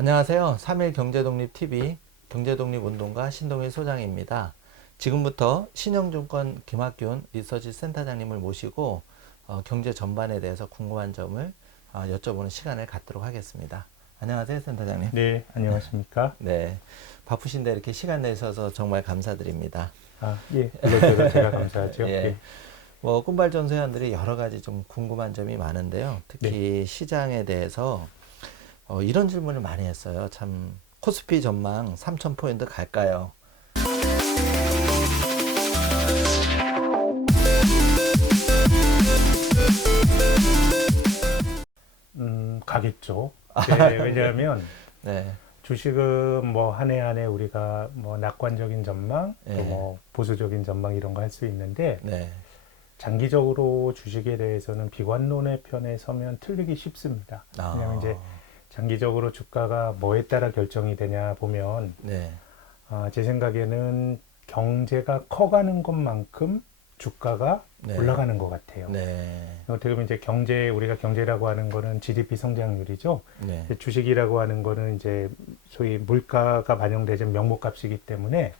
안녕하세요. 3일 경제독립TV 경제독립운동가 신동일 소장입니다. 지금부터 신영증권 김학균 리서치 센터장님을 모시고 경제 전반에 대해서 궁금한 점을 여쭤보는 시간을 갖도록 하겠습니다. 안녕하세요, 센터장님. 네, 안녕하십니까? 네, 바쁘신데 이렇게 시간 내셔서 정말 감사드립니다. 예, 불러주셔서 제가 감사하죠. 예, 예, 뭐 꿈발전 회원들이 여러 가지 좀 궁금한 점이 많은데요. 네. 특히 시장에 대해서 이런 질문을 많이 했어요. 참 코스피 전망 3,000포인트 갈까요? 가겠죠. 네, 왜냐하면 네, 주식은 뭐 한 해 한 해 우리가 뭐 낙관적인 전망, 또 예, 뭐 보수적인 전망 이런 거 할 수 있는데 네, 장기적으로 주식에 대해서는 비관론의 편에 서면 틀리기 쉽습니다. 왜냐하면 이제 아, 장기적으로 주가가 뭐에 따라 결정이 되냐 보면 네, 제 생각에는 경제가 커가는 것만큼 주가가 네, 올라가는 것 같아요. 네, 어떻게 보면 이제 우리가 경제라고 하는 거는 GDP 성장률이죠. 네, 주식이라고 하는 거는 이제 소위 물가가 반영되는 명목값이기 때문에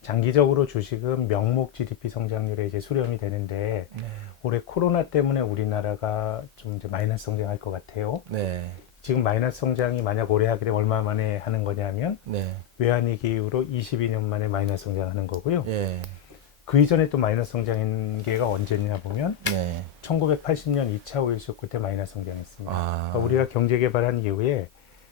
장기적으로 주식은 명목 GDP 성장률에 이제 수렴이 되는데 네, 올해 코로나 때문에 우리나라가 좀 이제 마이너스 성장할 것 같아요. 네, 지금 마이너스 성장이 만약 올해 하게 되면 얼마 만에 하는 거냐면 네, 외환위기 이후로 22년 만에 마이너스 성장하는 거고요. 예, 그 이전에 또 마이너스 성장한 게가 언제냐 보면 네, 1980년 2차 오일 쇼크 때 마이너스 성장했습니다. 아, 그러니까 우리가 경제 개발한 이후에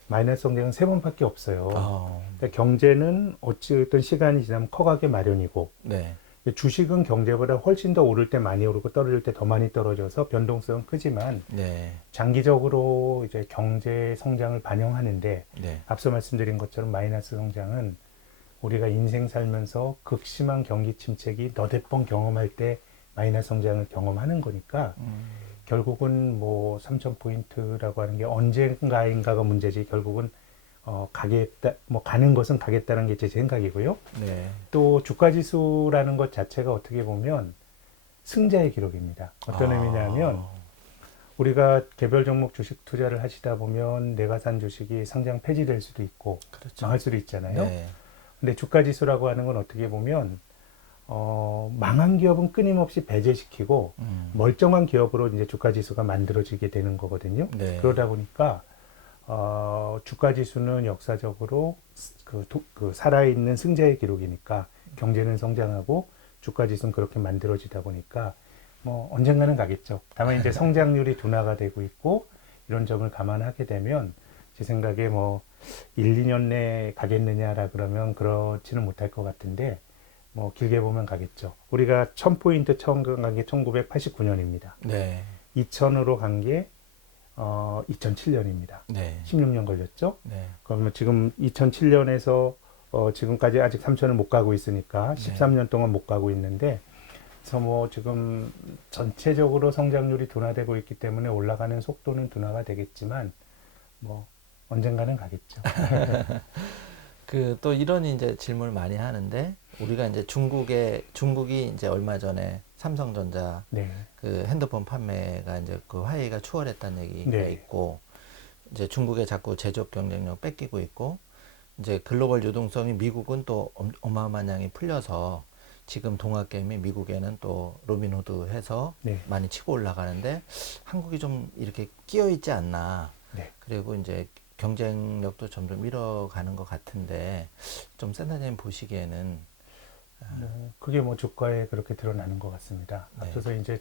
마이너스 성장은 세 번밖에 없어요. 아, 그러니까 경제는 어찌됐든 시간이 지나면 커가게 마련이고 네, 주식은 경제보다 훨씬 더 오를 때 많이 오르고 떨어질 때 더 많이 떨어져서 변동성은 크지만 네, 장기적으로 이제 경제 성장을 반영하는데 네, 앞서 말씀드린 것처럼 마이너스 성장은 우리가 인생 살면서 극심한 경기 침체기 너댓 번 경험할 때 마이너스 성장을 경험하는 거니까 결국은 뭐 3,000포인트라고 하는 게 언젠가인가가 문제지 결국은 가겠다 뭐 가는 것은 가겠다는 게 제 생각이고요. 네, 또 주가 지수라는 것 자체가 어떻게 보면 승자의 기록입니다. 어떤 의미냐면 아, 우리가 개별 종목 주식 투자를 하시다 보면 내가 산 주식이 상장 폐지될 수도 있고 그렇죠. 망할 수도 있잖아요. 네, 근데 주가 지수라고 하는 건 어떻게 보면 망한 기업은 끊임없이 배제시키고 멀쩡한 기업으로 이제 주가 지수가 만들어지게 되는 거거든요. 네, 그러다 보니까 주가 지수는 역사적으로 그 살아있는 승자의 기록이니까 경제는 성장하고 주가 지수는 그렇게 만들어지다 보니까 뭐 언젠가는 가겠죠. 다만 이제 성장률이 둔화가 되고 있고 이런 점을 감안하게 되면 제 생각에 뭐 1, 2년 내에 가겠느냐라 그러면 그렇지는 못할 것 같은데 뭐 길게 보면 가겠죠. 우리가 1000포인트 처음 간 게 1989년입니다. 네, 2000으로 간 게 2007년입니다. 네, 16년 걸렸죠. 네, 그러면 지금 2007년에서 지금까지 아직 3000을 못 가고 있으니까 13년 동안 못 가고 있는데 그래서 뭐 지금 전체적으로 성장률이 둔화되고 있기 때문에 올라가는 속도는 둔화가 되겠지만 뭐 언젠가는 가겠죠. 그 또 이런 이제 질문을 많이 하는데 우리가 이제 중국이 이제 얼마 전에 삼성전자 네. 그 핸드폰 판매가 이제 그 화웨이가 추월했다는 얘기가 네. 있고 이제 중국에 자꾸 제조업 경쟁력 뺏기고 있고 이제 글로벌 유동성이 미국은 또 어마어마한 양이 풀려서 지금 동학개미 미국에는 또 로빈후드 해서 네. 많이 치고 올라가는데 한국이 좀 이렇게 끼어 있지 않나. 네. 그리고 이제 경쟁력도 점점 잃어가는 것 같은데 좀 센터장님 보시기에는 그게 뭐 주가에 그렇게 드러나는 것 같습니다. 네, 앞서서 이제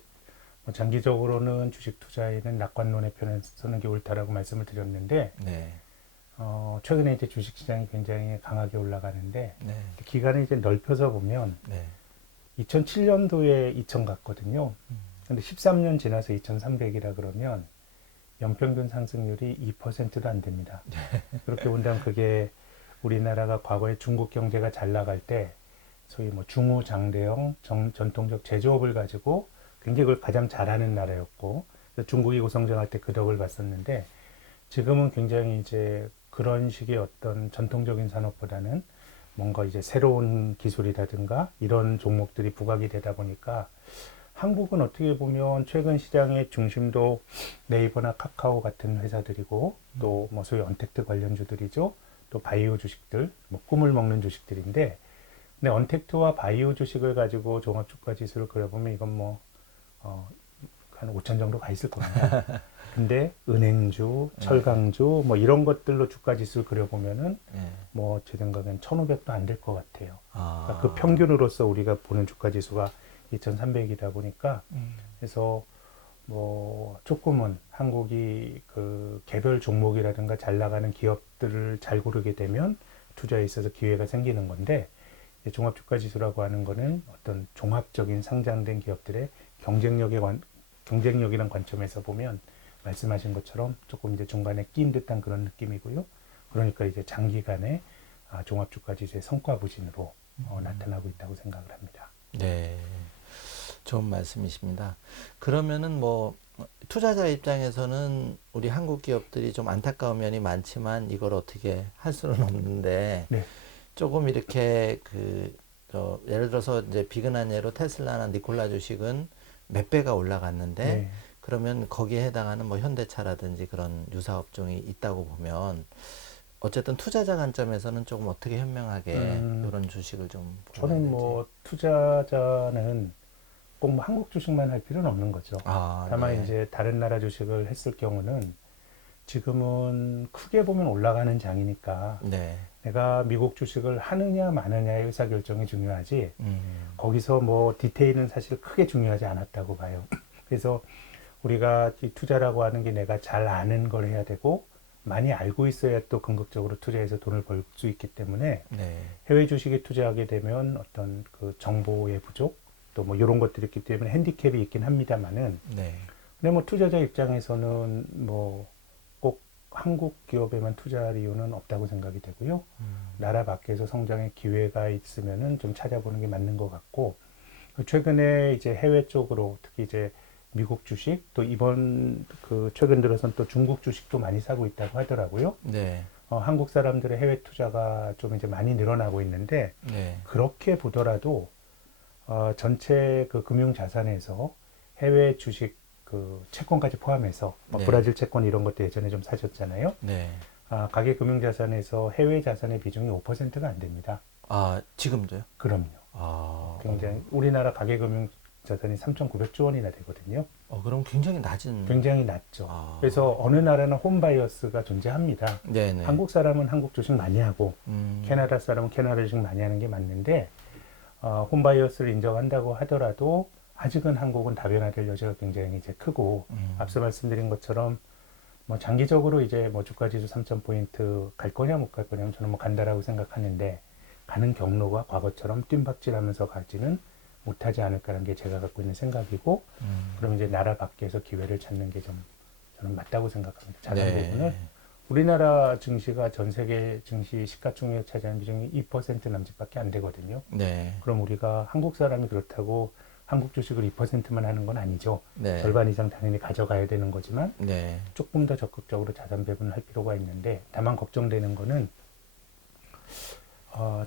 뭐 장기적으로는 주식 투자에는 낙관론의 편에 서는 게 옳다라고 말씀을 드렸는데 네, 최근에 이제 주식 시장이 굉장히 강하게 올라가는데 네, 기간을 이제 넓혀서 보면 네, 2007년도에 2000 갔거든요. 근데 13년 지나서 2300이라 그러면 연평균 상승률이 2%도 안 됩니다. 그렇게 본다면 그게 우리나라가 과거에 중국 경제가 잘 나갈 때 소위 뭐 중후장대형 전통적 제조업을 가지고 굉장히 그걸 가장 잘하는 나라였고 중국이 고성장할 때 그 덕을 봤었는데 지금은 굉장히 이제 그런 식의 어떤 전통적인 산업보다는 뭔가 이제 새로운 기술이라든가 이런 종목들이 부각이 되다 보니까 한국은 어떻게 보면 최근 시장의 중심도 네이버나 카카오 같은 회사들이고 또 뭐 소위 언택트 관련주들이죠. 또 바이오 주식들, 뭐 꿈을 먹는 주식들인데, 근데 언택트와 바이오 주식을 가지고 종합주가 지수를 그려보면 이건 뭐 한 5천 정도 가 있을 겁니다. 근데 은행주, 철강주 뭐 이런 것들로 주가 지수를 그려보면은 예. 뭐 제 생각엔 1,500도 안 될 것 같아요. 아. 그러니까 그 평균으로서 우리가 보는 주가 지수가 2,300이다 보니까, 그래서 뭐 조금은 한국이 그 개별 종목이라든가 잘 나가는 기업들을 잘 고르게 되면 투자에 있어서 기회가 생기는 건데, 종합주가지수라고 하는 거는 어떤 종합적인 상장된 기업들의 경쟁력이란 관점에서 보면 말씀하신 것처럼 조금 이제 중간에 끼인 듯한 그런 느낌이고요. 그러니까 이제 장기간의 종합주가지수의 성과 부진으로 나타나고 있다고 생각을 합니다. 네. 좋은 말씀이십니다. 그러면은 뭐 투자자 입장에서는 우리 한국 기업들이 좀 안타까운 면이 많지만 이걸 어떻게 할 수는 없는데 네. 조금 이렇게 예를 들어서 이제 비근한 예로 테슬라나 니콜라 주식은 몇 배가 올라갔는데 네. 그러면 거기에 해당하는 뭐 현대차라든지 그런 유사 업종이 있다고 보면 어쨌든 투자자 관점에서는 조금 어떻게 현명하게 이런 주식을 좀 보면 저는 뭐 투자자는 꼭 뭐 한국 주식만 할 필요는 없는 거죠. 다만 네. 이제 다른 나라 주식을 했을 경우는 지금은 크게 보면 올라가는 장이니까 네. 내가 미국 주식을 하느냐 마느냐의 의사결정이 중요하지, 음. 거기서 뭐 디테일은 사실 크게 중요하지 않았다고 봐요. 그래서 우리가 이 투자라고 하는 게 내가 잘 아는 걸 해야 되고 많이 알고 있어야 또 궁극적으로 투자해서 돈을 벌 수 있기 때문에 네. 해외 주식에 투자하게 되면 어떤 그 정보의 부족 또 뭐 이런 것들이 있기 때문에 핸디캡이 있긴 합니다만은, 네. 근데 뭐 투자자 입장에서는 뭐 꼭 한국 기업에만 투자할 이유는 없다고 생각이 되고요. 나라 밖에서 성장의 기회가 있으면은 좀 찾아보는 게 맞는 것 같고, 최근에 이제 해외 쪽으로 특히 이제 미국 주식 또 이번 그 최근 들어선 또 중국 주식도 많이 사고 있다고 하더라고요. 네. 한국 사람들의 해외 투자가 좀 이제 많이 늘어나고 있는데, 네. 그렇게 보더라도 전체 그 금융 자산에서 해외 주식 그 채권까지 포함해서 뭐 네. 브라질 채권 이런 것도 예전에 좀 사셨잖아요. 네. 가계 금융 자산에서 해외 자산의 비중이 5%가 안 됩니다. 아, 지금도요? 그럼요. 굉장히 우리나라 가계 금융 자산이 3,900조 원이나 되거든요. 그럼 굉장히 낮은. 굉장히 낮죠. 그래서 어느 나라나 홈바이어스가 존재합니다. 네네. 한국 사람은 한국 주식 많이 하고 캐나다 사람은 캐나다 주식 많이 하는 게 맞는데, 홈바이어스를 인정한다고 하더라도 아직은 한국은 다변화될 여지가 굉장히 이제 크고, 앞서 말씀드린 것처럼 뭐 장기적으로 이제 뭐 주가지수 3,000포인트 갈 거냐 못 갈 거냐면 저는 뭐 간다라고 생각하는데, 가는 경로가 과거처럼 뜀박질하면서 가지는 못하지 않을까라는 게 제가 갖고 있는 생각이고, 그럼 이제 나라 밖에서 기회를 찾는 게 좀 저는 맞다고 생각합니다. 자산 부분을 우리나라 증시가 전 세계 증시 시가총액 차지하는 비중이 2% 남짓밖에 안 되거든요. 네. 그럼 우리가 한국 사람이 그렇다고 한국 주식을 2%만 하는 건 아니죠. 네. 절반 이상 당연히 가져가야 되는 거지만 네. 조금 더 적극적으로 자산 배분을 할 필요가 있는데, 다만 걱정되는 거는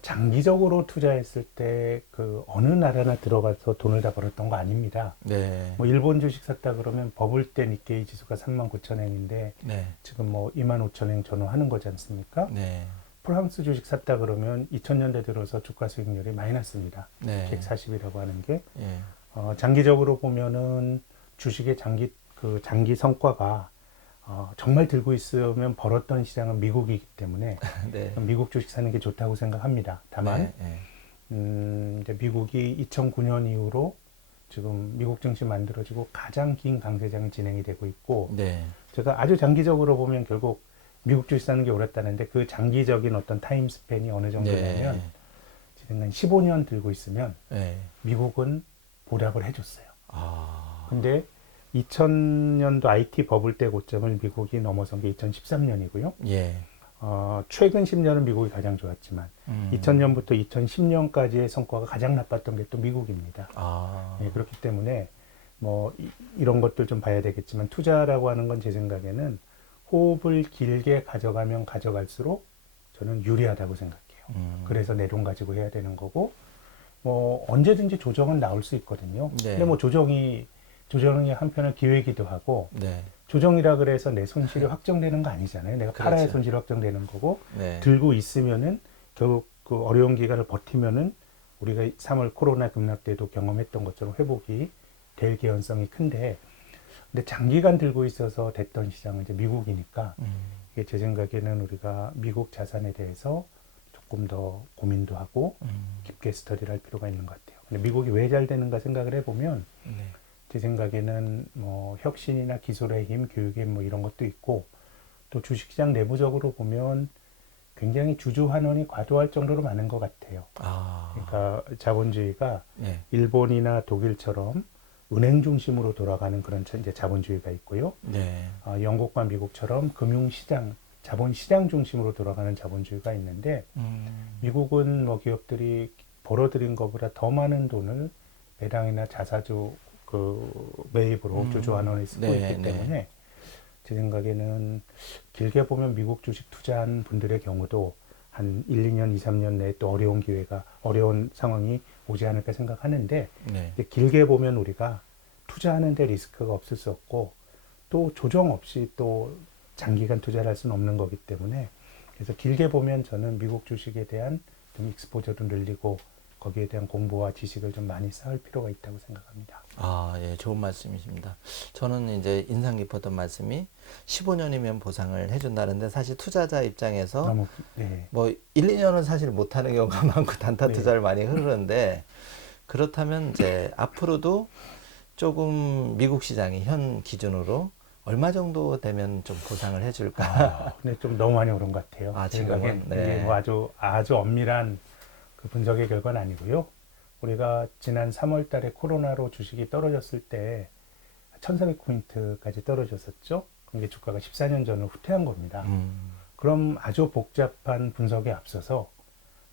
장기적으로 투자했을 때 그 어느 나라나 들어가서 돈을 다 벌었던 거 아닙니다. 네. 뭐 일본 주식 샀다 그러면 버블 때 니케이 지수가 39,000행인데 네. 지금 뭐 25,000행 전후하는 거지 않습니까? 네. 프랑스 주식 샀다 그러면 2000년대 들어서 주가 수익률이 마이너스입니다. 네. 140이라고 하는 게. 예. 장기적으로 보면은 주식의 장기 성과가 정말 들고 있으면 벌었던 시장은 미국이기 때문에 네. 미국 주식 사는 게 좋다고 생각합니다. 다만 네. 이제 미국이 2009년 이후로 지금 미국 증시 만들어지고 가장 긴 강세장이 진행이 되고 있고, 네. 제가 아주 장기적으로 보면 결국 미국 주식 사는 게 옳았다는데, 그 장기적인 어떤 타임 스팬이 어느 정도냐면 네. 지금 한 15년 들고 있으면 네. 미국은 보답을 해줬어요. 아. 근데 2000년도 IT 버블 때 고점을 미국이 넘어선 게 2013년이고요. 예. 최근 10년은 미국이 가장 좋았지만 2000년부터 2010년까지의 성과가 가장 나빴던 게 또 미국입니다. 네, 그렇기 때문에 뭐 이런 것들 좀 봐야 되겠지만, 투자라고 하는 건 제 생각에는 호흡을 길게 가져가면 가져갈수록 저는 유리하다고 생각해요. 그래서 내 돈 가지고 해야 되는 거고, 뭐 언제든지 조정은 나올 수 있거든요. 네. 근데 뭐 조정이 한편은 기회이기도 하고 네. 조정이라 그래서 내 손실이 확정되는 거 아니잖아요. 내가 팔아야 그렇죠. 손실이 확정되는 거고 네. 들고 있으면은 결국 그 어려운 기간을 버티면은 우리가 3월 코로나 급락 때도 경험했던 것처럼 회복이 될 개연성이 큰데 근데 장기간 들고 있어서 됐던 시장은 이제 미국이니까 이게 제 생각에는 우리가 미국 자산에 대해서 조금 더 고민도 하고 깊게 스터디를 할 필요가 있는 것 같아요. 근데 미국이 왜 잘 되는가 생각을 해보면 네. 제 생각에는 뭐 혁신이나 기술의 힘, 교육의 힘 뭐 이런 것도 있고 또 주식시장 내부적으로 보면 굉장히 주주 환원이 과도할 정도로 많은 것 같아요. 아. 그러니까 자본주의가 네. 일본이나 독일처럼 은행 중심으로 돌아가는 그런 이제 자본주의가 있고요. 네. 영국과 미국처럼 금융시장, 자본시장 중심으로 돌아가는 자본주의가 있는데 미국은 뭐 기업들이 벌어들인 것보다 더 많은 돈을 배당이나 자사주 그 매입으로 주주 환원에 쓰고 네, 있기 네. 때문에 제 생각에는 길게 보면 미국 주식 투자한 분들의 경우도 한 1, 2년, 2, 3년 내에 또 어려운 상황이 오지 않을까 생각하는데 네. 이제 길게 보면 우리가 투자하는데 리스크가 없을 수 없고 또 조정 없이 또 장기간 투자를 할 수는 없는 거기 때문에 그래서 길게 보면 저는 미국 주식에 대한 좀 익스포저도 늘리고 거기에 대한 공부와 지식을 좀 많이 쌓을 필요가 있다고 생각합니다. 아, 예, 좋은 말씀이십니다. 저는 이제 인상 깊었던 말씀이 15년이면 보상을 해준다는데 사실 투자자 입장에서 너무 네. 뭐 1, 2년은 사실 못하는 경우가 많고 단타 네. 투자를 많이 흐르는데 그렇다면 이제 앞으로도 조금 미국 시장이 현 기준으로 얼마 정도 되면 좀 보상을 해줄까? 근데 좀 너무 많이 오른 것 같아요. 아, 제 지금은? 생각엔 네. 이게 뭐 아주 엄밀한 그 분석의 결과는 아니고요. 우리가 지난 3월 달에 코로나로 주식이 떨어졌을 때 1,400포인트까지 떨어졌었죠. 그게 주가가 14년 전을 후퇴한 겁니다. 그럼 아주 복잡한 분석에 앞서서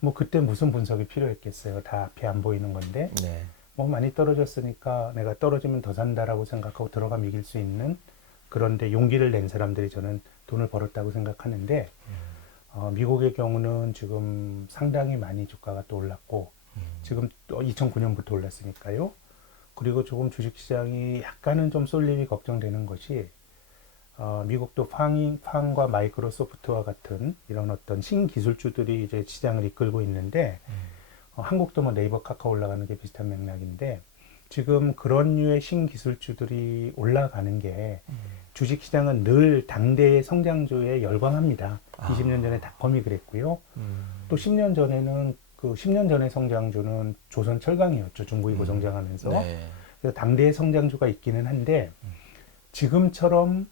뭐 그때 무슨 분석이 필요했겠어요. 다 앞에 안 보이는 건데 네. 뭐 많이 떨어졌으니까 내가 떨어지면 더 산다라고 생각하고 들어가면 이길 수 있는 그런데 용기를 낸 사람들이 저는 돈을 벌었다고 생각하는데 미국의 경우는 지금 상당히 많이 주가가 또 올랐고 지금 또 2009년부터 올랐으니까요. 그리고 조금 주식시장이 약간은 좀 쏠림이 걱정되는 것이 미국도 팡과 마이크로소프트와 같은 이런 어떤 신기술주들이 이제 시장을 이끌고 있는데 한국도 뭐 네이버 카카오 올라가는 게 비슷한 맥락인데 지금 그런 류의 신기술주들이 올라가는 게 주식시장은 늘 당대의 성장주에 열광합니다. 20년 전에 닷컴이 그랬고요. 또 10년 전에는 그 10년 전의 성장주는 조선철강이었죠. 중국이 고성장하면서. 네. 그래서 당대의 성장주가 있기는 한데 지금처럼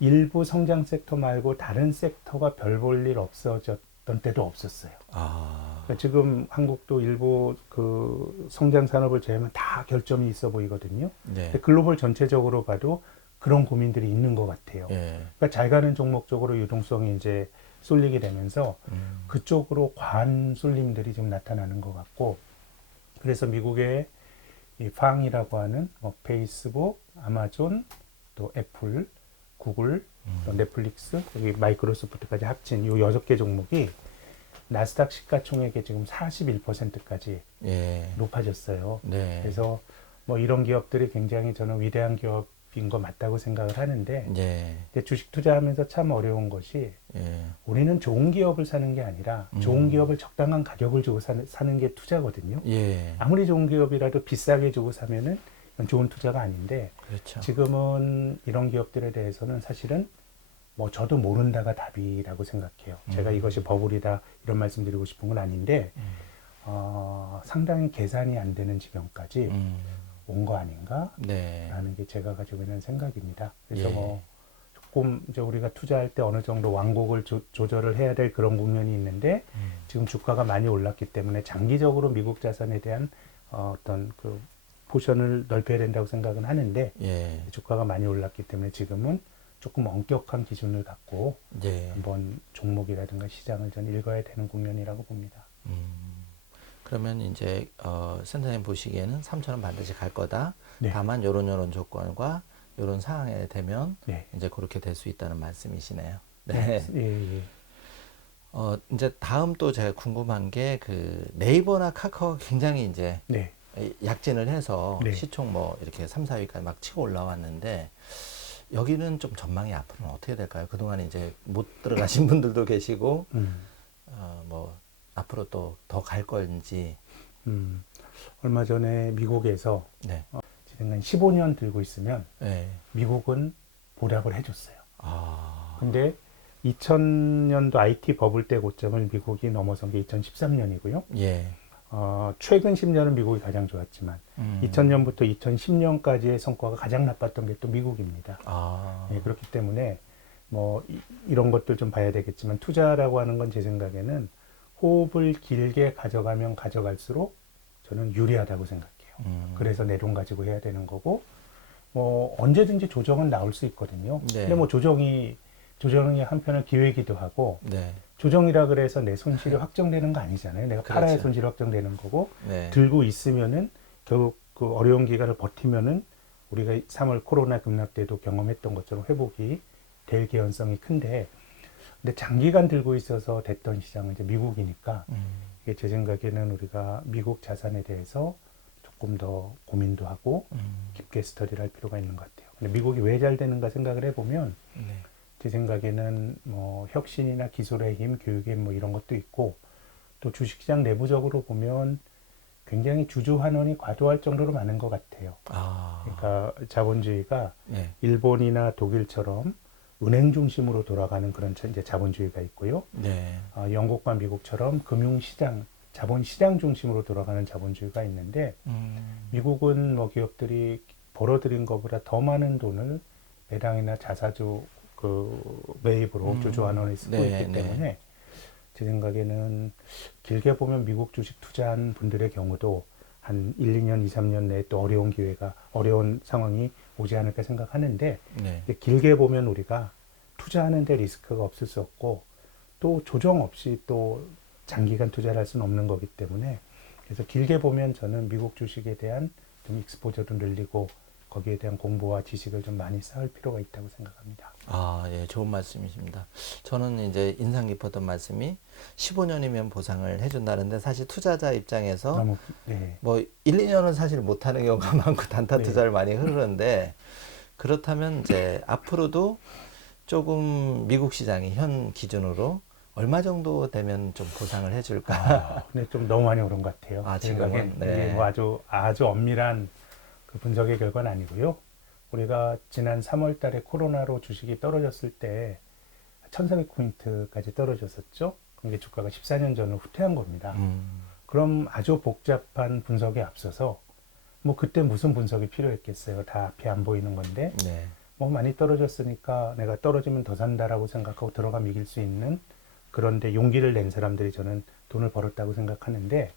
일부 성장 섹터 말고 다른 섹터가 별 볼 일 없어졌던 때도 없었어요. 아. 그러니까 지금 한국도 일부 그 성장 산업을 제외하면 다 결점이 있어 보이거든요. 네. 근데 글로벌 전체적으로 봐도 그런 고민들이 있는 것 같아요. 예. 그러니까 잘 가는 종목 쪽으로 유동성이 이제 쏠리게 되면서 그쪽으로 과한 쏠림들이 좀 나타나는 것 같고 그래서 미국의 이 팡이라고 하는 뭐 페이스북, 아마존, 또 애플, 구글, 또 넷플릭스, 여기 마이크로소프트까지 합친 이 6개 종목이 나스닥 시가총액의 지금 41%까지 예. 높아졌어요. 네. 그래서 뭐 이런 기업들이 굉장히 저는 위대한 기업인 거 맞다고 생각을 하는데 예. 근데 주식 투자하면서 참 어려운 것이 예. 우리는 좋은 기업을 사는 게 아니라 좋은 기업을 적당한 가격을 주고 사는 게 투자거든요. 예. 아무리 좋은 기업이라도 비싸게 주고 사면은 이건 좋은 투자가 아닌데 그렇죠. 지금은 이런 기업들에 대해서는 사실은 뭐 저도 모른다가 답이라고 생각해요. 제가 이것이 버블이다 이런 말씀드리고 싶은 건 아닌데 상당히 계산이 안 되는 지경까지 온 거 아닌가? 네. 라는 게 제가 가지고 있는 생각입니다. 그래서 예. 뭐 조금 이제 우리가 투자할 때 어느 정도 완곡을 조절을 해야 될 그런 국면이 있는데 지금 주가가 많이 올랐기 때문에 장기적으로 미국 자산에 대한 어떤 그 포션을 넓혀야 된다고 생각은 하는데 예. 주가가 많이 올랐기 때문에 지금은 조금 엄격한 기준을 갖고 예. 한번 종목이라든가 시장을 전 읽어야 되는 국면이라고 봅니다. 그러면 이제 센터님 보시기에는 3,000원 반드시 갈 거다. 네. 다만 요런 조건과 요런 상황에 되면 네. 이제 그렇게 될 수 있다는 말씀이시네요. 네. 예, 예. 이제 다음 또 제가 궁금한 게 그 네이버나 카카오가 굉장히 이제 네. 약진을 해서 네. 시총 뭐 이렇게 3, 4위까지 막 치고 올라왔는데 여기는 좀 전망이 앞으로는 어떻게 될까요? 그동안 이제 못 들어가신 분들도 계시고 뭐 앞으로 또 더 갈 건지. 음, 얼마 전에 미국에서 네. 지금 한 15년 들고 있으면 네. 미국은 보답을 해줬어요. 아. 근데 2000년도 IT 버블 때 고점을 미국이 넘어선 게 2013년이고요. 예. 최근 10년은 미국이 가장 좋았지만 2000년부터 2010년까지의 성과가 가장 나빴던 게 또 미국입니다. 아. 예, 그렇기 때문에 뭐 이런 것들 좀 봐야 되겠지만 투자라고 하는 건 제 생각에는 호흡을 길게 가져가면 가져갈수록 저는 유리하다고 생각해요. 그래서 내 돈 가지고 해야 되는 거고 뭐 언제든지 조정은 나올 수 있거든요. 네. 근데 뭐 조정이 한편은 기회이기도 하고 네. 조정이라 그래서 내 손실이 확정되는 거 아니잖아요. 내가 팔아야 그렇죠. 손실이 확정되는 거고 네. 들고 있으면은 결국 그 어려운 기간을 버티면은 우리가 3월 코로나 급락 때도 경험했던 것처럼 회복이 될 개연성이 큰데 근데 장기간 들고 있어서 됐던 시장은 이제 미국이니까 이게 제 생각에는 우리가 미국 자산에 대해서 조금 더 고민도 하고 깊게 스터디를 할 필요가 있는 것 같아요. 근데 미국이 왜 잘 되는가 생각을 해보면 네. 제 생각에는 뭐 혁신이나 기술의 힘, 교육의 힘 뭐 이런 것도 있고 또 주식시장 내부적으로 보면 굉장히 주주 환원이 과도할 정도로 많은 것 같아요. 아. 그러니까 자본주의가 네. 일본이나 독일처럼 은행 중심으로 돌아가는 그런 이제 자본주의가 있고요. 네. 영국과 미국처럼 금융시장, 자본시장 중심으로 돌아가는 자본주의가 있는데 미국은 뭐 기업들이 벌어들인 것보다 더 많은 돈을 배당이나 자사주 그 매입으로 주주 환원에 쓰고 네, 있기 네. 때문에 제 생각에는 길게 보면 미국 주식 투자한 분들의 경우도 한 1, 2년, 2, 3년 내에 또 어려운 상황이 오지 않을까 생각하는데 네. 길게 보면 우리가 투자하는데 리스크가 없을 수 없고 또 조정 없이 또 장기간 투자를 할 수는 없는 거기 때문에 그래서 길게 보면 저는 미국 주식에 대한 좀 익스포저도 늘리고 거기에 대한 공부와 지식을 좀 많이 쌓을 필요가 있다고 생각합니다. 아, 예, 좋은 말씀이십니다. 저는 이제 인상 깊었던 말씀이 15년이면 보상을 해준다는데 사실 투자자 입장에서 너무 네. 뭐 1, 2년은 사실 못하는 경우가 많고 단타 네. 투자를 많이 흐르는데 그렇다면 이제 앞으로도 조금 미국 시장이 현 기준으로 얼마 정도 되면 좀 보상을 해줄까? 근데 좀 너무 많이 오른 것 같아요. 아, 제 지금은? 생각엔 네. 이게 뭐 아주 엄밀한 그 분석의 결과는 아니고요. 우리가 지난 3월 달에 코로나로 주식이 떨어졌을 때 1,400포인트까지 떨어졌었죠. 그게 주가가 14년 전으로 후퇴한 겁니다. 그럼 아주 복잡한 분석에 앞서서 뭐 그때 무슨 분석이 필요했겠어요. 다 앞이 안 보이는 건데 네. 뭐 많이 떨어졌으니까 내가 떨어지면 더 산다라고 생각하고 들어가면 이길 수 있는 그런데 용기를 낸 사람들이 저는 돈을 벌었다고 생각하는데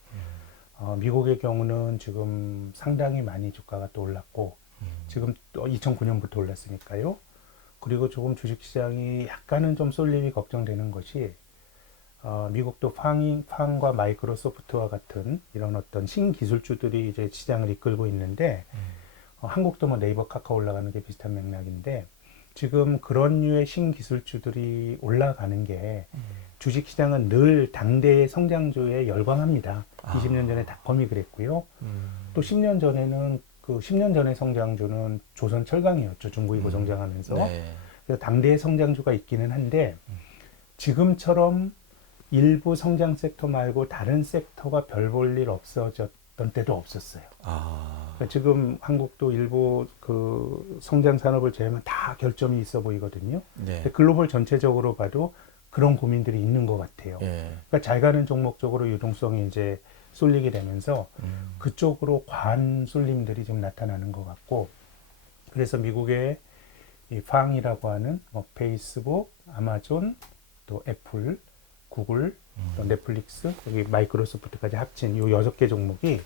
미국의 경우는 지금 상당히 많이 주가가 또 올랐고 지금 또 2009년부터 올랐으니까요. 그리고 조금 주식시장이 약간은 좀 쏠 일이 걱정되는 것이 미국도 팡과 마이크로소프트와 같은 이런 어떤 신기술주들이 이제 시장을 이끌고 있는데 한국도 뭐 네이버 카카오 올라가는 게 비슷한 맥락인데 지금 그런 류의 신기술주들이 올라가는 게 주식시장은 늘 당대의 성장주에 열광합니다. 20년 전에 닷컴이 그랬고요. 또 10년 전에는 그 10년 전의 성장주는 조선철강이었죠. 중국이 고성장하면서. 네. 그래서 당대의 성장주가 있기는 한데 지금처럼 일부 성장 섹터 말고 다른 섹터가 별 볼 일 없어졌던 때도 없었어요. 그러니까 지금 한국도 일부 그 성장 산업을 제외하면 다 결점이 있어 보이거든요. 네. 근데 글로벌 전체적으로 봐도 그런 고민들이 있는 것 같아요. 예. 그러니까 잘 가는 종목 쪽으로 유동성이 이제 쏠리게 되면서 그쪽으로 과한 쏠림들이 좀 나타나는 것 같고 그래서 미국의 이 팡이라고 하는 뭐 페이스북, 아마존, 또 애플, 구글, 또 넷플릭스, 여기 마이크로소프트까지 합친 이 6개 종목이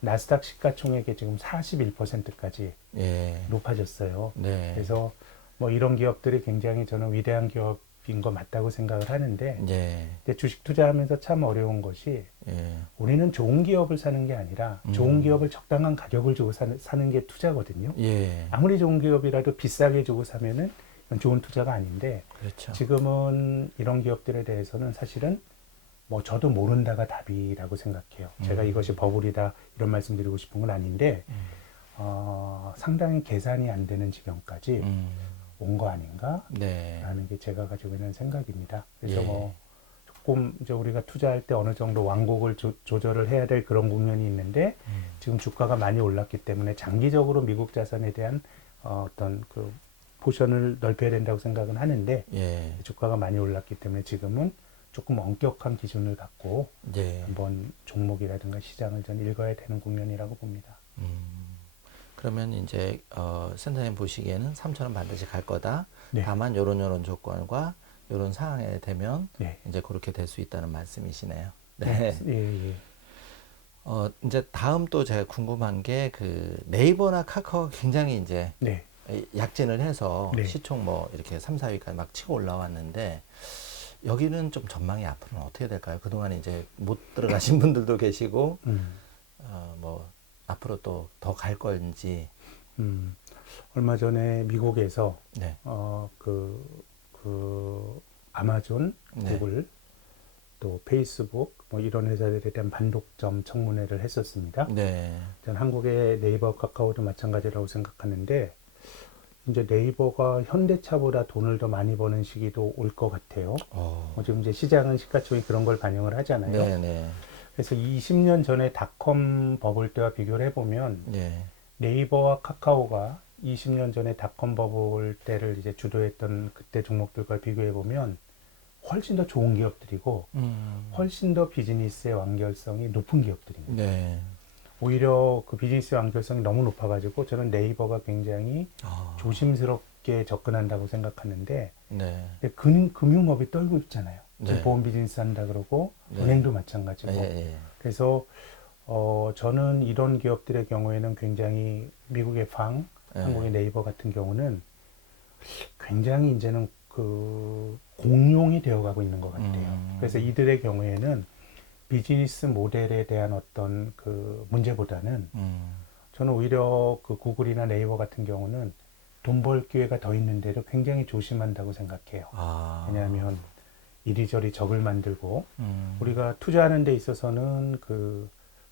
나스닥 시가총액의 지금 41%까지 예. 높아졌어요. 네. 그래서 뭐 이런 기업들이 굉장히 저는 위대한 기업인 거 맞다고 생각을 하는데 예. 근데 주식 투자하면서 참 어려운 것이 예. 우리는 좋은 기업을 사는 게 아니라 좋은 기업을 적당한 가격을 주고 사는 게 투자거든요. 예. 아무리 좋은 기업이라도 비싸게 주고 사면은 좋은 투자가 아닌데 그렇죠. 지금은 이런 기업들에 대해서는 사실은 뭐 저도 모른다가 답이라고 생각해요. 제가 이것이 버블이다 이런 말씀드리고 싶은 건 아닌데 상당히 계산이 안 되는 지경까지 온 거 아닌가라는 네. 게 제가 가지고 있는 생각입니다. 그래서 예. 뭐 조금 이제 우리가 투자할 때 어느 정도 완곡을 조절을 해야 될 그런 국면이 있는데 지금 주가가 많이 올랐기 때문에 장기적으로 미국 자산에 대한 어떤 그 포션을 넓혀야 된다고 생각은 하는데 예. 주가가 많이 올랐기 때문에 지금은 조금 엄격한 기준을 갖고 예. 한번 종목이라든가 시장을 전 읽어야 되는 국면이라고 봅니다. 그러면 이제 센터님 보시기에는 3,000원 반드시 갈 거다. 네. 다만 요런 조건과 요런 상황에 되면 네. 이제 그렇게 될 수 있다는 말씀이시네요. 네. 네. 예, 예. 이제 다음 또 제가 궁금한 게 그 네이버나 카카오가 굉장히 이제 네. 약진을 해서 네. 시총 뭐 이렇게 3, 4위까지 막 치고 올라왔는데 여기는 좀 전망이 앞으로는 어떻게 될까요? 그동안 이제 못 들어가신 분들도 계시고 뭐 앞으로 또 더 갈 건지. 얼마 전에 미국에서 네. 그 아마존, 네. 구글, 또 페이스북 뭐 이런 회사들에 대한 반독점 청문회를 했었습니다. 네. 전 한국의 네이버, 카카오도 마찬가지라고 생각하는데 이제 네이버가 현대차보다 돈을 더 많이 버는 시기도 올 것 같아요. 지금 이제 시장은 시가총이 그런 걸 반영을 하잖아요. 네, 네. 그래서 20년 전에 닷컴 버블 때와 비교를 해보면 네. 네이버와 카카오가 20년 전에 닷컴 버블 때를 이제 주도했던 그때 종목들과 비교해 보면 훨씬 더 좋은 기업들이고 훨씬 더 비즈니스의 완결성이 높은 기업들입니다. 네. 오히려 그 비즈니스 완결성이 너무 높아가지고 저는 네이버가 굉장히 조심스럽게 접근한다고 생각하는데 네. 금융업이 떨고 있잖아요. 네. 보험 비즈니스 한다 그러고 네. 은행도 마찬가지고. 예. 그래서 저는 이런 기업들의 경우에는 굉장히 미국의 한국의 네이버 같은 경우는 굉장히 이제는 그 공룡이 되어가고 있는 것 같아요. 그래서 이들의 경우에는 비즈니스 모델에 대한 어떤 그 문제보다는 저는 오히려 그 구글이나 네이버 같은 경우는 돈 벌 기회가 더 있는데도 굉장히 조심한다고 생각해요. 왜냐하면 이리저리 적을 만들고 우리가 투자하는 데 있어서는 그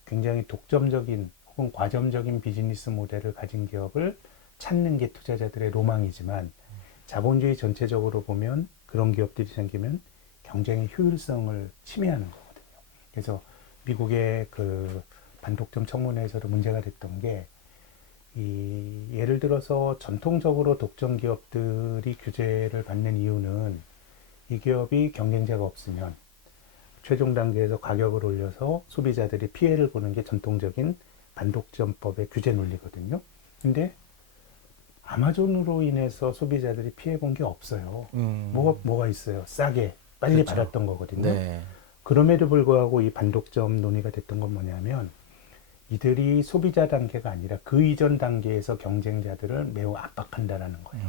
굉장히 독점적인 혹은 과점적인 비즈니스 모델을 가진 기업을 찾는 게 투자자들의 로망이지만 자본주의 전체적으로 보면 그런 기업들이 생기면 경쟁의 효율성을 침해하는 거거든요. 그래서 미국의 그 반독점 청문회에서도 문제가 됐던 게 예를 들어서 전통적으로 독점 기업들이 규제를 받는 이유는 이 기업이 경쟁자가 없으면 최종 단계에서 가격을 올려서 소비자들이 피해를 보는 게 전통적인 반독점법의 규제 논리거든요. 근데 아마존으로 인해서 소비자들이 피해 본 게 없어요. 뭐가 있어요? 싸게 빨리 그렇죠. 받았던 거거든요. 네. 그럼에도 불구하고 이 반독점 논의가 됐던 건 뭐냐면 이들이 소비자 단계가 아니라 그 이전 단계에서 경쟁자들을 매우 압박한다라는 거예요.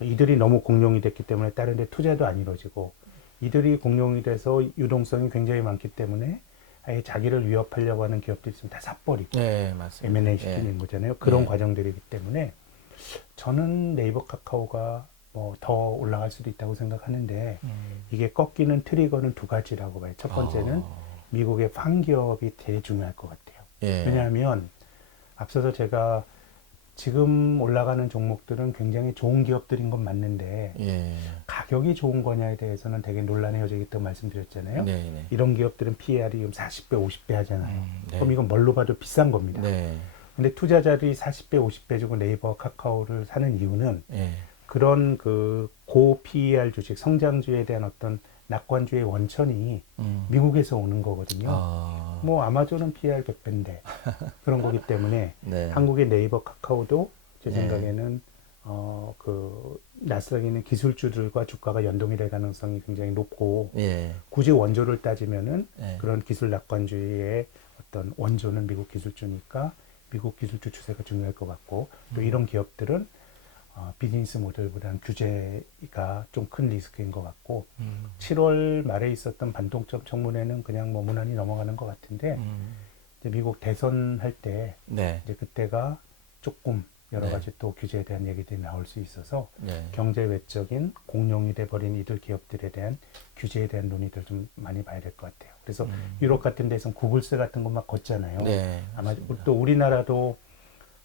이들이 너무 공룡이 됐기 때문에 다른 데 투자도 안 이루어지고 이들이 공룡이 돼서 유동성이 굉장히 많기 때문에 아예 자기를 위협하려고 하는 기업들이 있으면 다 삿버리고 네, 맞습니다. M&A 시키는 거잖아요. 그런 네. 과정들이기 때문에 저는 네이버 카카오가 뭐 더 올라갈 수도 있다고 생각하는데 이게 꺾이는 트리거는 두 가지라고 봐요. 첫 번째는 미국의 기업이 되게 중요할 것 같아요. 예. 왜냐하면 앞서서 제가 지금 올라가는 종목들은 굉장히 좋은 기업들인 건 맞는데 예. 가격이 좋은 거냐에 대해서는 되게 논란의 여지가 있다고 말씀드렸잖아요. 네. 이런 기업들은 PER이 지금 40배, 50배 하잖아요. 네. 그럼 이건 뭘로 봐도 비싼 겁니다. 네. 근데 투자자들이 40배, 50배 주고 네이버와 카카오를 사는 이유는 예. 그런 그 고 PER 주식, 성장주에 대한 어떤 낙관주의 원천이 미국에서 오는 거거든요. 뭐 아마존은 PER 100배인데 그런 거기 때문에 네. 한국의 네이버, 카카오도 제 네. 생각에는 그 나스닥에 있는 기술주들과 주가가 연동이 될 가능성이 굉장히 높고 예. 굳이 원조를 따지면은 예. 그런 기술 낙관주의의 어떤 원조는 미국 기술주니까 미국 기술주 추세가 중요할 것 같고 또 이런 기업들은 비즈니스 모델보다는 규제가 좀 큰 리스크인 것 같고 7월 말에 있었던 반독점 청문회는 그냥 뭐 무난히 넘어가는 것 같은데 이제 미국 대선 할 때 네. 이제 그때가 조금 여러 네. 가지 또 규제에 대한 얘기들이 나올 수 있어서 네. 경제 외적인 공룡이 돼버린 이들 기업들에 대한 규제에 대한 논의들 좀 많이 봐야 될 것 같아요. 그래서 유럽 같은 데서는 구글세 같은 거 막 걷잖아요. 네. 아마 맞습니다. 또 우리나라도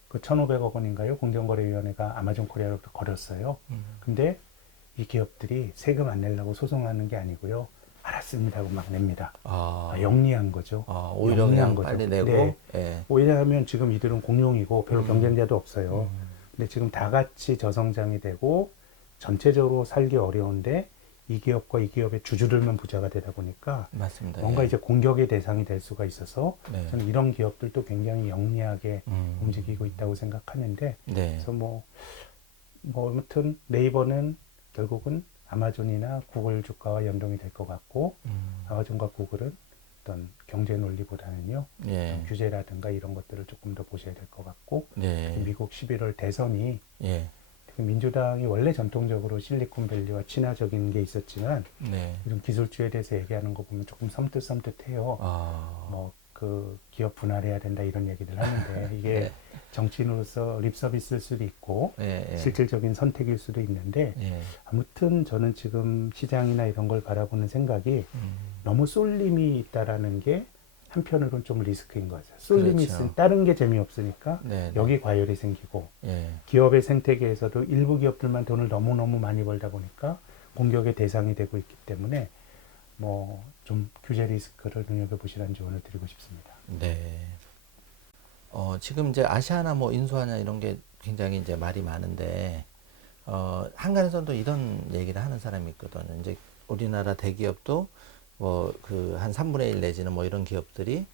그 1,500억 원인가요? 공정거래위원회가 아마존 코리아로부터 걸었어요. 근데 이 기업들이 세금 안 내려고 소송하는 게 아니고요. 알았습니다 하고 막 냅니다. 영리한 거죠. 오히려 영리한 그냥 빨리 내고. 네. 예. 왜냐하면 지금 이들은 공룡이고 별로 경쟁자도 없어요. 근데 지금 다 같이 저성장이 되고 전체적으로 살기 어려운데 이 기업과 이 기업의 주주들만 부자가 되다 보니까 맞습니다. 뭔가 예. 이제 공격의 대상이 될 수가 있어서 네. 저는 이런 기업들도 굉장히 영리하게 움직이고 있다고 생각하는데 네. 그래서 뭐 아무튼 네이버는 결국은 아마존이나 구글 주가와 연동이 될 것 같고 아마존과 구글은 어떤 경제 논리보다는요 예. 규제라든가 이런 것들을 조금 더 보셔야 될 것 같고 네. 미국 11월 대선이 예. 특히 민주당이 원래 전통적으로 실리콘밸리와 친화적인 게 있었지만 네. 이런 기술주에 대해서 얘기하는 거 보면 조금 섬뜩섬뜩해요. 뭐 그 기업 분할해야 된다 이런 얘기를 하는데 이게 네. 정치인으로서 립 서비스일 수도 있고 예. 예. 실질적인 선택일 수도 있는데 예. 아무튼 저는 지금 시장이나 이런 걸 바라보는 생각이 너무 쏠림이 있다라는 게 한편으로는 좀 리스크인 거죠. 쏠림이 그렇죠. 있으면 다른 게 재미없으니까 네. 여기 과열이 생기고 예. 기업의 생태계에서도 일부 기업들만 돈을 너무너무 많이 벌다 보니까 공격의 대상이 되고 있기 때문에 뭐 좀 규제 리스크를 눈여겨보시라는 조언을 드리고 싶습니다. 네. 지금 이제 아시아나 뭐 인수하냐 이런 게 굉장히 이제 말이 많은데, 한간에서도 이런 얘기를 하는 사람이 있거든요. 이제 우리나라 대기업도 뭐 그 한 3분의 1 내지는 뭐 이런 기업들이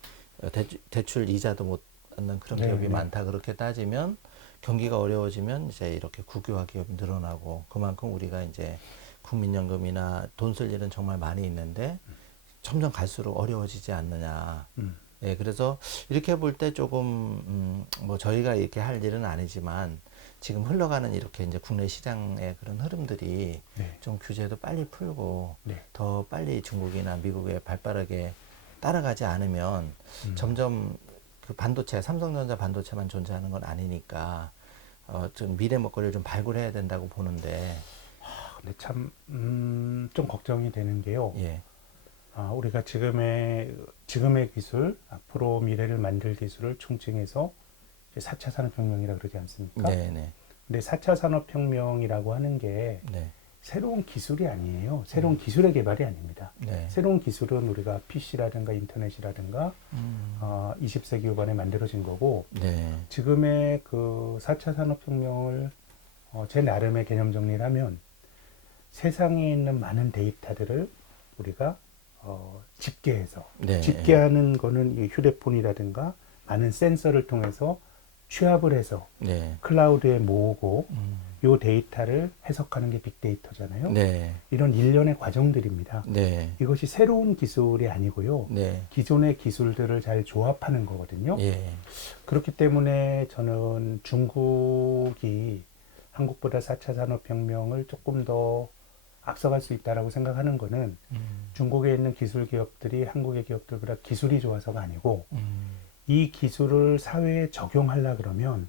대출 이자도 못 받는 그런 네, 기업이 네. 많다. 그렇게 따지면 경기가 어려워지면 이제 이렇게 국유화 기업이 늘어나고 그만큼 우리가 이제 국민연금이나 돈 쓸 일은 정말 많이 있는데 점점 갈수록 어려워지지 않느냐. 예, 그래서 이렇게 볼 때 조금 뭐 저희가 이렇게 할 일은 아니지만 지금 흘러가는 이렇게 이제 국내 시장의 그런 흐름들이 네. 좀 규제도 빨리 풀고 네. 더 빨리 중국이나 미국에 발빠르게 따라가지 않으면 점점 그 반도체, 삼성전자 반도체만 존재하는 건 아니니까 좀 미래 먹거리를 좀 발굴해야 된다고 보는데. 근데 참 좀 걱정이 되는 게요. 예. 우리가 지금의 기술, 앞으로 미래를 만들 기술을 총칭해서 4차 산업혁명이라고 그러지 않습니까? 네네. 근데 4차 산업혁명이라고 하는 게 네. 새로운 기술이 아니에요. 새로운 기술의 개발이 아닙니다. 네. 새로운 기술은 우리가 PC라든가 인터넷이라든가 20세기 후반에 만들어진 거고 네. 지금의 그 4차 산업혁명을 제 나름의 개념 정리를 하면 세상에 있는 많은 데이터들을 우리가 집계해서 네. 집계하는 거는 이 휴대폰이라든가 많은 센서를 통해서 취합을 해서 네. 클라우드에 모으고 요 데이터를 해석하는 게 빅데이터잖아요. 네. 이런 일련의 과정들입니다. 네. 이것이 새로운 기술이 아니고요. 네. 기존의 기술들을 잘 조합하는 거거든요. 예. 그렇기 때문에 저는 중국이 한국보다 4차 산업혁명을 조금 더 앞서갈 수 있다라고 생각하는 거는 중국에 있는 기술 기업들이 한국의 기업들보다 기술이 좋아서가 아니고 이 기술을 사회에 적용하려 그러면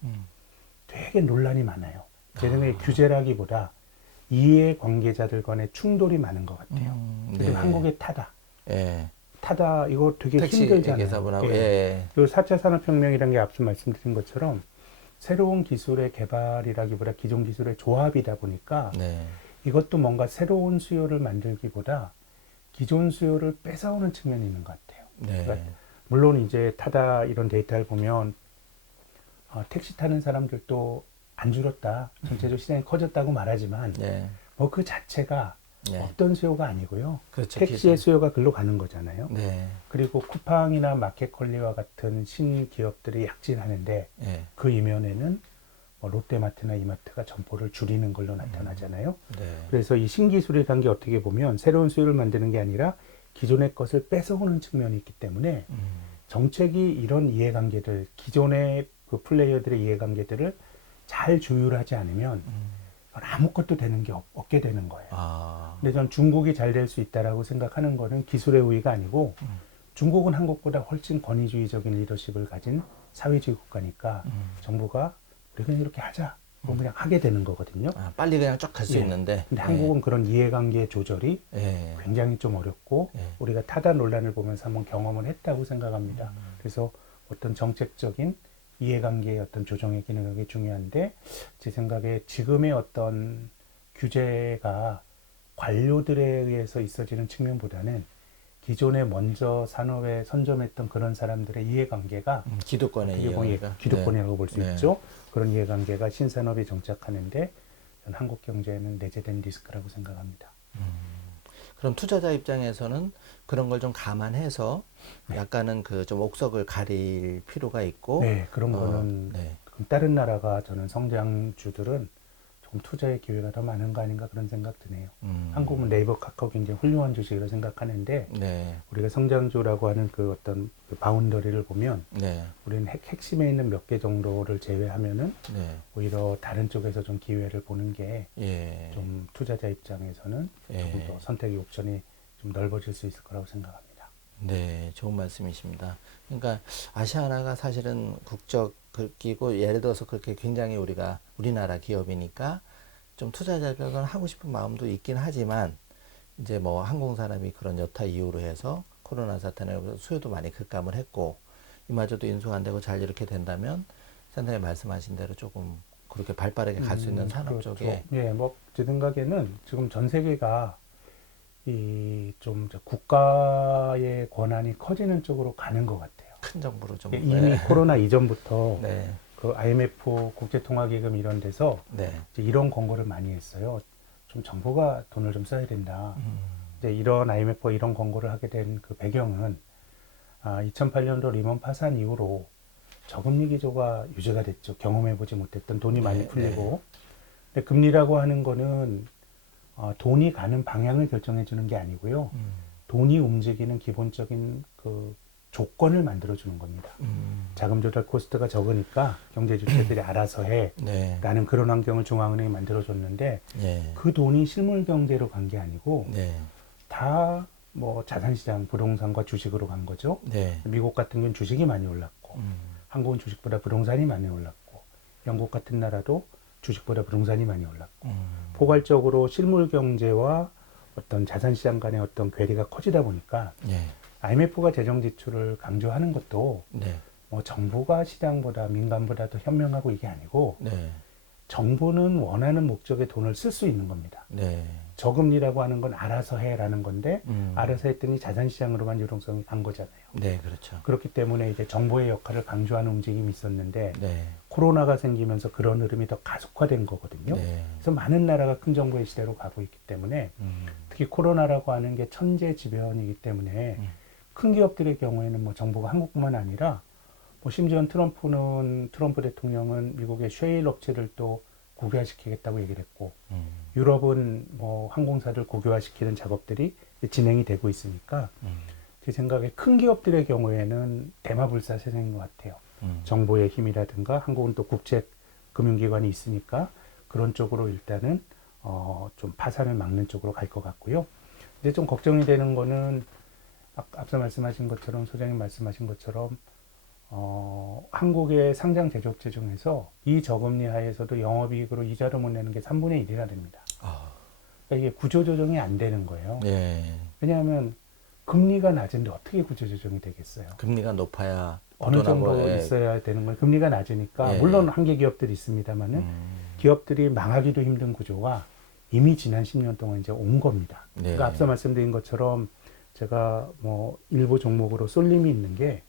되게 논란이 많아요. 제 생각에 규제라기보다 이해 관계자들 간의 충돌이 많은 것 같아요. 그리고 네. 한국의 타다. 예. 타다 이거 되게 택시 힘들잖아요. 기사분하고, 예. 예. 그리고 4차 산업혁명이라는 게 앞서 말씀드린 것처럼 새로운 기술의 개발이라기보다 기존 기술의 조합이다 보니까 네. 이것도 뭔가 새로운 수요를 만들기보다 기존 수요를 뺏어오는 측면이 있는 것 같아요. 네. 그러니까 물론 이제 타다 이런 데이터를 보면 택시 타는 사람들도 안 줄었다. 전체적으로 시장이 커졌다고 말하지만 네. 뭐 그 자체가 네. 없던 수요가 아니고요. 그렇죠. 택시의 기존. 수요가 글로 가는 거잖아요. 네. 그리고 쿠팡이나 마켓컬리와 같은 신기업들이 약진하는데 예. 그 이면에는 뭐 롯데마트나 이마트가 점포를 줄이는 걸로 나타나잖아요. 네. 그래서 이 신기술의 관계 어떻게 보면 새로운 수요를 만드는 게 아니라 기존의 것을 뺏어오는 측면이 있기 때문에 정책이 이런 이해관계들, 기존의 그 플레이어들의 이해관계들을 잘 조율하지 않으면 아무것도 되는 게 없게 되는 거예요. 근데 전 중국이 잘 될 수 있다라고 생각하는 거는 기술의 우위가 아니고 중국은 한국보다 훨씬 권위주의적인 리더십을 가진 사회주의 국가니까 정부가 우리 그냥 이렇게 하자. 그럼 그냥 하게 되는 거거든요. 아, 빨리 그냥 쭉 갈 수 예. 있는데. 근데 한국은 그런 이해관계 조절이 예. 굉장히 좀 어렵고 예. 우리가 타다 논란을 보면서 한번 경험을 했다고 생각합니다. 그래서 어떤 정책적인 이해관계의 어떤 조정의 기능이 중요한데 제 생각에 지금의 어떤 규제가 관료들에 의해서 있어지는 측면보다는 기존에 먼저 산업에 선점했던 그런 사람들의 이해관계가 기득권의 어떻게 보면 이해가. 기득권이라고 볼 수 네. 있죠. 그런 이해관계가 신산업에 정착하는데 저는 한국 경제에는 내재된 리스크라고 생각합니다. 그럼 투자자 입장에서는 그런 걸 좀 감안해서 네. 약간은 그 좀 옥석을 가릴 필요가 있고. 네, 그런 거는 네. 다른 나라가 저는 성장주들은 조금 투자의 기회가 더 많은 거 아닌가 그런 생각 드네요. 한국은 네이버, 카카오 굉장히 훌륭한 주식이라고 생각하는데 네. 우리가 성장주라고 하는 그 어떤 그 바운더리를 보면 네. 우리는 핵심에 있는 몇 개 정도를 제외하면은 네. 오히려 다른 쪽에서 좀 기회를 보는 게 예. 좀 투자자 입장에서는 예. 조금 더 선택의 옵션이 좀 넓어질 수 있을 거라고 생각합니다. 네, 좋은 말씀이십니다. 그러니까 아시아나가 사실은 국적이고 예를 들어서 그렇게 굉장히 우리나라 기업이니까 좀 투자자 입장에서는 하고 싶은 마음도 있긴 하지만 이제 뭐 항공산업이 그런 여타 이유로 해서 코로나 사태로 수요도 많이 급감을 했고 이마저도 인수가 안 되고 잘 이렇게 된다면 선생님 말씀하신 대로 조금 그렇게 발빠르게 갈 수 있는 산업 그렇죠. 쪽에. 예, 뭐 제 생각에는 지금 전 세계가 이 좀 국가의 권한이 커지는 쪽으로 가는 것 같아요. 큰 정보로 좀. 이미 네. 코로나 이전부터 네. 그 IMF 국제통화기금 이런 데서 네. 이제 이런 권고를 많이 했어요. 좀 정부가 돈을 좀 써야 된다. 이제 이런 IMF가 이런 권고를 하게 된 그 배경은 2008년도 리먼 파산 이후로 저금리 기조가 유지가 됐죠. 경험해보지 못했던 돈이 많이 네, 풀리고. 근데 금리라고 하는 거는 돈이 가는 방향을 결정해 주는 게 아니고요. 돈이 움직이는 기본적인 그 조건을 만들어 주는 겁니다. 자금 조달 코스트가 적으니까 경제 주체들이 알아서 해. 네. 라는 그런 환경을 중앙은행이 만들어 줬는데 예. 그 돈이 실물 경제로 간 게 아니고 네. 다 뭐 자산시장, 부동산과 주식으로 간 거죠. 네. 미국 같은 경우는 주식이 많이 올랐고 한국은 주식보다 부동산이 많이 올랐고 영국 같은 나라도 주식보다 부동산이 많이 올랐고 포괄적으로 실물 경제와 어떤 자산시장 간의 어떤 괴리가 커지다 보니까 예. IMF가 재정 지출을 강조하는 것도 네. 뭐 정부가 시장보다 민간보다 더 현명하고 이게 아니고 네. 정부는 원하는 목적에 돈을 쓸 수 있는 겁니다. 네. 저금리라고 하는 건 알아서 해라는 건데 음. 알아서 했더니 자산시장으로만 유동성이 간 거잖아요. 네, 그렇죠. 그렇기 때문에 이제 정부의 역할을 강조하는 움직임이 있었는데 네. 코로나가 생기면서 그런 흐름이 더 가속화된 거거든요. 네. 그래서 많은 나라가 큰 정부의 시대로 가고 있기 때문에 특히 코로나라고 하는 게 천재지변이기 때문에 큰 기업들의 경우에는 뭐 정부가 한국뿐만 아니라 뭐 심지어 트럼프 대통령은 미국의 쉐일 업체를 또 국유화시키겠다고 얘기를 했고 유럽은 뭐 항공사를 국유화시키는 작업들이 진행이 되고 있으니까 제 생각에 큰 기업들의 경우에는 대마불사 세상인 것 같아요. 정부의 힘이라든가 한국은 또 국제 금융기관이 있으니까 그런 쪽으로 일단은 좀 파산을 막는 쪽으로 갈 것 같고요. 이제 좀 걱정이 되는 거는 앞서 말씀하신 것처럼 소장님 말씀하신 것처럼 한국의 상장 제조업체 중에서 이 저금리 하에서도 영업이익으로 이자를 못 내는 게 3분의 1이나 됩니다. 그러니까 이게 구조조정이 안 되는 거예요. 예. 왜냐하면 금리가 낮은데 어떻게 구조조정이 되겠어요? 금리가 높아야 어느 정도 보돈하고, 있어야 되는 거예요. 금리가 낮으니까 예. 물론 한계 기업들이 있습니다만은 기업들이 망하기도 힘든 구조가 이미 지난 10년 동안 이제 온 겁니다. 네. 그러니까 앞서 말씀드린 것처럼 제가 뭐 일부 종목으로 쏠림이 있는 게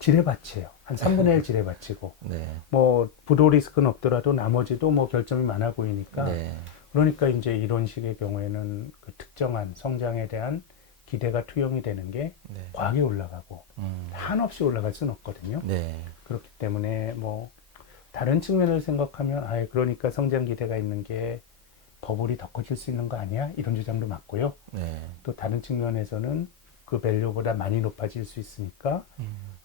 지뢰밭이에요. 한 3분의 1 지뢰밭이고 네. 뭐 부도 리스크는 없더라도 나머지도 뭐 결점이 많아 보이니까 네. 그러니까 이제 이런 식의 경우에는 그 특정한 성장에 대한 기대가 투영이 되는 게 네. 과하게 올라가고 한없이 올라갈 수는 없거든요. 네. 그렇기 때문에 뭐 다른 측면을 생각하면 그러니까 성장 기대가 있는 게 버블이 더 커질 수 있는 거 아니야? 이런 주장도 맞고요. 네. 또 다른 측면에서는 그 밸류보다 많이 높아질 수 있으니까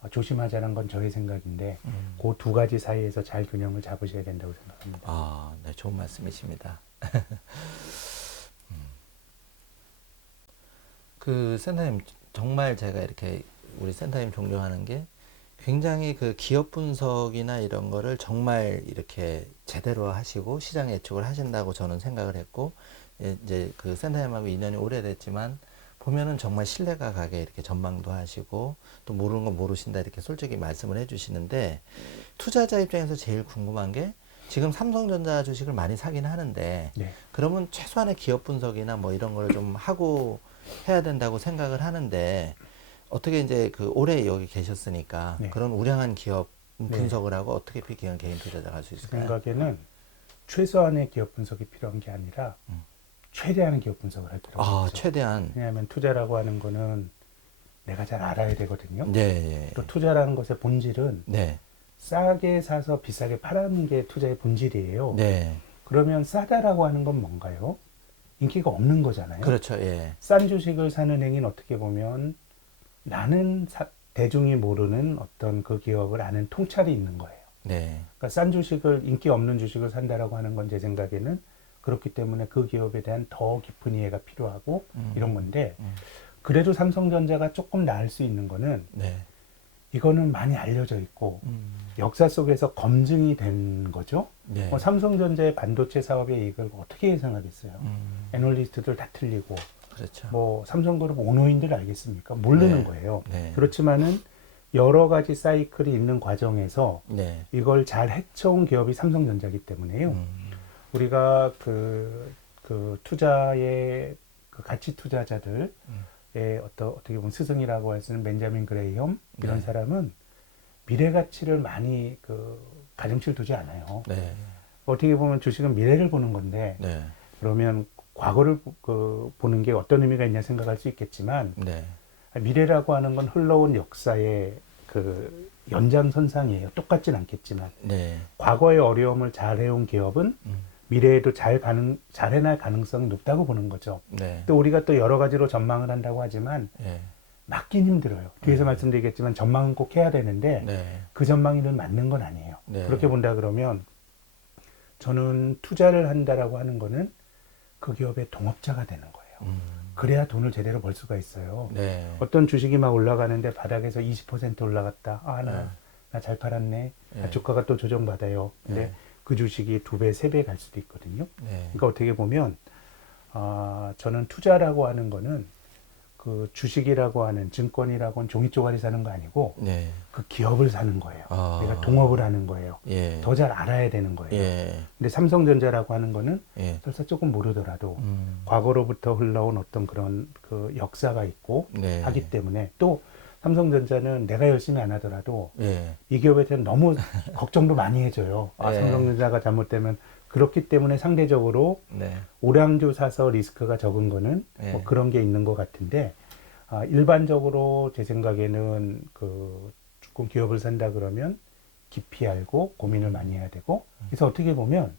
조심하자는 건 저의 생각인데 그 두 가지 사이에서 잘 균형을 잡으셔야 된다고 생각합니다. 아, 네, 좋은 말씀이십니다. 그 센터님 정말 제가 이렇게 우리 센터님 존경하는 게 굉장히 그 기업 분석이나 이런 거를 정말 이렇게 제대로 하시고 시장 예측을 하신다고 저는 생각을 했고, 예, 이제 그 센터장님하고 인연이 오래됐지만 보면은 정말 신뢰가 가게 이렇게 전망도 하시고 또 모르는 건 모르신다 이렇게 솔직히 말씀을 해주시는데, 투자자 입장에서 제일 궁금한 게 지금 삼성전자 주식을 많이 사긴 하는데 네. 그러면 최소한의 기업 분석이나 뭐 이런 걸 좀 하고 해야 된다고 생각을 하는데, 어떻게 이제 그 오래 여기 계셨으니까 네. 그런 우량한 기업 네. 분석을 하고 어떻게 피킹한 개인 투자자가 할 수 제 있을까요? 생각에는 최소한의 기업 분석이 필요한 게 아니라 최대한의 기업 분석을 할 필요가 아, 있죠. 최대한. 왜냐하면 투자라고 하는 거는 내가 잘 알아야 되거든요. 네, 예. 또 투자라는 것의 본질은 네, 싸게 사서 비싸게 팔아는 게 투자의 본질이에요. 네. 그러면 싸다라고 하는 건 뭔가요? 인기가 없는 거잖아요. 그렇죠, 예. 싼 주식을 사는 행위는 어떻게 보면 나는 대중이 모르는 어떤 그 기업을 아는 통찰이 있는 거예요. 네, 그러니까 싼 주식을, 인기 없는 주식을 산다라고 하는 건 제 생각에는 그렇기 때문에 그 기업에 대한 더 깊은 이해가 필요하고 이런 건데, 그래도 삼성전자가 조금 나을 수 있는 거는 네. 이거는 많이 알려져 있고 역사 속에서 검증이 된 거죠. 네. 삼성전자의 반도체 사업의 이익을 어떻게 예상하겠어요? 애널리스트들 다 틀리고, 그렇죠. 뭐 삼성그룹 오너인들 알겠습니까? 모르는 네. 거예요. 네. 그렇지만은 여러 가지 사이클이 있는 과정에서 네. 이걸 잘 헤쳐온 기업이 삼성전자이기 때문에요. 우리가 그 투자의 그 가치 투자자들의 어떻게 보면 스승이라고 할 수 있는 벤자민 그레이엄 이런 네. 사람은 미래 가치를 많이 가중치를 두지 않아요. 네. 어떻게 보면 주식은 미래를 보는 건데, 네. 그러면 과거를 보는 게 어떤 의미가 있냐 생각할 수 있겠지만, 네. 미래라고 하는 건 흘러온 역사의 그 연장선상이에요. 똑같진 않겠지만 네. 과거의 어려움을 잘 해온 기업은 미래에도 잘 해낼 가능성이 높다고 보는 거죠. 네. 또 우리가 또 여러 가지로 전망을 한다고 하지만 네. 맞긴 힘들어요. 뒤에서 말씀드리겠지만 전망은 꼭 해야 되는데 네. 그 전망이 늘 맞는 건 아니에요. 네. 그렇게 본다 그러면 저는 투자를 한다라고 하는 거는 그 기업의 동업자가 되는 거예요. 그래야 돈을 제대로 벌 수가 있어요. 네. 어떤 주식이 막 올라가는데 바닥에서 20% 올라갔다. 아, 네. 나 잘 팔았네. 네. 주가가 또 조정받아요. 근데 네. 그 주식이 2배, 3배 갈 수도 있거든요. 네. 그러니까 어떻게 보면, 저는 투자라고 하는 거는 그 주식이라고 하는 증권이라고 하는 종이 쪼가리 사는 거 아니고 네. 그 기업을 사는 거예요. 아. 내가 동업을 하는 거예요. 예. 더 잘 알아야 되는 거예요. 예. 근데 삼성전자라고 하는 거는 예. 설사 조금 모르더라도 과거로부터 흘러온 어떤 그런 그 역사가 있고 네. 하기 때문에, 또 삼성전자는 내가 열심히 안 하더라도 예. 이 기업에 대한 너무 걱정도 많이 해줘요. 네. 삼성전자가 잘못되면. 그렇기 때문에 상대적으로 네. 오량주 사서 리스크가 적은 거는 네. 뭐 그런 게 있는 것 같은데, 일반적으로 제 생각에는 조금 기업을 산다 그러면 깊이 알고 고민을 많이 해야 되고, 그래서 어떻게 보면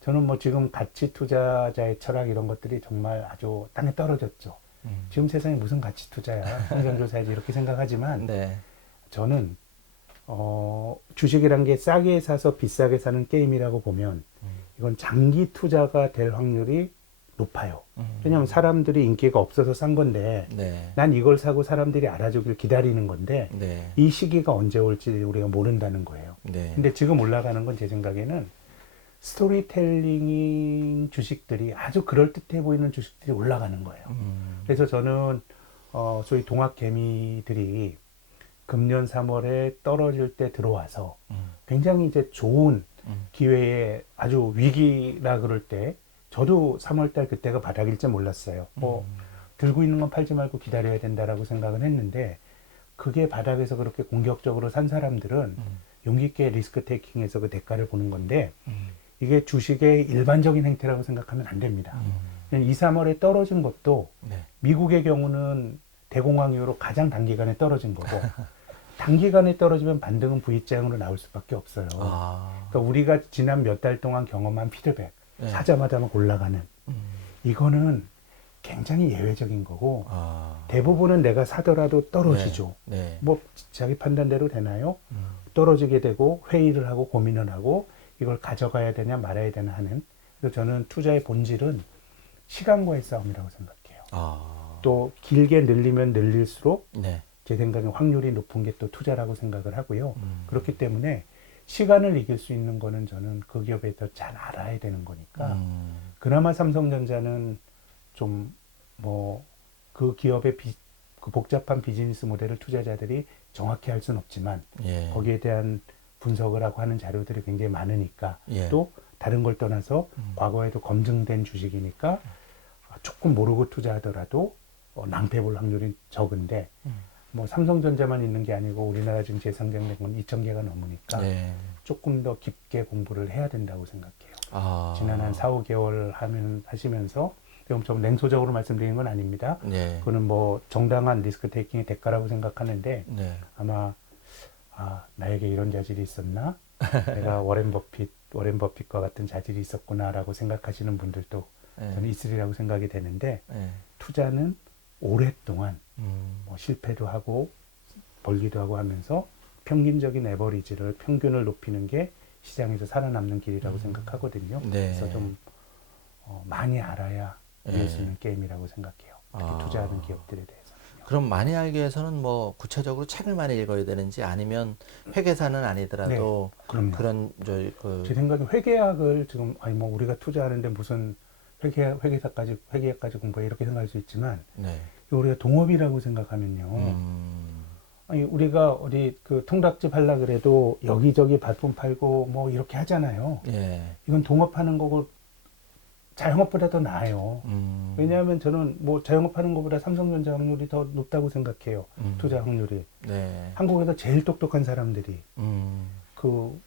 저는 뭐 지금 가치 투자자의 철학 이런 것들이 정말 아주 땅에 떨어졌죠. 지금 세상에 무슨 가치 투자야, 성장조사야지 이렇게 생각하지만 네. 저는 주식이란 게 싸게 사서 비싸게 사는 게임이라고 보면 이건 장기 투자가 될 확률이 높아요. 왜냐하면 사람들이 인기가 없어서 산 건데, 네. 난 이걸 사고 사람들이 알아주길 기다리는 건데 네. 이 시기가 언제 올지 우리가 모른다는 거예요. 네. 근데 지금 올라가는 건 제 생각에는 스토리텔링 주식들이, 아주 그럴듯해 보이는 주식들이 올라가는 거예요. 그래서 저는 소위 동학개미들이 금년 3월에 떨어질 때 들어와서 굉장히 이제 좋은 기회에, 아주 위기라 그럴 때 저도 3월달 그때가 바닥일 줄 몰랐어요. 들고 있는 건 팔지 말고 기다려야 된다라고 생각은 했는데, 그게 바닥에서 그렇게 공격적으로 산 사람들은 용기 있게 리스크 테이킹에서 그 대가를 보는 건데, 이게 주식의 일반적인 행태라고 생각하면 안 됩니다. 2, 3월에 떨어진 것도 네. 미국의 경우는 대공황 이후로 가장 단기간에 떨어진 거고, 단기간에 떨어지면 반등은 V자형으로 나올 수밖에 없어요. 아. 그러니까 우리가 지난 몇 달 동안 경험한 피드백, 네. 사자마자 막 올라가는, 이거는 굉장히 예외적인 거고, 대부분은 내가 사더라도 떨어지죠. 네. 네. 뭐 자기 판단대로 되나요? 떨어지게 되고 회의를 하고 고민을 하고 이걸 가져가야 되냐 말아야 되나 하는. 그래서 저는 투자의 본질은 시간과의 싸움이라고 생각해요. 또 길게 늘리면 늘릴수록 네. 제 생각에 확률이 높은 게 또 투자라고 생각을 하고요. 그렇기 때문에 시간을 이길 수 있는 거는 저는 그 기업에 더 잘 알아야 되는 거니까 그나마 삼성전자는 좀 뭐 그 기업의 그 복잡한 비즈니스 모델을 투자자들이 정확히 할 수는 없지만 예. 거기에 대한 분석을 하고 하는 자료들이 굉장히 많으니까 예. 또 다른 걸 떠나서 과거에도 검증된 주식이니까 조금 모르고 투자하더라도 낭패 볼 확률이 적은데 뭐 삼성전자만 있는 게 아니고 우리나라 지금 재상장된 건 2,000개가 넘으니까 예. 조금 더 깊게 공부를 해야 된다고 생각해요. 아. 지난 한 4, 5개월 하시면서 좀 냉소적으로 말씀드리는 건 아닙니다. 네. 그거는 뭐 정당한 리스크 테이킹의 대가라고 생각하는데 네. 아마 나에게 이런 자질이 있었나? 내가 워렌 버핏과 같은 자질이 있었구나라고 생각하시는 분들도 예. 저는 있으리라고 생각이 되는데 예. 투자는 오랫동안 음. 뭐 실패도 하고 벌기도 하고 하면서 평균적인 에버리지를 평균을 높이는 게 시장에서 살아남는 길이라고 생각하거든요. 네. 그래서 좀 많이 알아야 이길 수 예. 있는 게임이라고 생각해요. 특히 투자하는 기업들에 대해서는요. 그럼 많이 알기 위해서는 뭐 구체적으로 책을 많이 읽어야 되는지 아니면 회계사는 아니더라도 그럼요. 그런 제 생각에 회계학을 지금 뭐 우리가 투자하는데 무슨 회계학까지 공부해 이렇게 생각할 수 있지만 네. 이거 우리가 동업이라고 생각하면요. 아니 우리가 어디 그 통닭집 하려 그래도 여기저기 발품 팔고 뭐 이렇게 하잖아요. 예. 이건 동업하는 거고 자영업보다 더 나아요. 왜냐하면 저는 뭐 자영업하는 것보다 삼성전자 확률이 더 높다고 생각해요. 투자 확률이. 네. 한국에서 제일 똑똑한 사람들이 그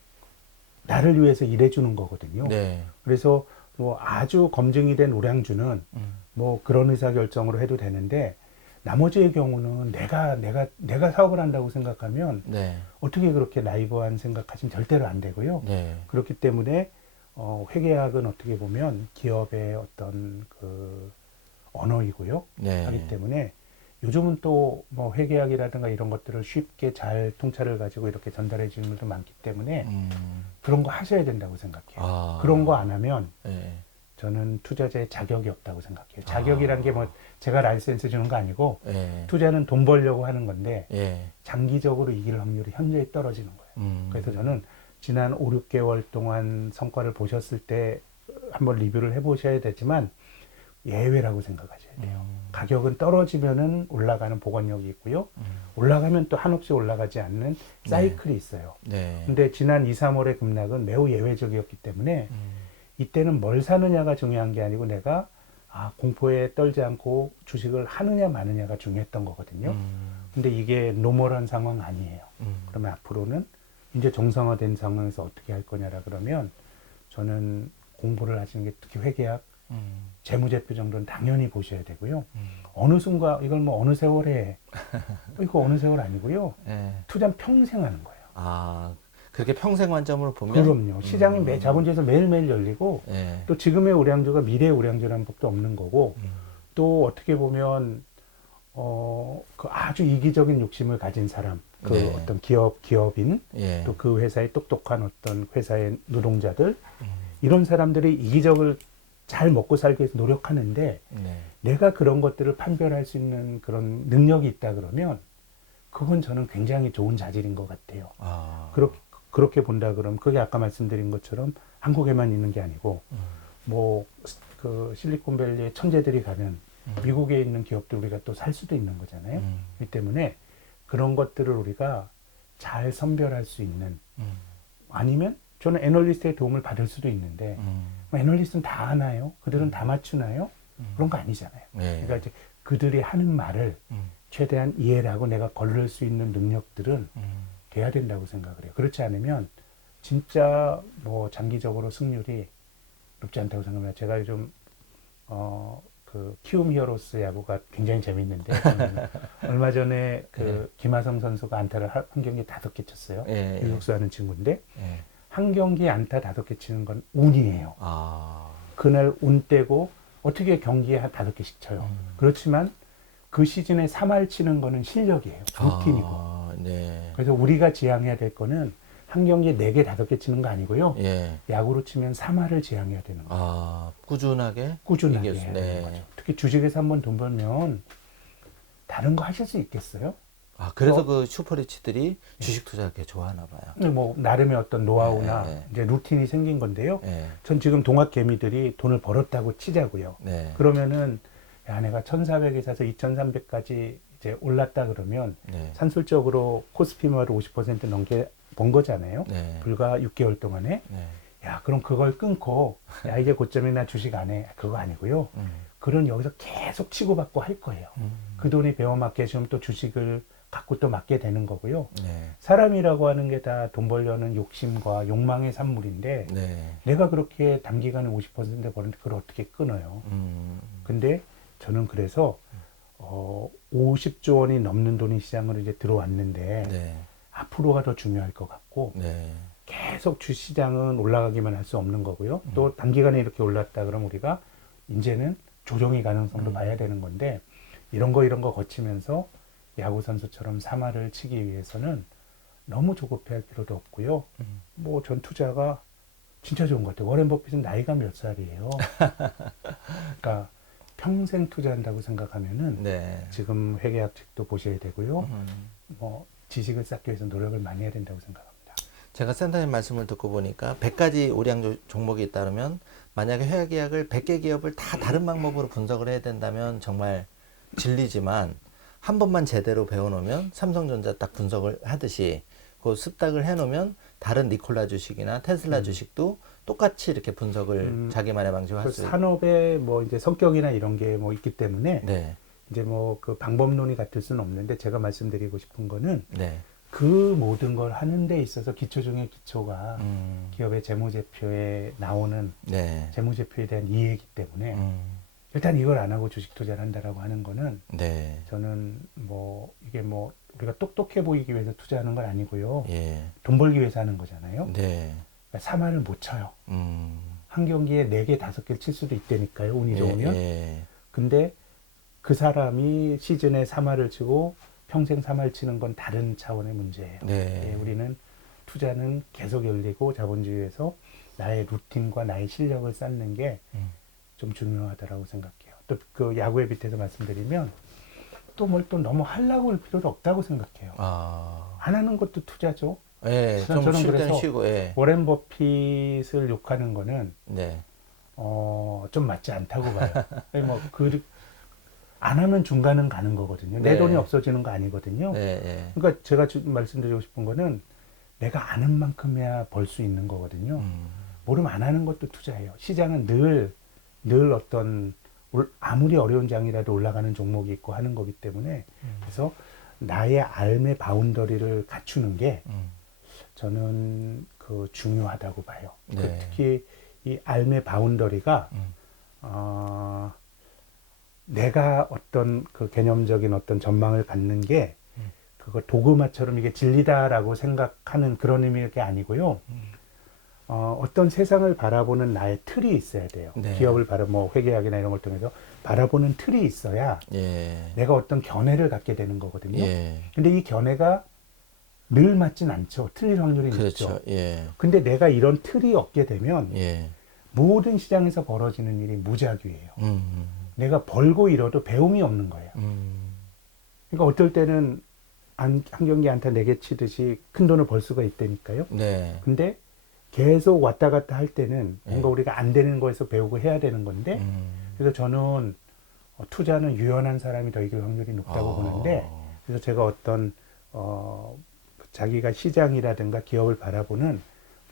나를 위해서 일해주는 거거든요. 네. 그래서 뭐 아주 검증이 된 우량주는 뭐 그런 의사결정으로 해도 되는데 나머지의 경우는 내가 사업을 한다고 생각하면 네. 어떻게 그렇게 나이브한 생각하시면 절대로 안 되고요. 네. 그렇기 때문에 회계학은 어떻게 보면 기업의 어떤 그 언어이고요. 네. 하기 때문에 요즘은 또 뭐 회계학이라든가 이런 것들을 쉽게 잘 통찰을 가지고 이렇게 전달해 주는 분도 많기 때문에 그런 거 하셔야 된다고 생각해요. 그런 거 안 하면 네. 저는 투자자의 자격이 없다고 생각해요. 자격이란 게 뭐 제가 라이센스 주는 거 아니고 예. 투자는 돈 벌려고 하는 건데 예. 장기적으로 이길 확률이 현저히 떨어지는 거예요. 그래서 저는 지난 5, 6개월 동안 성과를 보셨을 때 한번 리뷰를 해보셔야 되지만 예외라고 생각하셔야 돼요. 가격은 떨어지면은 올라가는 복원력이 있고요. 올라가면 또 한없이 올라가지 않는 사이클이 있어요. 네. 근데 지난 2, 3월의 급락은 매우 예외적이었기 때문에 이때는 뭘 사느냐가 중요한 게 아니고 내가 공포에 떨지 않고 주식을 하느냐 마느냐가 중요했던 거거든요. 근데 이게 노멀한 상황 아니에요. 그러면 앞으로는 이제 정상화된 상황에서 어떻게 할 거냐라 그러면 저는 공부를 하시는 게 특히 회계학, 재무제표 정도는 당연히 보셔야 되고요. 어느 순간 이걸 뭐 어느 세월에 이거 어느 세월 아니고요. 예. 투자는 평생 하는 거예요. 그렇게 평생 관점으로 보면 그럼요. 시장이 자본주의에서 매일매일 열리고 예. 또 지금의 우량주가 미래의 우량주라는 법도 없는 거고 또 어떻게 보면 그 아주 이기적인 욕심을 가진 사람, 그 네. 어떤 기업인 예. 또 그 회사의 똑똑한 어떤 회사의 노동자들 이런 사람들이 이기적을 잘 먹고 살기 위해서 노력하는데 네. 내가 그런 것들을 판별할 수 있는 그런 능력이 있다 그러면 그건 저는 굉장히 좋은 자질인 것 같아요. 그렇게 본다 그러면 그게 아까 말씀드린 것처럼 한국에만 있는 게 아니고 뭐 그 실리콘밸리의 천재들이 가면 미국에 있는 기업들 우리가 또 살 수도 있는 거잖아요. 그렇기 때문에 그런 것들을 우리가 잘 선별할 수 있는 아니면 저는 애널리스트의 도움을 받을 수도 있는데 애널리스트는 다 아나요? 그들은 다 맞추나요? 그런 거 아니잖아요. 네. 그러니까 이제 그들이 하는 말을 최대한 이해를 하고 내가 걸을 수 있는 능력들은 돼야 된다고 생각을 해요. 그렇지 않으면 진짜 뭐 장기적으로 승률이 높지 않다고 생각합니다. 제가 요즘 그 키움 히어로스 야구가 굉장히 재밌는데 얼마 전에 그 김하성 선수가 안타를 한 경기에 5개 쳤어요. 예. 유격수 하는 친구인데 예. 한 경기 안타 5개 치는 건 운이에요. 그날 운 떼고 어떻게 경기에 한 5개씩 쳐요. 그렇지만 그 시즌에 3할 치는 거는 실력이에요. 루틴이고. 네. 그래서 우리가 지향해야 될 거는 한 경기에 4개, 5개 치는 거 아니고요. 예. 야구로 치면 3할을 지향해야 되는 거예요. 꾸준하게 꾸준하게 이길 수- 해야 되는 네. 거죠. 특히 주식에서 한번 돈 벌면 다른 거 하실 수 있겠어요? 아, 그래서 어. 그 슈퍼리치들이 주식 투자를 그렇게 좋아하나 봐요. 뭐 나름의 어떤 노하우나 네. 이제 루틴이 생긴 건데요. 네. 전 지금 동학개미들이 돈을 벌었다고 치자고요. 네. 그러면은 야, 내가 1,400에 사서 2,300까지 이제 올랐다 그러면 네. 산술적으로 코스피마를 50% 넘게 번 거잖아요. 네. 불과 6개월 동안에. 네. 야, 그럼 그걸 끊고 야, 이게 고점이나 주식 안 해. 그거 아니고요. 그런 여기서 계속 치고받고 할 거예요. 그 돈이 배워맞게 해주면 또 주식을 갖고 또 맞게 되는 거고요. 네. 사람이라고 하는 게 다 돈 벌려는 욕심과 욕망의 산물인데 네. 내가 그렇게 단기간에 50% 버는데 그걸 어떻게 끊어요? 근데 저는 그래서 50조 원이 넘는 돈이 시장으로 이제 들어왔는데 네. 앞으로가 더 중요할 것 같고 네. 계속 주시장은 올라가기만 할 수 없는 거고요. 또 단기간에 이렇게 올랐다 그러면 우리가 이제는 조정의 가능성도 봐야 되는 건데 이런 거 거치면서 야구 선수처럼 사마를 치기 위해서는 너무 조급해할 필요도 없고요. 뭐 전 투자가 진짜 좋은 것 같아요. 워렌 버핏은 나이가 몇 살이에요. 그러니까 평생 투자한다고 생각하면은 네. 지금 회계학 책도 보셔야 되고요. 뭐 지식을 쌓기 위해서 노력을 많이 해야 된다고 생각합니다. 제가 센터님 말씀을 듣고 보니까 100가지 우량 종목이 있다면 만약에 회계학을 100개 기업을 다 다른 방법으로 분석을 해야 된다면 정말 진리지만 한 번만 제대로 배워놓으면 삼성전자 딱 분석을 하듯이 그 습득을 해놓으면 다른 니콜라 주식이나 테슬라 주식도 똑같이 이렇게 분석을 자기만의 방식으로 할 그 수 산업의 뭐 이제 성격이나 이런 게 뭐 있기 때문에 네. 이제 뭐 그 방법론이 같을 수는 없는데 제가 말씀드리고 싶은 거는 네. 그 모든 걸 하는 데 있어서 기초 중에 기초가 기업의 재무제표에 나오는 네. 재무제표에 대한 이해이기 때문에 일단 이걸 안 하고 주식 투자를 한다라고 하는 거는 네. 저는 뭐 이게 뭐 우리가 똑똑해 보이기 위해서 투자하는 건 아니고요. 예. 돈 벌기 위해서 하는 거잖아요. 네. 그러니까 3할을 못 쳐요. 음. 한 경기에 4개, 5개를 칠 수도 있다니까요. 운이 좋으면. 예. 근데 그 사람이 시즌에 3할을 치고 평생 3할 치는 건 다른 차원의 문제예요. 네. 예, 우리는 투자는 계속 열리고 자본주의에서 나의 루틴과 나의 실력을 쌓는 게 좀 중요하다라고 생각해요. 또 그 야구의 밑에서 말씀드리면 또 뭘 또 너무 하려고 할 필요도 없다고 생각해요. 아. 안 하는 것도 투자죠. 예. 좀 저는 쉴 때는 그래서 쉬고, 예. 워렌 버핏을 욕하는 거는 네. 좀 맞지 않다고 봐요. 뭐 안 하면 중간은 가는 거거든요. 내 네. 돈이 없어지는 거 아니거든요. 네. 예. 그러니까 제가 지금 말씀드리고 싶은 거는 내가 아는 만큼이야 벌 수 있는 거거든요. 모르면 안 하는 것도 투자예요. 시장은 늘 어떤 아무리 어려운 장이라도 올라가는 종목이 있고 하는 거기 때문에 그래서 나의 삶의 바운더리를 갖추는 게 저는 그 중요하다고 봐요. 네. 그 특히 이 삶의 바운더리가 내가 어떤 그 개념적인 어떤 전망을 갖는 게 그거 도그마처럼 이게 진리다라고 생각하는 그런 의미의 게 아니고요. 어떤 세상을 바라보는 나의 틀이 있어야 돼요. 네. 기업을 뭐 회계학이나 이런 걸 통해서 바라보는 틀이 있어야 예. 내가 어떤 견해를 갖게 되는 거거든요. 예. 근데 이 견해가 늘 맞진 않죠. 틀릴 확률이 그렇죠. 높죠. 예. 근데 내가 이런 틀이 없게 되면 예. 모든 시장에서 벌어지는 일이 무작위예요. 내가 벌고 잃어도 배움이 없는 거예요. 그러니까 어떨 때는 한 경기 안타 4개 치듯이 큰 돈을 벌 수가 있다니까요. 네. 근데 계속 왔다 갔다 할 때는 뭔가 네. 우리가 안 되는 거에서 배우고 해야 되는 건데 그래서 저는 투자는 유연한 사람이 더 이길 확률이 높다고 보는데 그래서 제가 어떤 자기가 시장이라든가 기업을 바라보는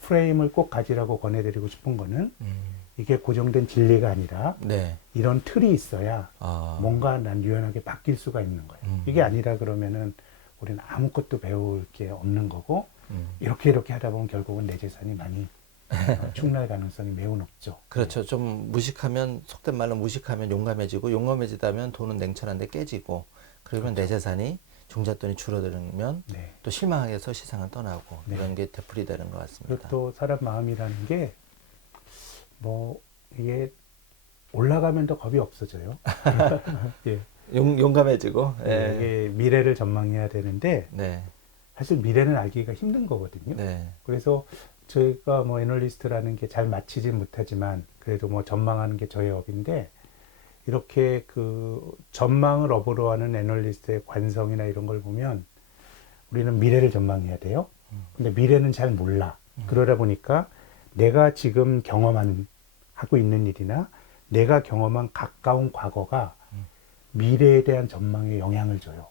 프레임을 꼭 가지라고 권해드리고 싶은 거는 이게 고정된 진리가 아니라 네. 이런 틀이 있어야 아. 뭔가 난 유연하게 바뀔 수가 있는 거예요. 이게 아니라 그러면은 우리는 아무것도 배울 게 없는 거고 이렇게 하다 보면 결국은 내 재산이 많이 축날 가능성이 매우 높죠. 그렇죠. 좀 무식하면, 속된 말로 무식하면 용감해지고, 용감해지다면 돈은 냉철한데 깨지고, 그러면 내 재산이 종잣돈이 줄어들면 네. 또 실망하게 해서 시장을 떠나고 네. 이런 게 되풀이되는 것 같습니다. 그리고 또 사람 마음이라는 게 뭐 이게 올라가면 더 겁이 없어져요. 예. 용감해지고. 예. 이게 미래를 전망해야 되는데 네. 사실 미래는 알기가 힘든 거거든요. 네. 그래서 저희가 뭐 애널리스트라는 게 잘 맞히진 못하지만 그래도 뭐 전망하는 게 저의 업인데 이렇게 그 전망을 업으로 하는 애널리스트의 관성이나 이런 걸 보면 우리는 미래를 전망해야 돼요. 근데 미래는 잘 몰라. 그러다 보니까 내가 지금 하고 있는 일이나 내가 경험한 가까운 과거가 미래에 대한 전망에 영향을 줘요.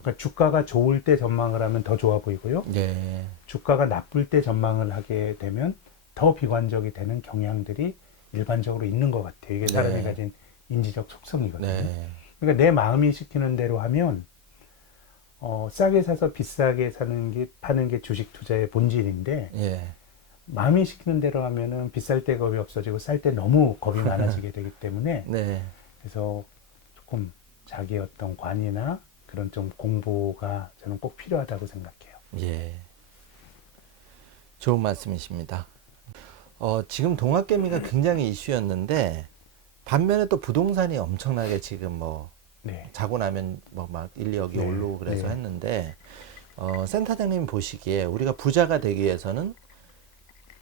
그러니까 주가가 좋을 때 전망을 하면 더 좋아 보이고요. 네. 주가가 나쁠 때 전망을 하게 되면 더 비관적이 되는 경향들이 일반적으로 있는 것 같아요. 이게 사람이 네. 가진 인지적 속성이거든요. 네. 그러니까 내 마음이 시키는 대로 하면 싸게 사서 비싸게 파는 게 주식 투자의 본질인데 예. 마음이 시키는 대로 하면은 비쌀 때 겁이 없어지고 쌀 때 너무 겁이 많아지게 되기 때문에 네. 그래서 조금 자기의 어떤 관이나 그런 좀 공부가 저는 꼭 필요하다고 생각해요. 예. 좋은 말씀이십니다. 지금 동학개미가 굉장히 이슈였는데 반면에 또 부동산이 엄청나게 지금 뭐 네. 자고 나면 뭐 막 1, 2억이 네. 오르고 그래서 네. 했는데 센터장님 보시기에 우리가 부자가 되기 위해서는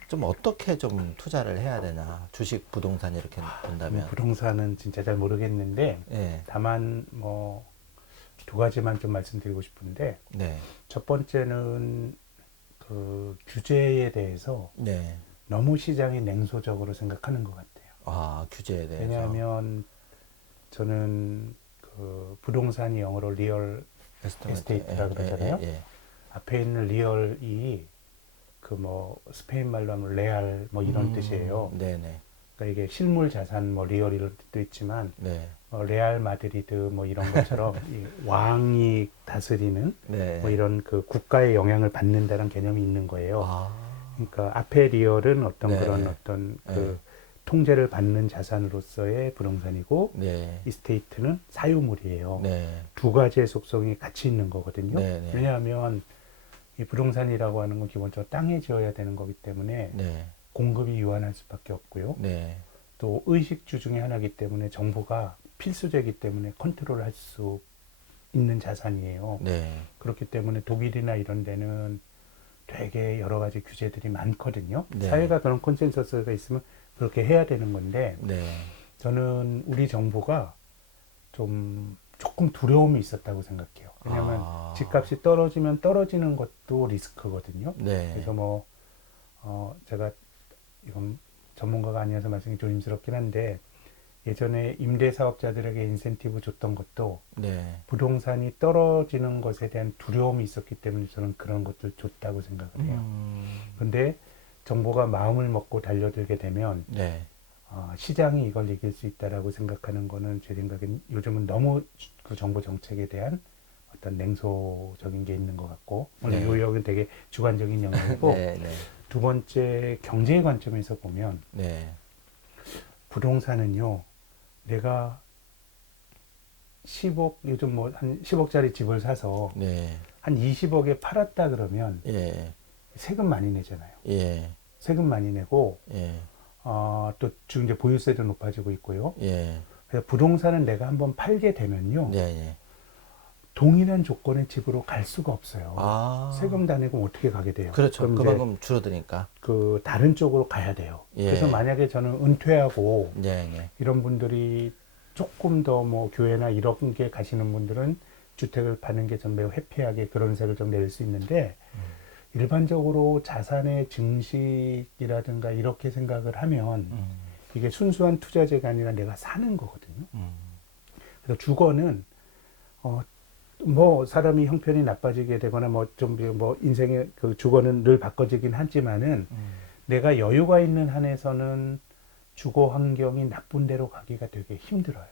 좀 어떻게 좀 투자를 해야 되나? 주식, 부동산 이렇게 본다면. 부동산은 진짜 잘 모르겠는데 예. 다만 뭐 두 가지만 좀 말씀드리고 싶은데 네. 첫 번째는 그 규제에 대해서 네. 너무 시장이 냉소적으로 생각하는 것 같아요. 아, 규제에 대해서. 왜냐하면 저는 그 부동산이 영어로 리얼 에스테이트라 그러잖아요. 예. 앞에 있는 리얼이 그 뭐 스페인 말로 하면 레알 뭐 이런 뜻이에요. 네네. 그러니까 이게 실물 자산 뭐 리얼 이런 뜻도 있지만 네. 레알 마드리드 뭐 이런 것처럼 이 왕이 다스리는 네. 뭐 이런 그 국가의 영향을 받는다는 개념이 있는 거예요. 아. 그러니까 앞에 리얼은 어떤 네. 그런 어떤 그 네. 통제를 받는 자산으로서의 부동산이고 네. 이스테이트는 사유물이에요. 네. 두 가지의 속성이 같이 있는 거거든요. 네, 네. 왜냐하면 이 부동산이라고 하는 건 기본적으로 땅에 지어야 되는 거기 때문에 네. 공급이 유한할 수밖에 없고요. 네. 또 의식주 중에 하나이기 때문에 정부가 필수적이기 때문에 컨트롤할 수 있는 자산이에요. 네. 그렇기 때문에 독일이나 이런 데는 되게 여러 가지 규제들이 많거든요. 네. 사회가 그런 콘센서스가 있으면 그렇게 해야 되는 건데 네. 저는 우리 정부가 조금 두려움이 있었다고 생각해요. 왜냐하면 집값이 떨어지면 떨어지는 것도 리스크거든요. 네. 그래서 뭐 제가 이건 전문가가 아니어서 말씀이 조심스럽긴 한데 예전에 임대사업자들에게 인센티브 줬던 것도 네. 부동산이 떨어지는 것에 대한 두려움이 있었기 때문에 저는 그런 것들 줬다고 생각을 해요. 근데 정부가 마음을 먹고 달려들게 되면 네. 시장이 이걸 이길 수 있다라고 생각하는 거는 제 생각엔 요즘은 너무 그 정부 정책에 대한 어떤 냉소적인 게 있는 것 같고 오늘 네. 요역은 되게 주관적인 영역이고 네. 네. 두 번째 경제의 관점에서 보면 네. 부동산은요 내가 10억 요즘 뭐 한 10억짜리 집을 사서 네. 한 20억에 팔았다 그러면 예. 세금 많이 내잖아요. 예. 세금 많이 내고 예. 또 지금 이제 보유세도 높아지고 있고요. 예. 그래서 부동산은 내가 한번 팔게 되면요. 네. 동일한 조건의 집으로 갈 수가 없어요. 아. 세금 다 내고 어떻게 가게 돼요? 그렇죠. 그럼 이제 그만큼 줄어드니까. 그 다른 쪽으로 가야 돼요. 예. 그래서 만약에 저는 은퇴하고 네. 네. 이런 분들이 조금 더 뭐 교회나 이런 게 가시는 분들은 주택을 파는 게 좀 매우 해피하게 그런 세를 좀 낼 수 있는데 일반적으로 자산의 증식이라든가 이렇게 생각을 하면 이게 순수한 투자재가 아니라 내가 사는 거거든요. 그래서 주거는 뭐 사람이 형편이 나빠지게 되거나 뭐 좀 뭐 인생의 그 주거는 늘 바꿔지긴 하지만은 내가 여유가 있는 한에서는 주거 환경이 나쁜 데로 가기가 되게 힘들어요.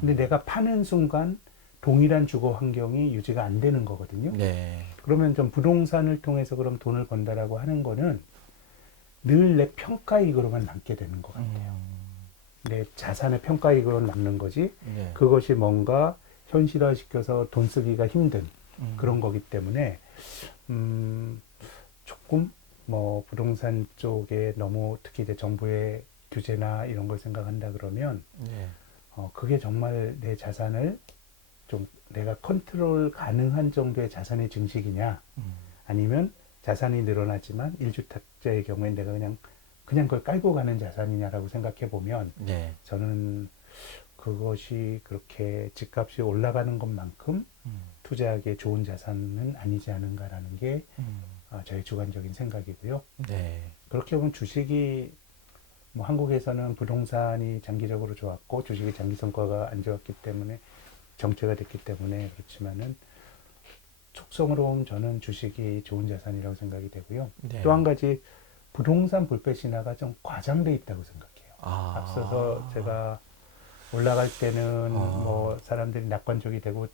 근데 내가 파는 순간 동일한 주거 환경이 유지가 안 되는 거거든요. 네. 그러면 좀 부동산을 통해서 그럼 돈을 번다라고 하는 거는 늘 내 평가이익으로만 남게 되는 것 같아요. 내 자산의 평가이익으로 남는 거지 네. 그것이 뭔가 현실화시켜서 돈 쓰기가 힘든 그런 거기 때문에 조금 뭐 부동산 쪽에 너무 특히 이제 정부의 규제나 이런 걸 생각한다 그러면 네. 그게 정말 내 자산을 좀 내가 컨트롤 가능한 정도의 자산의 증식이냐 아니면 자산이 늘어나지만 1주택자의 경우에 내가 그냥 그걸 깔고 가는 자산이냐라고 생각해 보면 ね 저는 그것이 그렇게 집값이 올라가는 것만큼 투자하기에 좋은 자산은 아니지 않은가라는 게 저의 주관적인 생각이고요. 네. 그렇게 보면 주식이 뭐 한국에서는 부동산이 장기적으로 좋았고 주식이 장기 성과가 안 좋았기 때문에 정체가 됐기 때문에 그렇지만은 속성으로 보면 저는 주식이 좋은 자산이라고 생각이 되고요. 네. 또 한 가지 부동산 불패 신화가 좀 과장돼 있다고 생각해요. 아. 앞서서 제가 올라갈 때는 아. 뭐 사람들이 낙관적이 되고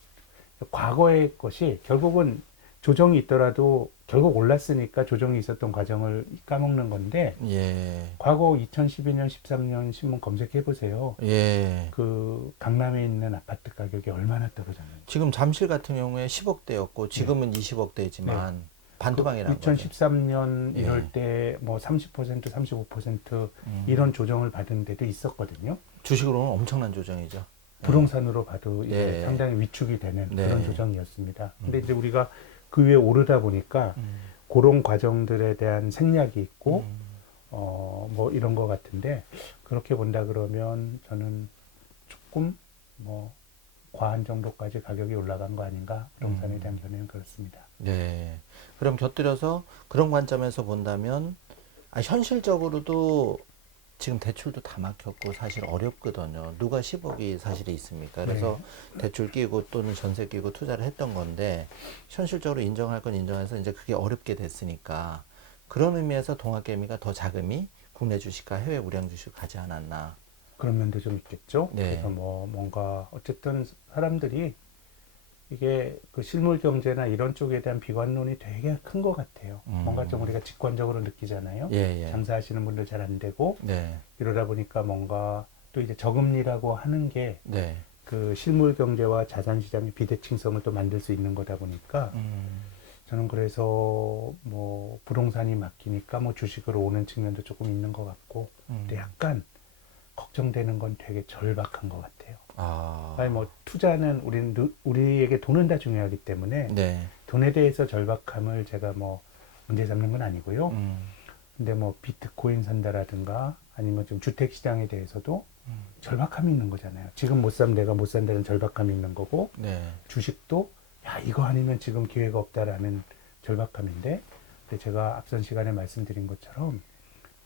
과거의 것이 결국은 조정이 있더라도 결국 올랐으니까 조정이 있었던 과정을 까먹는 건데 예. 과거 2012년, 13년 신문 검색해 보세요. 예. 그 강남에 있는 아파트 가격이 얼마나 떨어졌는지. 지금 잠실 같은 경우에 10억대였고 지금은 20억대지만 반토막이라는 거죠. 2013년 예. 이럴 때 뭐 30%, 35% 이런 조정을 받은 데도 있었거든요. 주식으로는 엄청난 조정이죠. 부동산으로 봐도 이게 네. 상당히 위축이 되는 네. 그런 조정이었습니다. 근데 이제 우리가 그 위에 오르다 보니까 그런 과정들에 대한 생략이 있고 뭐 이런 거 같은데 그렇게 본다 그러면 저는 조금 뭐 과한 정도까지 가격이 올라간 거 아닌가 부동산에 대한 견해는 그렇습니다. 네. 그럼 곁들여서 그런 관점에서 본다면 현실적으로도 지금 대출도 다 막혔고 사실 어렵거든요. 누가 10억이 사실이 있습니까? 그래서 대출 끼고 또는 전세 끼고 투자를 했던 건데 현실적으로 인정할 건 인정해서 이제 그게 어렵게 됐으니까 그런 의미에서 동학개미가 더 자금이 국내 주식과 해외 우량 주식을 가지 않았나. 그런 면도 좀 있겠죠. 네. 그래서 뭐 뭔가 어쨌든 사람들이 이게 그 실물 경제나 이런 쪽에 대한 비관론이 되게 큰 것 같아요. 뭔가 좀 우리가 직관적으로 느끼잖아요. 예, 예. 장사하시는 분들 잘 안 되고 네. 이러다 보니까 뭔가 또 이제 저금리라고 하는 게 네. 그 실물 경제와 자산 시장의 비대칭성을 또 만들 수 있는 거다 보니까 저는 그래서 뭐 부동산이 막히니까 뭐 주식으로 오는 측면도 조금 있는 것 같고 또 약간 걱정되는 건 되게 절박한 것 같아요. 아니 뭐 투자는 우리에게 돈은 다 중요하기 때문에 네. 돈에 대해서 절박함을 제가 뭐 문제 삼는 건 아니고요. 근데 뭐 비트코인 산다라든가 아니면 좀 주택 시장에 대해서도 절박함이 있는 거잖아요. 지금 못 사면 내가 못 산다는 절박함이 있는 거고 네. 주식도 야 이거 아니면 지금 기회가 없다라는 절박함인데 근데 제가 앞선 시간에 말씀드린 것처럼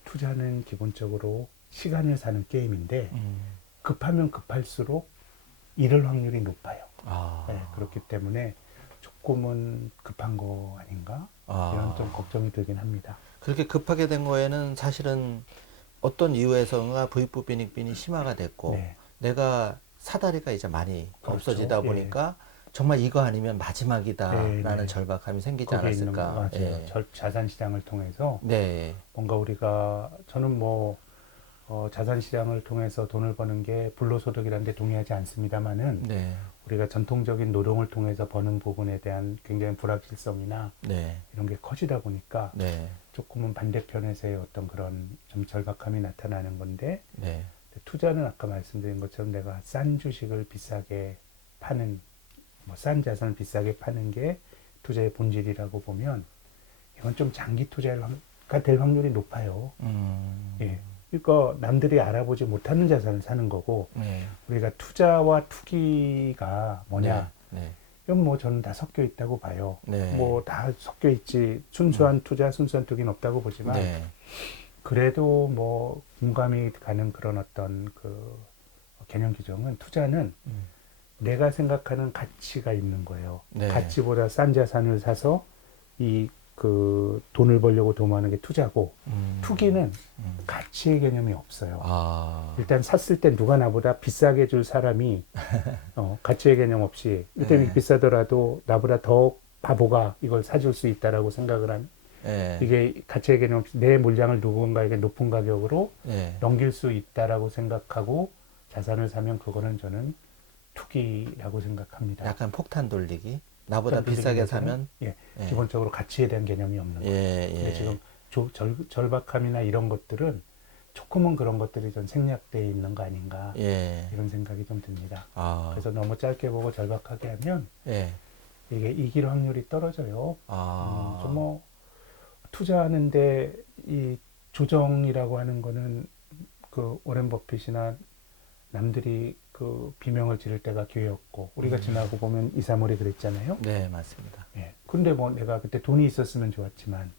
투자는 기본적으로 시간을 사는 게임인데 급하면 급할수록 잃을 확률이 높아요. 네, 그렇기 때문에 조금은 급한 거 아닌가 이런 좀 걱정이 들긴 합니다. 그렇게 급하게 된 거에는 사실은 어떤 이유에선가 부익부 빈익빈이 심화가 됐고 네. 내가 사다리가 이제 많이 그렇죠. 없어지다 보니까 정말 이거 아니면 마지막이다라는 네, 네. 절박함이 생기지 거기에 있는 거 않았을까. 맞아요. 예. 자산 시장을 통해서 네. 뭔가 우리가 저는 뭐 자산 시장을 통해서 돈을 버는 게 불로소득이라는 데 동의하지 않습니다만은 네. 우리가 전통적인 노동을 통해서 버는 부분에 대한 굉장히 불확실성이나 네. 이런 게 커지다 보니까 네. 조금은 반대편에서의 어떤 그런 좀 절박함이 나타나는 건데 네. 투자는 아까 말씀드린 것처럼 내가 싼 주식을 비싸게 파는 뭐 싼 자산을 비싸게 파는 게 투자의 본질이라고 보면 이건 좀 장기 투자가 될 확률이 높아요. 예. 그러니까 남들이 알아보지 못하는 자산을 사는 거고 네. 우리가 투자와 투기가 뭐냐 네. 네. 이건 뭐 저는 다 섞여 있다고 봐요. 네. 뭐 다 섞여 있지 순수한 투자, 순수한 투기는 없다고 보지만 네. 그래도 뭐 공감이 가는 그런 어떤 그 개념 규정은 투자는 내가 생각하는 가치가 있는 거예요. 네. 가치보다 싼 자산을 사서 이 그 돈을 벌려고 도모하는 게 투자고 투기는 가치의 개념이 없어요. 일단 샀을 때 누가 나보다 비싸게 줄 사람이 가치의 개념 없이 일단 네. 비싸더라도 나보다 더 바보가 이걸 사줄 수 있다라고 생각을 한 네. 이게 가치의 개념 없이 내 물량을 누군가에게 높은 가격으로 네. 넘길 수 있다라고 생각하고 자산을 사면 그거는 저는 투기라고 생각합니다. 약간 폭탄 돌리기. 나보다 폭탄 비싸게 돌리기에서는, 사면 예, 예. 기본적으로 가치에 대한 개념이 없는 거예요. 예. 근데 예. 지금 절박함이나 이런 것들은 조금은 그런 것들이 좀 생략되어 있는 거 아닌가 예. 이런 생각이 좀 듭니다. 아. 그래서 너무 짧게 보고 절박하게 하면 예. 이게 이길 확률이 떨어져요. 아. 좀 뭐 투자하는데 이 조정이라고 하는 거는 그 오렌 버핏이나 남들이 그 비명을 지를 때가 기회였고 우리가 지나고 보면 2, 3월에 그랬잖아요. 네, 맞습니다. 예. 근데 뭐 내가 그때 돈이 있었으면 좋았지만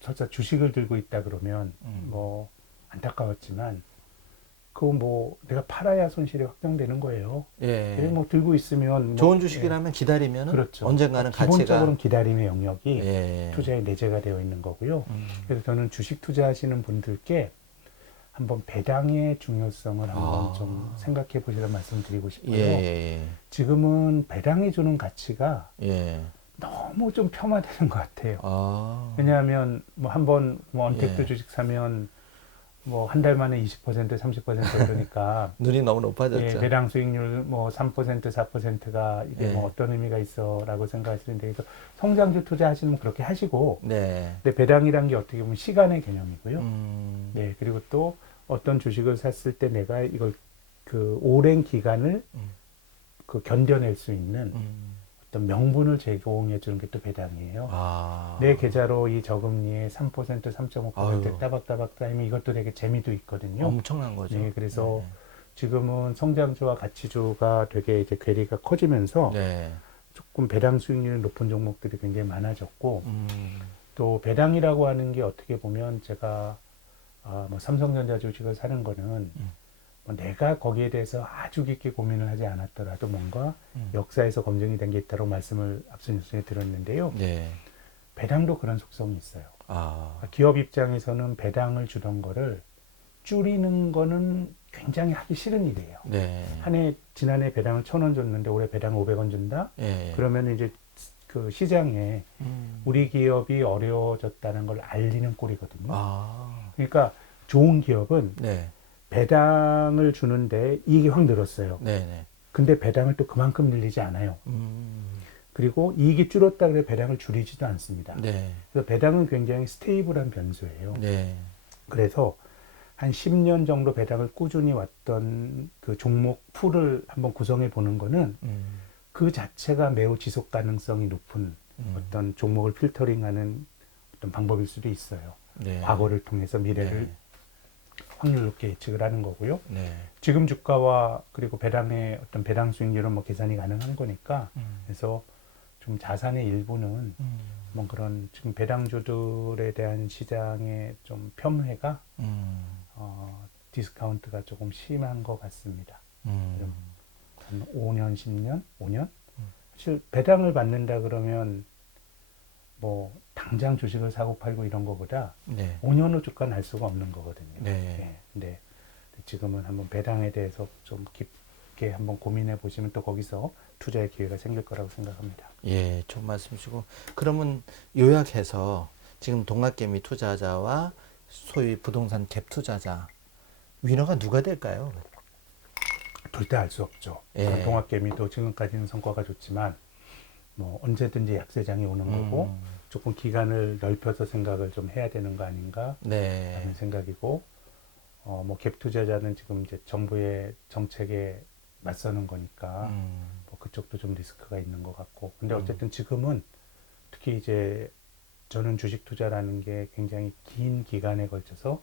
설사 주식을 들고 있다 그러면 뭐 안타까웠지만 그거 뭐 내가 팔아야 손실이 확정되는 거예요. 예. 뭐 들고 있으면 뭐, 좋은 주식이라면 기다리면 그렇죠. 언젠가는 기본적으로는 가치가 기다림의 영역이 예. 투자에 내재가 되어 있는 거고요. 그래서 저는 주식 투자하시는 분들께 한번 배당의 중요성을 한번 좀 생각해 보시라 말씀드리고 싶고요. 예. 지금은 배당이 주는 가치가 예. 너무 좀 폄하되는 것 같아요. 아. 왜냐하면 뭐 한번 뭐 언택트 예. 주식 사면 뭐 한 달 만에 20%, 30% 그러니까 눈이 너무 높아졌죠. 예, 배당 수익률 뭐 3%, 4%가 이게 예. 뭐 어떤 의미가 있어라고 생각하시는데 그래서 성장주 투자하시면 그렇게 하시고 네. 근데 배당이란 게 어떻게 보면 시간의 개념이고요. 음. 네, 그리고 또 어떤 주식을 샀을 때 내가 이걸 그 오랜 기간을 그 견뎌낼 수 있는 어떤 명분을 제공해 주는 게 또 배당이에요. 아. 내 계좌로 이 저금리에 3%, 3.5% 아유. 따박따박 쌓이면 이것도 되게 재미도 있거든요. 엄청난 거죠. 네, 그래서 지금은 성장주와 가치주가 되게 이제 괴리가 커지면서 네. 조금 배당 수익률이 높은 종목들이 굉장히 많아졌고 음. 또 배당이라고 하는 게 어떻게 보면 제가 뭐 삼성전자 주식을 사는 거는 뭐 내가 거기에 대해서 아주 깊게 고민을 하지 않았더라도 뭔가 역사에서 검증이 된 게 있다고 말씀을 앞선 뉴스에 들었는데요. 네. 배당도 그런 속성이 있어요. 아. 기업 입장에서는 배당을 주던 거를 줄이는 거는 굉장히 하기 싫은 일이에요. 네. 지난해 배당을 1,000원 줬는데 올해 배당 500원 준다? 예. 그러면 이제 그 시장에 우리 기업이 어려워졌다는 걸 알리는 꼴이거든요. 아. 그러니까 좋은 기업은 네. 배당을 주는데 이익이 확 늘었어요. 네네. 근데 배당을 또 그만큼 늘리지 않아요. 그리고 이익이 줄었다 그래 배당을 줄이지도 않습니다. 네. 그래서 배당은 굉장히 스테이블한 변수예요. 네. 그래서 한 10년 정도 배당을 꾸준히 왔던 그 종목 풀을 한번 구성해 보는 거는 그 자체가 매우 지속 가능성이 높은 어떤 종목을 필터링하는 어떤 방법일 수도 있어요. 네. 과거를 통해서 미래를 네. 확률 높게 예측을 하는 거고요. 네. 지금 주가와 그리고 배당의 어떤 배당 수익률은 뭐 계산이 가능한 거니까 그래서 좀 자산의 일부는 뭐 그런 지금 배당주들에 대한 시장의 좀 폄훼가 디스카운트가 조금 심한 것 같습니다. 한 5년, 10년, 5년? 사실 배당을 받는다 그러면 뭐 당장 주식을 사고 팔고 이런 거보다 네. 5년 후 주가는 알 수가 없는 거거든요. 네. 예, 근데 지금은 한번 배당에 대해서 좀 깊게 한번 고민해 보시면 또 거기서 투자의 기회가 생길 거라고 생각합니다. 예, 좋은 말씀이시고 그러면 요약해서 지금 동학개미 투자자와 소위 부동산 갭 투자자 위너가 누가 될까요? 둘 다 알 수 없죠. 예. 동학개미도 지금까지는 성과가 좋지만 뭐 언제든지 약세장이 오는 거고 조금 기간을 넓혀서 생각을 좀 해야 되는 거 아닌가 네. 하는 생각이고 뭐 갭 투자자는 지금 이제 정부의 정책에 맞서는 거니까 뭐 그쪽도 좀 리스크가 있는 것 같고 근데 어쨌든 지금은 특히 이제 저는 주식 투자라는 게 굉장히 긴 기간에 걸쳐서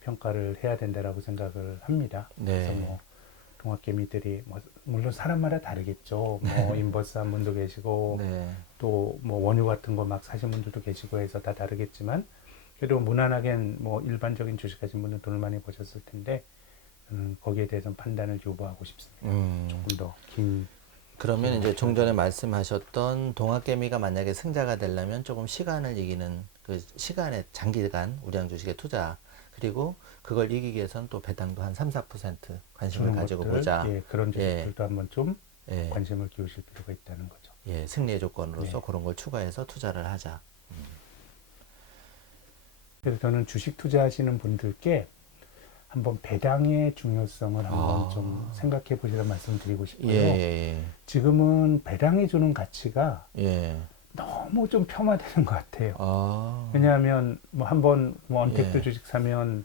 평가를 해야 된다라고 생각을 합니다. 네. 그래서 뭐 동학개미들이 뭐 물론 사람마다 다르겠죠. 뭐 인버스 한 분도 계시고 네. 또 뭐 원유 같은 거 막 사신 분들도 계시고 해서 다 다르겠지만 그래도 무난하게 뭐 일반적인 주식 가진 분은 돈을 많이 버셨을 텐데 저는 거기에 대해서는 판단을 유보하고 싶습니다. 조금 더 긴. 그러면 이제 종전에 말씀하셨던 동학개미가 만약에 승자가 되려면 조금 시간을 이기는 그 시간의 장기간 우량 주식에 투자 그리고 그걸 이기기 위해서는 또 배당도 한 3, 4% 관심을 가지고 것들, 보자. 예, 그런 주식들도 한번 좀 예. 관심을 기울이실 필요가 있다는 거죠. 예, 승리의 조건으로서 네. 그런 걸 추가해서 투자를 하자. 그래서 저는 주식 투자하시는 분들께 한번 배당의 중요성을 한번 좀 생각해 보시라 말씀드리고 싶고요. 예. 지금은 배당이 주는 가치가 예. 너무 좀 폄하되는 것 같아요. 아. 왜냐하면 뭐 한번 뭐 언택트 예. 주식 사면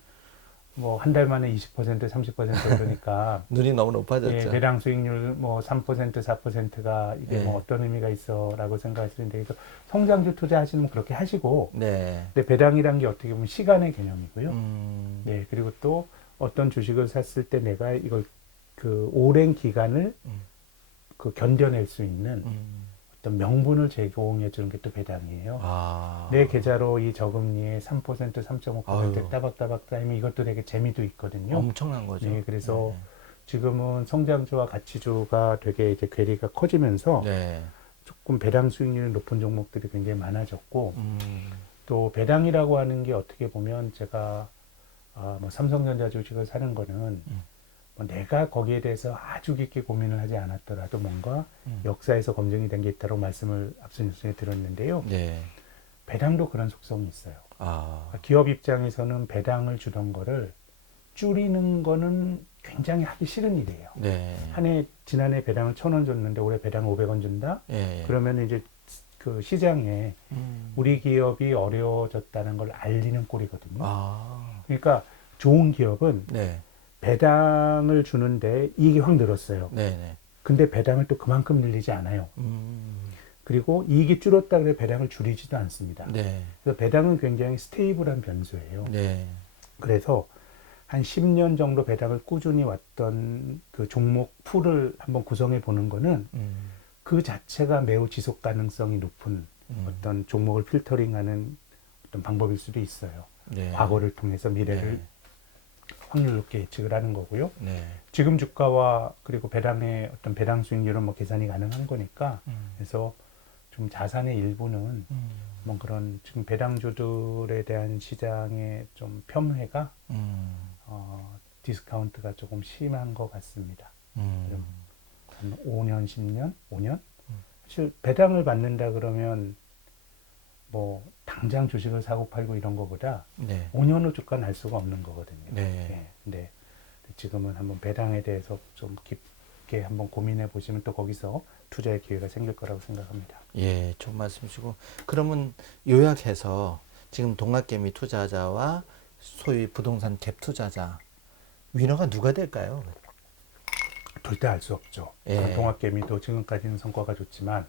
뭐 한 달 만에 20%, 30% 그러니까 눈이 너무 높아졌죠. 예, 배당 수익률 뭐 3%, 4%가 이게 예. 뭐 어떤 의미가 있어라고 생각하시는데 그래서 성장주 투자하시면 그렇게 하시고 네. 근데 배당이란 게 어떻게 보면 시간의 개념이고요. 음. 네, 그리고 또 어떤 주식을 샀을 때 내가 이걸 그 오랜 기간을 음. 그 견뎌낼 수 있는 음. 어떤 명분을 제공해 주는 게 또 배당이에요. 아. 내 계좌로 이 저금리에 3%, 3.5% 아유. 따박따박 쌓이면 이것도 되게 재미도 있거든요. 엄청난 거죠. 네, 그래서 네. 지금은 성장주와 가치주가 되게 이제 괴리가 커지면서 네. 조금 배당 수익률이 높은 종목들이 굉장히 많아졌고, 음. 또 배당이라고 하는 게 어떻게 보면 제가 뭐 삼성전자 주식을 사는 거는 뭐 내가 거기에 대해서 아주 깊게 고민을 하지 않았더라도 뭔가 역사에서 검증이 된 게 있다고 말씀을 앞선 뉴스에 들었는데요. 네. 배당도 그런 속성이 있어요. 아. 그러니까 기업 입장에서는 배당을 주던 거를 줄이는 거는 굉장히 하기 싫은 일이에요. 네. 지난해 배당을 1,000원 줬는데 올해 배당 500원 준다? 예. 그러면 이제 그 시장에 우리 기업이 어려워졌다는 걸 알리는 꼴이거든요. 아. 그러니까 좋은 기업은 네. 배당을 주는데 이익이 확 늘었어요. 네네. 근데 배당을 또 그만큼 늘리지 않아요. 그리고 이익이 줄었다 그래 배당을 줄이지도 않습니다. 네. 그래서 배당은 굉장히 스테이블한 변수예요. 네. 그래서 한 10년 정도 배당을 꾸준히 왔던 그 종목 풀을 한번 구성해 보는 거는 그 자체가 매우 지속 가능성이 높은 어떤 종목을 필터링하는 어떤 방법일 수도 있어요. 네. 과거를 통해서 미래를 네. 확률 높게 예측을 하는 거고요. 네. 지금 주가와 그리고 배당의 어떤 배당 수익률은 뭐 계산이 가능한 거니까 그래서 좀 자산의 일부는 뭐 그런 지금 배당주들에 대한 시장의 좀 폄훼가 디스카운트가 조금 심한 것 같습니다. 한 5년, 10년, 5년? 사실 배당을 받는다 그러면 뭐 당장 주식을 사고 팔고 이런 거보다 네. 5년 후 주가는 알 수가 없는 거거든요. 네. 근데 지금은 한번 배당에 대해서 좀 깊게 한번 고민해 보시면 또 거기서 투자의 기회가 생길 거라고 생각합니다. 예, 좋은 말씀이시고 그러면 요약해서 지금 동학개미 투자자와 소위 부동산 갭 투자자 위너가 누가 될까요? 절대 알 수 없죠. 예. 동학개미도 지금까지는 성과가 좋지만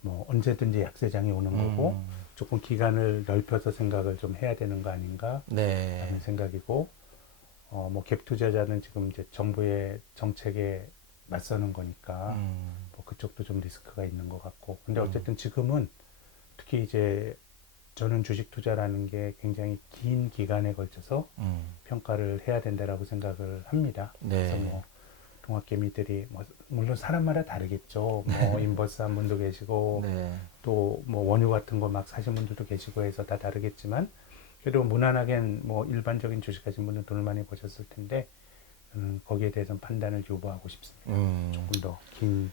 뭐 언제든지 약세장이 오는 거고 조금 기간을 넓혀서 생각을 좀 해야 되는 거 아닌가 네. 라는 생각이고 뭐 갭 투자자는 지금 이제 정부의 정책에 맞서는 거니까 뭐 그쪽도 좀 리스크가 있는 것 같고 근데 어쨌든 지금은 특히 이제 저는 주식 투자라는 게 굉장히 긴 기간에 걸쳐서 평가를 해야 된다라고 생각을 합니다. 네. 그래서 뭐 동학개미들이 뭐 물론 사람마다 다르겠죠. 뭐 인버스한 분도 계시고 네. 또 뭐 원유 같은 거 막 사신 분들도 계시고 해서 다 다르겠지만 그래도 무난하게 뭐 일반적인 주식 하신 분은 돈을 많이 버셨을 텐데 거기에 대해서는 판단을 유보하고 싶습니다. 조금 더 긴.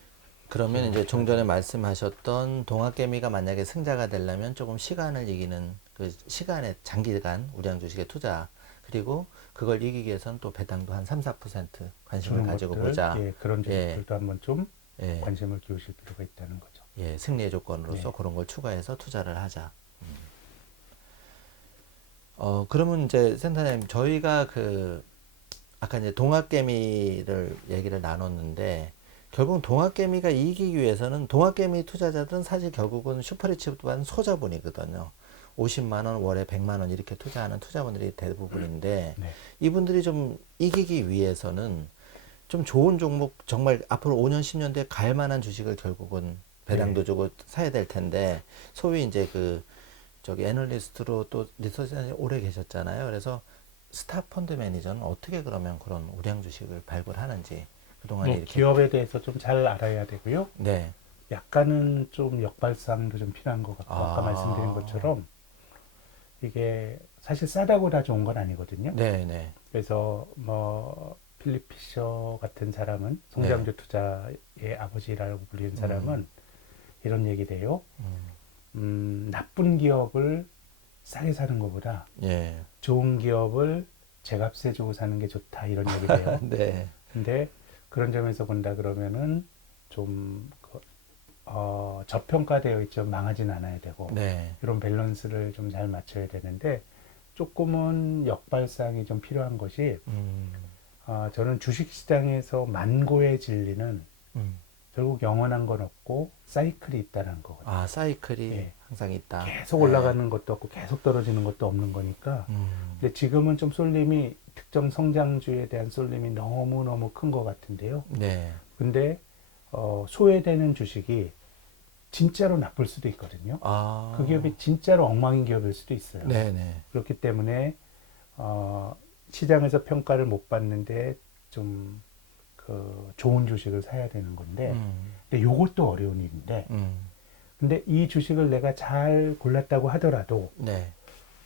그러면 이제 좀 전에 말씀하셨던 동학개미가 만약에 승자가 되려면 조금 시간을 이기는 그 시간의 장기간 우량 주식에 투자 그리고 그걸 이기기 위해서는 또 배당도 한 3, 4% 관심을 가지고 것들, 보자. 예, 그런 주식들도 한번 좀 예. 관심을 기울이실 필요가 있다는 거죠. 예, 승리의 조건으로서 네. 그런 걸 추가해서 투자를 하자. 그러면 이제 센터님 저희가 그 아까 이제 동학개미를 얘기를 나눴는데 결국 동학개미가 이기기 위해서는 동학개미 투자자들은 사실 결국은 슈퍼리치보다는 소자본이거든요. 50만 원 월에 100만 원 이렇게 투자하는 투자분들이 대부분인데 네. 이분들이 좀 이기기 위해서는 좀 좋은 종목 정말 앞으로 5년 10년 뒤에 갈 만한 주식을 결국은 배당도 주고 사야 될 텐데 소위 이제 그 저기 애널리스트로 또 리서치에 오래 계셨잖아요. 그래서 스타 펀드 매니저는 어떻게 그러면 그런 우량 주식을 발굴하는지 그동안에 이렇게 기업에 대해서 좀 잘 알아야 되고요. 네. 약간은 좀 역발상도 좀 필요한 것 같고 아까 아. 말씀드린 것처럼 이게 사실 싸다고 다 좋은 건 아니거든요. 네, 네. 그래서 뭐 필립 피셔 같은 사람은 성장주 투자의 아버지라고 불리는 사람은 이런 얘기를 해요. 나쁜 기업을 싸게 사는 것보다 예. 좋은 기업을 제값에 주고 사는 게 좋다 이런 얘기를 해요. 네. 근데 그런 점에서 본다 그러면은 좀 저평가되어 있죠. 망하진 않아야 되고 네. 이런 밸런스를 좀 잘 맞춰야 되는데 조금은 역발상이 좀 필요한 것이 저는 주식시장에서 만고의 진리는 결국 영원한 건 없고 사이클이 있다는 거거든요. 아, 사이클이 예. 항상 있다. 계속 올라가는 것도 없고 계속 떨어지는 것도 없는 거니까. 근데 지금은 좀 쏠림이 특정 성장주에 대한 쏠림이 너무너무 큰 것 같은데요. 네. 근데 소외되는 주식이 진짜로 나쁠 수도 있거든요. 아. 그 기업이 진짜로 엉망인 기업일 수도 있어요. 네네. 그렇기 때문에 시장에서 평가를 못 받는데 좀 좋은 주식을 사야 되는 건데, 근데 요것도 어려운 일인데, 근데 이 주식을 내가 잘 골랐다고 하더라도 네.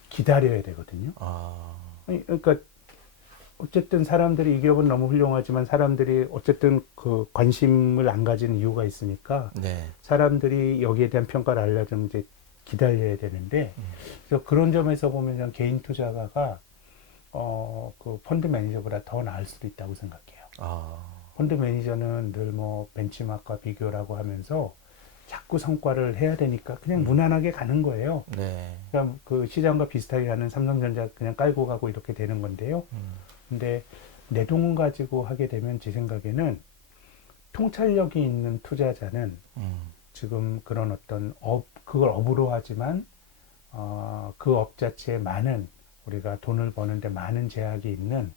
기다려야 되거든요. 아. 아니, 그러니까 어쨌든 사람들이 이 기업은 너무 훌륭하지만 사람들이 어쨌든 그 관심을 안 가지는 이유가 있으니까 네. 사람들이 여기에 대한 평가를 알려주면 이제 기다려야 되는데, 그래서 그런 점에서 보면 그냥 개인 투자가가 그 펀드 매니저보다 더 나을 수도 있다고 생각해요. 아. 펀드 매니저는 늘 뭐 벤치마크와 비교라고 하면서 자꾸 성과를 해야 되니까 그냥 무난하게 가는 거예요. 네. 그러니까 그 시장과 비슷하게 가는 삼성전자 그냥 깔고 가고 이렇게 되는 건데요. 근데 내 돈 가지고 하게 되면 제 생각에는 통찰력이 있는 투자자는 지금 그런 어떤 그걸 업으로 하지만 그 업 자체에 많은 우리가 돈을 버는데 많은 제약이 있는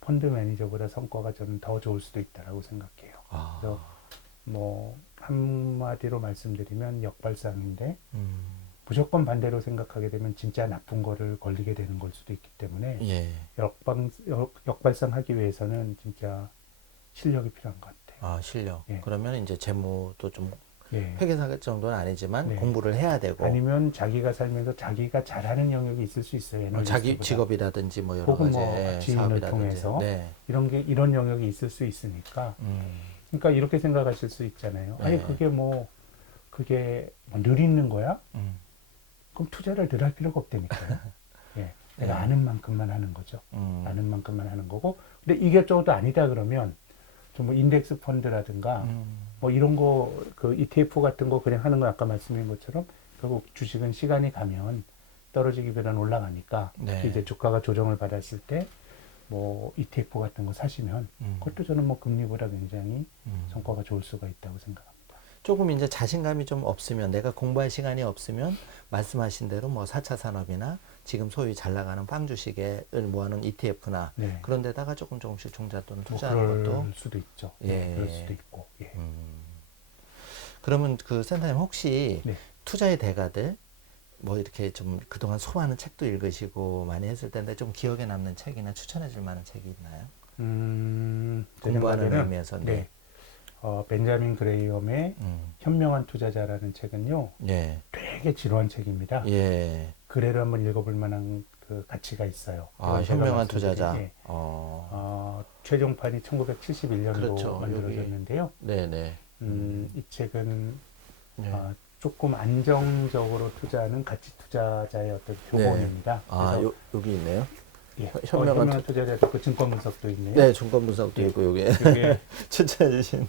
펀드 매니저보다 성과가 저는 더 좋을 수도 있다라고 생각해요. 아. 그래서 뭐 한마디로 말씀드리면 역발상인데 무조건 반대로 생각하게 되면 진짜 나쁜 거를 걸리게 되는 걸 수도 있기 때문에 예. 역발상하기 위해서는 진짜 실력이 필요한 것 같아요. 아, 실력. 예. 그러면 이제 재무도 좀 예. 회계사 정도는 아니지만 네. 공부를 해야 되고. 아니면 자기가 살면서 자기가 잘하는 영역이 있을 수 있어요. 자기 애널리스트보다. 직업이라든지 뭐 여러 혹은 가지 뭐 지인을 사업이라든지. 통해서 네. 이런 영역이 있을 수 있으니까. 그러니까 이렇게 생각하실 수 있잖아요. 아니 네. 그게 뭐 늘 있는 거야? 음. 그럼 투자를 늘 할 필요가 없다니까요. 예. 내가 네. 아는 만큼만 하는 거죠. 음. 아는 만큼만 하는 거고. 근데 이것저것도 아니다 그러면 좀 뭐 인덱스 펀드라든가 뭐 이런 거 그 ETF 같은 거 그냥 하는 거 아까 말씀드린 것처럼 결국 주식은 시간이 가면 떨어지기보다는 올라가니까 네. 특히 이제 주가가 조정을 받았을 때 뭐 ETF 같은 거 사시면 그것도 저는 뭐 금리보다 굉장히 성과가 좋을 수가 있다고 생각합니다. 조금 이제 자신감이 좀 없으면, 내가 공부할 시간이 없으면 말씀하신 대로 뭐 4차 산업이나 지금 소위 잘 나가는 빵 주식을 모아놓은 ETF나 네. 그런 데다가 조금씩 종잣돈을 뭐 투자하는 그럴 것도. 수도 있죠. 예. 그럴 수도 있고. 예. 그러면 그 센터님 혹시 네. 투자의 대가들 뭐 이렇게 좀 그동안 수많은 책도 읽으시고 많이 했을 텐데 좀 기억에 남는 책이나 추천해 줄 만한 책이 있나요? 제 공부하는 생각에는 의미에서. 네. 벤자민 그레이엄의 현명한 투자자라는 책은요, 예. 되게 지루한 책입니다. 예. 글을 한번 읽어볼 만한 그 가치가 있어요. 아, 제가 현명한 말씀드린, 투자자. 예. 최종판이 1971년도 그렇죠. 만들어졌는데요. 네네. 이 책은 네. 조금 안정적으로 투자하는 가치 투자자의 어떤 교본입니다. 아, 그래서 여기 있네요. 예, 현명한 투자자도 그 증권 분석도 있네요. 네, 종권 분석도 예. 있고 요게 이게 추천해 주신.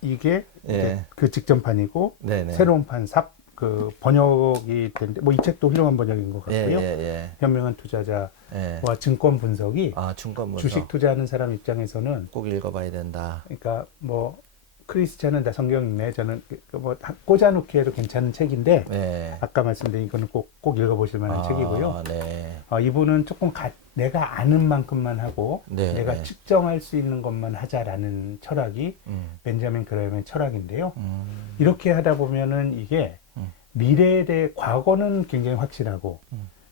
이게 예. 이제 그 직전판이고 네네. 새로운 판 그 번역이 된데 뭐 이 책도 훌륭한 번역인 것 예, 같고요. 예, 현명한 투자자와 예. 증권 분석이 아, 중권 분석. 주식 투자하는 사람 입장에서는 꼭 읽어봐야 된다. 그러니까 뭐 크리스찬은 다 성경 읽네. 저는 뭐 꽂아놓기에도 괜찮은 책인데 네. 아까 말씀드린 이거는 꼭 읽어보실 만한 책이고요. 네. 이분은 조금 내가 아는 만큼만 하고 네, 내가 네. 측정할 수 있는 것만 하자라는 철학이 벤자민 그레이엄의 철학인데요. 음. 이렇게 하다 보면은 이게 미래에 대해 과거는 굉장히 확실하고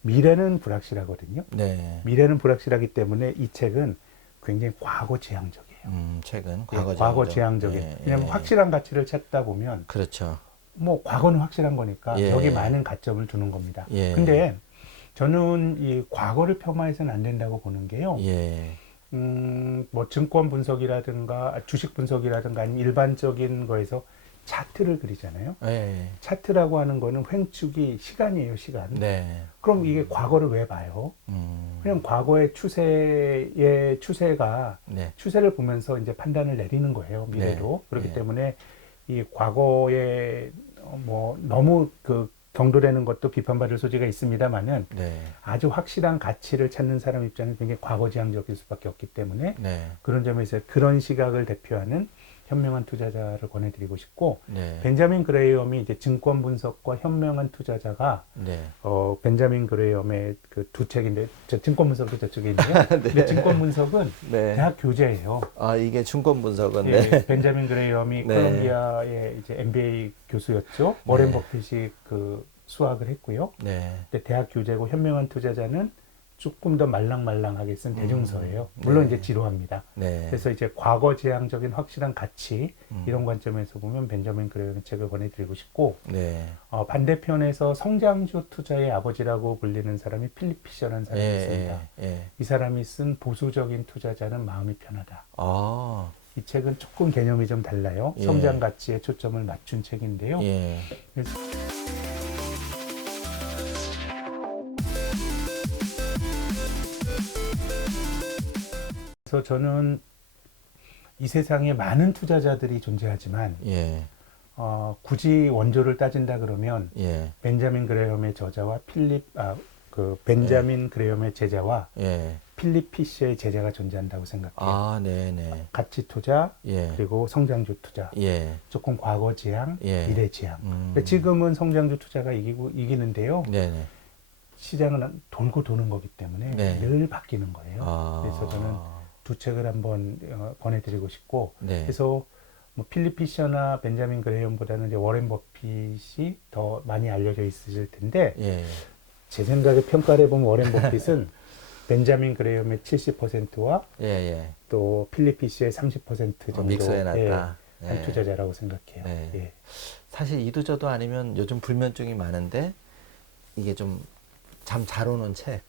미래는 불확실하거든요. 네. 미래는 불확실하기 때문에 이 책은 굉장히 과거 지향적이에요. 책은 과거 지향적이에요. 예, 왜냐하면 예. 확실한 가치를 찾다 보면 그렇죠. 뭐 과거는 확실한 거니까 예. 여기 많은 가점을 두는 겁니다. 예. 근데 저는 이 과거를 폄하해서는 안 된다고 보는 게요. 예. 뭐 증권 분석이라든가 주식 분석이라든가 아니면 일반적인 거에서 차트를 그리잖아요. 예. 차트라고 하는 거는 횡축이 시간이에요, 시간. 네. 그럼 이게 과거를 왜 봐요? 그냥 과거의 추세가 네. 추세를 보면서 이제 판단을 내리는 거예요, 미래로. 네. 그렇기 네. 때문에 이 과거에 뭐 너무 그 경도되는 것도 비판받을 소지가 있습니다만은 네. 아주 확실한 가치를 찾는 사람 입장에서 굉장히 과거 지향적일 수밖에 없기 때문에 네. 그런 점에서 그런 시각을 대표하는 현명한 투자자를 권해드리고 싶고 네. 벤자민 그레이엄이 이제 증권 분석과 현명한 투자자가 네. 벤자민 그레이엄의 그 두 책인데 저 증권 분석도 저쪽에 있네요. 근데 증권 분석은 네. 대학 교재예요. 아, 이게 증권 분석은 예, 네. 벤자민 그레이엄이 네. 콜롬비아의 이제 MBA 교수였죠. 워렌 버핏이 그 수학을 했고요. 네. 근데 대학 교재고 현명한 투자자는 조금 더 말랑말랑하게 쓴 대중서예요. 물론 네. 이제 지루합니다. 네. 그래서 이제 과거 지향적인 확실한 가치 이런 관점에서 보면 벤자민 그레이엄의 책을 권해드리고 싶고 네. 반대편에서 성장주 투자의 아버지라고 불리는 사람이 필립 피셔라는 사람이 예, 있습니다. 예. 이 사람이 쓴 보수적인 투자자는 마음이 편하다. 아, 이 책은 조금 개념이 좀 달라요. 예. 성장 가치에 초점을 맞춘 책인데요. 예. 그래서 저는 이 세상에 많은 투자자들이 존재하지만 예. 굳이 원조를 따진다 그러면 예. 벤자민 그레이엄의 저자와 벤자민 그레이엄의 제자와 예. 필립 피셔의 제자가 존재한다고 생각해요. 아, 네, 네. 가치 투자 예. 그리고 성장주 투자. 예. 조금 과거 지향, 예. 미래 지향. 근데 지금은 성장주 투자가 이기는데요. 네, 네. 시장은 돌고 도는 거기 때문에 네. 늘 바뀌는 거예요. 아. 그래서 저는 두 책을 한번 권해드리고 싶고, 네. 그래서 뭐 필립 피셔나 벤자민 그레이엄보다는 이제 워렌 버핏이 더 많이 알려져 있으실 텐데, 예. 제 생각에 평가를 해보면 워렌 버핏은 벤자민 그레이엄의 70%와 예, 예. 또 필립 피셔의 30% 정도 믹스해 놨다. 한 투자자라고 생각해요. 네. 예. 사실 이도저도 아니면 요즘 불면증이 많은데 이게 좀 잠 잘 오는 책.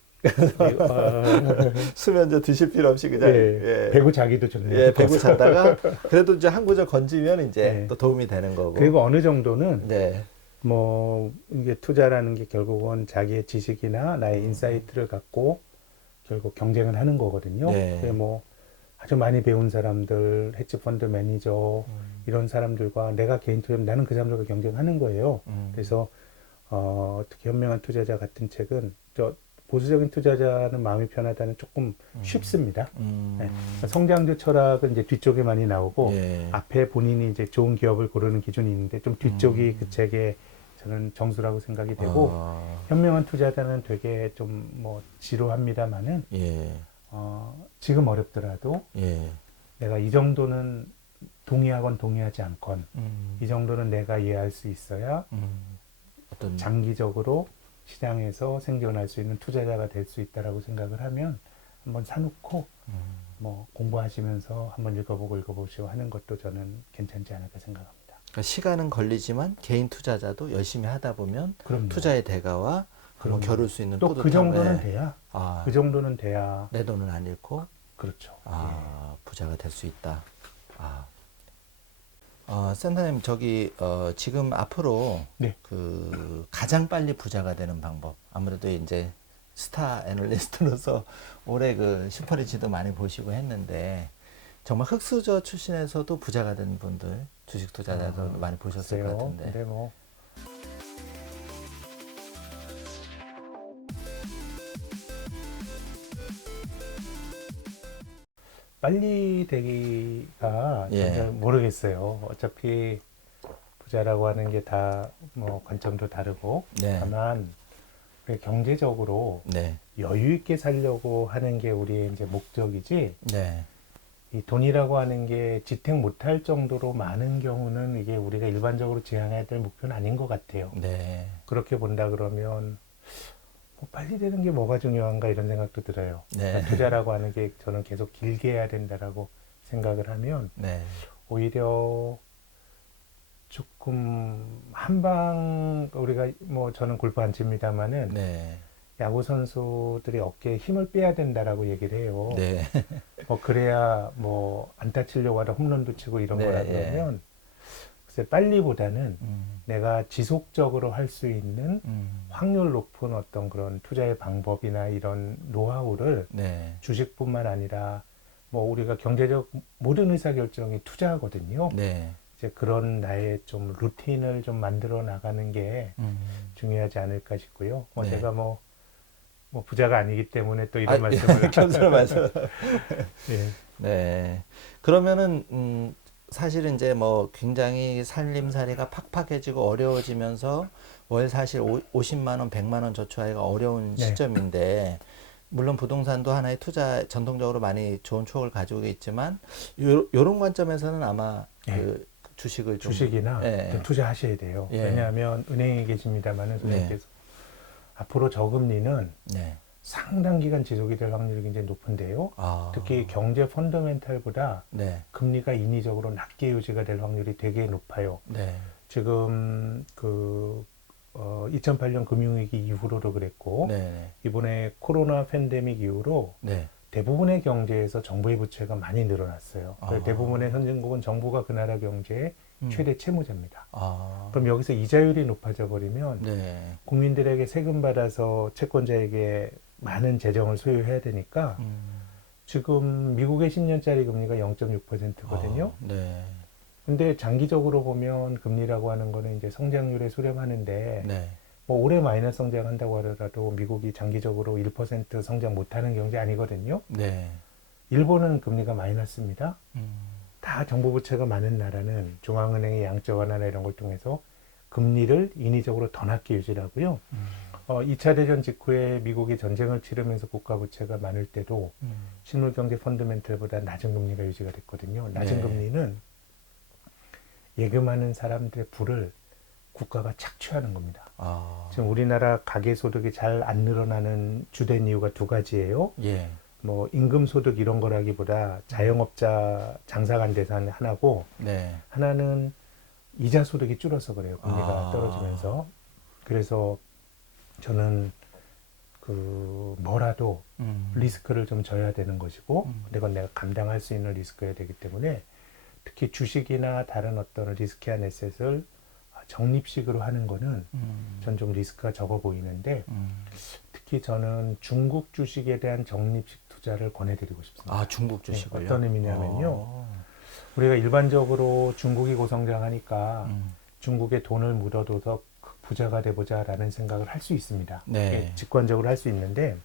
수면제 드실 필요 없이 그냥 예, 배구 자기도 좋네요. 예, 배구 잤다가 그래도 이제 한 구절 건지면 이제 네. 또 도움이 되는 거고. 그리고 어느 정도는 네. 뭐 이게 투자라는 게 결국은 자기의 지식이나 나의 인사이트를 갖고 결국 경쟁을 하는 거거든요. 네. 그게 뭐 아주 많이 배운 사람들, 헤지펀드 매니저 이런 사람들과 내가 개인 투자하면 나는 그 사람들과 경쟁하는 거예요. 그래서 특히 현명한 투자자 같은 책은 보수적인 투자자는 마음이 편하다는 조금 쉽습니다. 네. 성장주 철학은 이제 뒤쪽에 많이 나오고 예. 앞에 본인이 이제 좋은 기업을 고르는 기준이 있는데 좀 뒤쪽이 그 책의 저는 정수라고 생각이 되고 현명한 투자자는 되게 좀 뭐 지루합니다만은 예. 지금 어렵더라도 예. 내가 이 정도는 동의하건 동의하지 않건 이 정도는 내가 이해할 수 있어야 어떤 장기적으로 시장에서 생존할 수 있는 투자자가 될 수 있다라고 생각을 하면 한번 사놓고 뭐 공부하시면서 한번 읽어보시고 하는 것도 저는 괜찮지 않을까 생각합니다. 그러니까 시간은 걸리지만 개인 투자자도 열심히 하다 보면 그럼요. 투자의 대가와 한번 겨룰 수 있는 또 그 뿌듯함. 정도는 예. 돼야 아, 그 정도는 돼야 내 돈은 안 잃고 그렇죠. 부자가 될 수 있다. 센터님 지금 앞으로 네. 그 가장 빨리 부자가 되는 방법, 아무래도 이제 스타 애널리스트로서 올해 그 슈퍼리치도 많이 보시고 했는데 정말 흑수저 출신에서도 부자가 된 분들, 주식 투자자도 많이 보셨을 것 같은데. 근데 뭐 빨리 되기가 예. 잘 모르겠어요. 어차피 부자라고 하는 게 다 뭐 관점도 다르고 네. 다만 우리 경제적으로 네. 여유 있게 살려고 하는 게 우리의 이제 목적이지 네. 이 돈이라고 하는 게 지탱 못할 정도로 많은 경우는 이게 우리가 일반적으로 지향해야 될 목표는 아닌 것 같아요. 네. 그렇게 본다 그러면 뭐 빨리 되는 게 뭐가 중요한가 이런 생각도 들어요. 네. 그러니까 투자라고 하는 게 저는 계속 길게 해야 된다라고 생각을 하면 네. 오히려 조금 한방 우리가 뭐 저는 골프 안 칩니다만은 네. 야구 선수들이 어깨에 힘을 빼야 된다라고 얘기를 해요. 네. 뭐 그래야 뭐 안타 치려고 하다 홈런도 치고 이런 네, 거라 예. 그러면 글쎄 빨리보다는 내가 지속적으로 할 수 있는 확률 높은 어떤 그런 투자의 방법이나 이런 노하우를 네. 주식뿐만 아니라 뭐 우리가 경제적 모든 의사결정이 투자거든요. 네. 이제 그런 나의 좀 루틴을 좀 만들어 나가는 게 중요하지 않을까 싶고요. 네. 제가 뭐 부자가 아니기 때문에 또 이런 말씀을 겸손한 말씀. 예. 네. 그러면은 사실은 이제 뭐 굉장히 살림살이가 팍팍해지고 어려워지면서 월 사실 50만 원, 100만 원 저축하기가 어려운 네. 시점인데 물론 부동산도 하나의 투자 전통적으로 많이 좋은 추억을 가지고 있지만 요런 관점에서는 아마 네. 그 주식을 좀 주식이나 예, 좀 투자하셔야 돼요. 예. 왜냐하면 은행에 계십니다만은 선생님께서 앞으로 저금리는 네. 상당 기간 지속이 될 확률이 굉장히 높은데요. 아, 특히 경제 펀더멘탈보다 네. 금리가 인위적으로 낮게 유지가 될 확률이 되게 높아요. 네. 지금 2008년 금융위기 이후로도 그랬고 네. 이번에 코로나 팬데믹 이후로 네. 대부분의 경제에서 정부의 부채가 많이 늘어났어요. 아. 대부분의 선진국은 정부가 그 나라 경제의 최대 채무자입니다. 아. 그럼 여기서 이자율이 높아져 버리면 네. 국민들에게 세금 받아서 채권자에게 많은 재정을 소유해야 되니까 지금 미국의 10년짜리 금리가 0.6%거든요. 아, 네. 근데 장기적으로 보면 금리라고 하는 거는 이제 성장률에 수렴하는데 네. 뭐 올해 마이너스 성장한다고 하더라도 미국이 장기적으로 1% 성장 못하는 경제 아니거든요. 네. 일본은 금리가 마이너스입니다. 음. 다 정부 부채가 많은 나라는 중앙은행의 양적 완화나 이런 걸 통해서 금리를 인위적으로 더 낮게 유지를 하고요. 2차 대전 직후에 미국이 전쟁을 치르면서 국가 부채가 많을 때도 실물 경제 펀더멘털보다 낮은 금리가 유지가 됐거든요. 낮은 네. 금리는 예금하는 사람들의 부를 국가가 착취하는 겁니다. 아. 지금 우리나라 가계 소득이 잘 안 늘어나는 주된 이유가 두 가지예요. 예. 뭐 임금 소득 이런 거라기보다 자영업자 장사가 안 돼서 하나고 네. 하나는 이자 소득이 줄어서 그래요. 금리가 아. 떨어지면서. 그래서 저는 뭐라도 리스크를 좀 져야 되는 것이고 그건 내가 감당할 수 있는 리스크여야 되기 때문에 특히 주식이나 다른 어떤 리스키한 에셋을 적립식으로 하는 거는 전 좀 리스크가 적어 보이는데 특히 저는 중국 주식에 대한 적립식 투자를 권해드리고 싶습니다. 아, 중국 주식을요? 어떤 의미냐면요. 우리가 일반적으로 중국이 고성장하니까 중국에 돈을 묻어둬서 부자가 돼보자라는 생각을 할 수 있습니다. 네. 직관적으로 할 수 있는데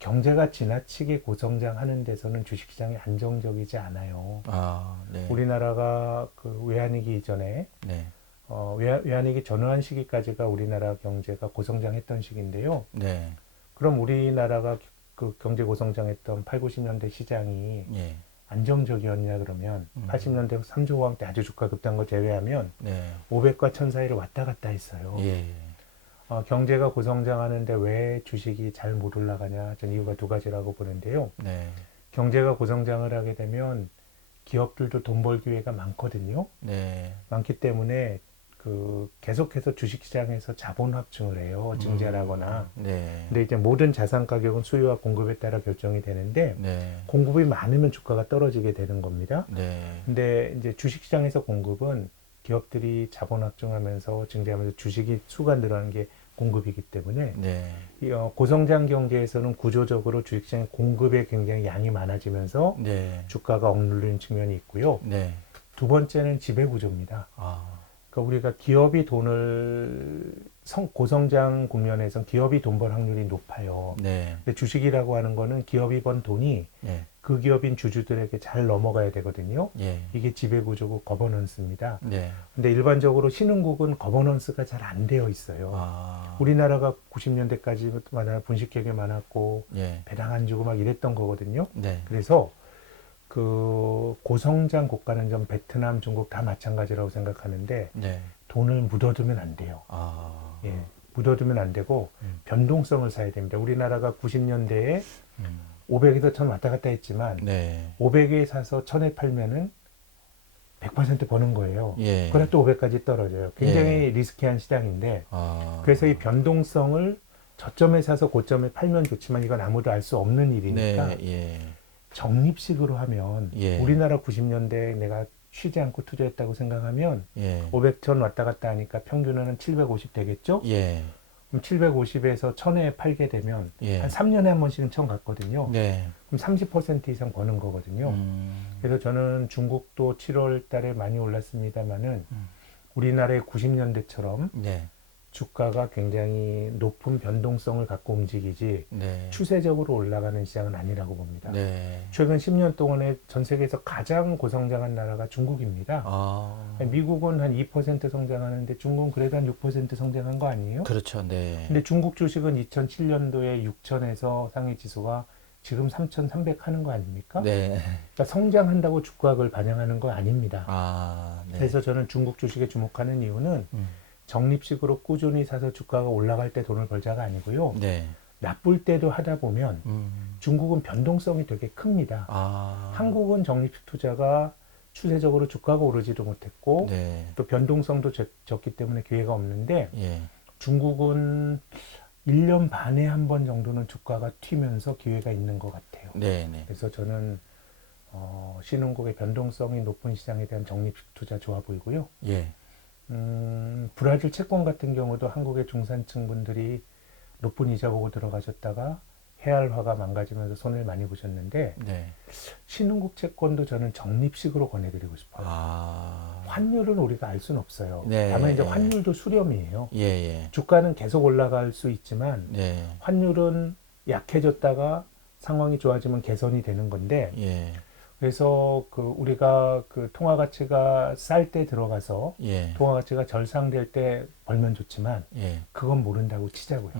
경제가 지나치게 고성장하는 데서는 주식시장이 안정적이지 않아요. 아, 네. 우리나라가 외환위기 이전에 네. 외환위기 전후한 시기까지가 우리나라 경제가 고성장했던 시기인데요. 네. 그럼 우리나라가 그 경제 고성장했던 8, 90년대 시장이 예. 안정적이었냐 그러면 80년대 3조 호황 때 아주 주가 급등한 거 제외하면 네. 500과 1000 사이를 왔다 갔다 했어요. 예. 경제가 고성장하는데 왜 주식이 잘 못 올라가냐? 전 이유가 두 가지라고 보는데요. 네. 경제가 고성장을 하게 되면 기업들도 돈 벌 기회가 많거든요. 네. 많기 때문에 계속해서 주식시장에서 자본 확증을 해요. 증자를 하거나. 네. 근데 이제 모든 자산 가격은 수요와 공급에 따라 결정이 되는데 네. 공급이 많으면 주가가 떨어지게 되는 겁니다. 네. 근데 이제 주식시장에서 공급은 기업들이 자본 확증하면서 증대하면서 주식이 수가 늘어나는 게 공급이기 때문에 네. 고성장 경제에서는 구조적으로 주식시장의 공급에 굉장히 양이 많아지면서 네. 주가가 억누르는 측면이 있고요. 네. 두 번째는 지배구조입니다. 아. 그러니까 우리가 기업이 고성장 국면에선 기업이 돈 벌 확률이 높아요. 네. 근데 주식이라고 하는 거는 기업이 번 돈이 예. 그 기업인 주주들에게 잘 넘어가야 되거든요. 예. 이게 지배구조고 거버넌스입니다. 네. 근데 일반적으로 신흥국은 거버넌스가 잘 안 되어 있어요. 아. 우리나라가 90년대까지마다 분식회계 많았고 예. 배당 안 주고 막 이랬던 거거든요. 네. 그래서 고성장 국가는 좀 베트남, 중국 다 마찬가지라고 생각하는데 네. 돈을 묻어두면 안 돼요. 아. 예, 묻어두면 안 되고 변동성을 사야 됩니다. 우리나라가 90년대에 500에서 1000 왔다 갔다 했지만 네. 500에 사서 1000에 팔면은 100% 버는 거예요. 예. 그래 또 500까지 떨어져요. 굉장히 예. 리스키한 시장인데 아. 그래서 이 변동성을 저점에 사서 고점에 팔면 좋지만 이건 아무도 알 수 없는 일이니까 네. 예. 적립식으로 하면 예. 우리나라 90년대에 내가 쉬지 않고 투자했다고 생각하면 예. 500천 왔다 갔다 하니까 평균은 750 되겠죠? 예. 그럼 750에서 1000에 팔게 되면 예. 한 3년에 한 번씩은 1000 갔거든요. 네. 그럼 30% 이상 버는 거거든요. 그래서 저는 중국도 7월 달에 많이 올랐습니다만은 우리나라의 90년대처럼 네. 주가가 굉장히 높은 변동성을 갖고 움직이지 네. 추세적으로 올라가는 시장은 아니라고 봅니다. 네. 최근 10년 동안에 전 세계에서 가장 고성장한 나라가 중국입니다. 아. 미국은 한 2% 성장하는데 중국은 그래도 한 6% 성장한 거 아니에요? 그렇죠. 네. 근데 중국 주식은 2007년도에 6천에서 상해 지수가 지금 3,300 하는 거 아닙니까? 네. 그러니까 성장한다고 주가가 그걸 반영하는 거 아닙니다. 아, 네. 그래서 저는 중국 주식에 주목하는 이유는 적립식으로 꾸준히 사서 주가가 올라갈 때 돈을 벌자가 아니고요. 네. 나쁠 때도 하다 보면 중국은 변동성이 되게 큽니다. 아. 한국은 적립식 투자가 추세적으로 주가가 오르지도 못했고 네. 또 변동성도 적기 때문에 기회가 없는데 예. 중국은 1년 반에 한 번 정도는 주가가 튀면서 기회가 있는 것 같아요. 네, 네. 그래서 저는 신흥국의 변동성이 높은 시장에 대한 적립식 투자 좋아 보이고요. 예. 브라질 채권 같은 경우도 한국의 중산층 분들이 높은 이자 보고 들어가셨다가 해알화가 망가지면서 손해를 많이 보셨는데 네. 신흥국 채권도 저는 적립식으로 권해드리고 싶어요. 아. 환율은 우리가 알 수는 없어요. 네. 다만 이제 환율도 수렴이에요. 예, 예. 주가는 계속 올라갈 수 있지만 네. 환율은 약해졌다가 상황이 좋아지면 개선이 되는 건데 예. 그래서 우리가 통화 가치가 쌀 때 들어가서 예. 통화 가치가 절상될 때 벌면 좋지만 예. 그건 모른다고 치자고요.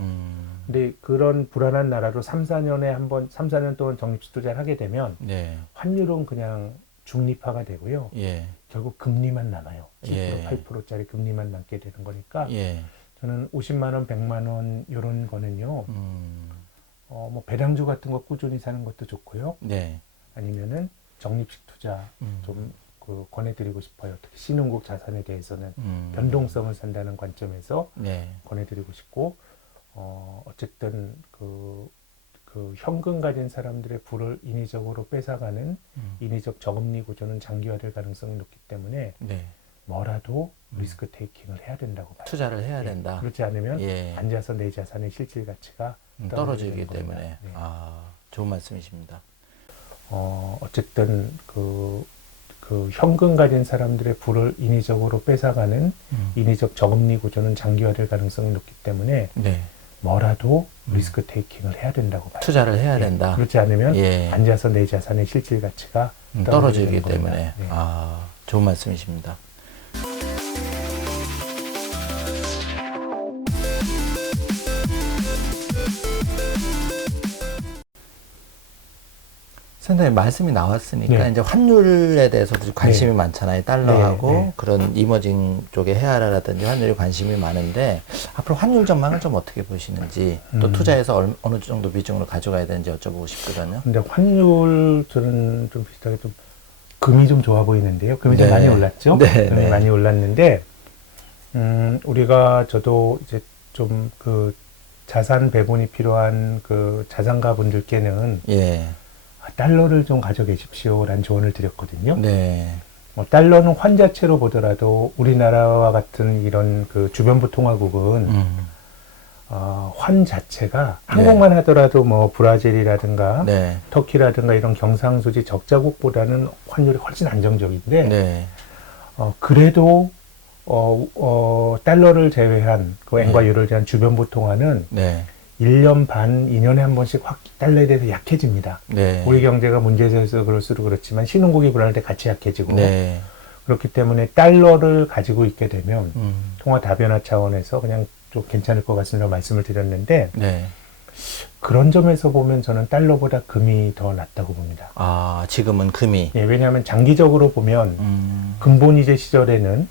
근데 그런 불안한 나라로 3, 4년 동안 적립식 투자를 하게 되면 네. 환율은 그냥 중립화가 되고요. 예. 결국 금리만 남아요. 7%, 예. 8%짜리 금리만 남게 되는 거니까 예. 저는 50만 원, 100만 원 이런 거는요. 뭐 배당주 같은 거 꾸준히 사는 것도 좋고요. 네. 아니면은 적립식 투자 좀 권해드리고 싶어요. 특히 신흥국 자산에 대해서는 변동성을 산다는 관점에서 네. 권해드리고 싶고 어쨌든 현금 가진 사람들의 부를 인위적으로 뺏어가는 인위적 저금리 구조는 장기화될 가능성이 높기 때문에 네. 뭐라도 리스크 테이킹을 해야 된다고 봐요. 투자를 해야 된다. 그렇지 않으면 예. 앉아서 내 자산의 실질 가치가 떨어지기 되는 겁니다. 때문에. 네. 아, 좋은 말씀이십니다. 어쨌든 현금 가진 사람들의 부를 인위적으로 뺏어가는 인위적 저금리 구조는 장기화될 가능성이 높기 때문에 네. 뭐라도 리스크 테이킹을 해야 된다고 봐요. 투자를 해야 된다. 그렇지 않으면 예. 앉아서 내 자산의 실질 가치가 떨어지기 되는 때문에. 겁니다. 네. 아, 좋은 말씀이십니다. 선생님 말씀이 나왔으니까 네. 이제 환율에 대해서도 관심이 많잖아요. 달러하고 네. 그런 이머징 쪽의 헤아라라든지 환율에 관심이 많은데 앞으로 환율 전망을 좀 어떻게 보시는지 또 투자에서 어느 정도 비중으로 가져가야 되는지 여쭤보고 싶거든요. 근데 환율 저는 좀 비슷하게 좀 금이 좀 좋아 보이는데요. 금이 좀 네. 많이 올랐죠. 네, 금이 네. 많이 올랐는데 저도 이제 좀 자산 배분이 필요한 자산가 분들께는 예. 달러를 좀 가져 계십시오라는 조언을 드렸거든요. 네. 달러는 환 자체로 보더라도 우리나라와 같은 이런 주변부 통화국은 환 자체가 한국만 하더라도 뭐 브라질이라든가 네. 터키라든가 이런 경상수지 적자국보다는 환율이 훨씬 안정적인데 네. 그래도 달러를 제외한 엔과 유로를 제한 주변부 통화는 네. 1년 반, 2년에 한 번씩 확 달러에 대해서 약해집니다. 네. 우리 경제가 문제에서 그럴수록 그렇지만 신흥국이 불안할 때 같이 약해지고 네. 그렇기 때문에 달러를 가지고 있게 되면 음. 통화 다변화 차원에서 그냥 좀 괜찮을 것 같습니다 말씀을 드렸는데 네. 그런 점에서 보면 저는 달러보다 금이 더 낫다고 봅니다. 아, 지금은 금이. 예, 왜냐하면 장기적으로 보면 근본이제 시절에는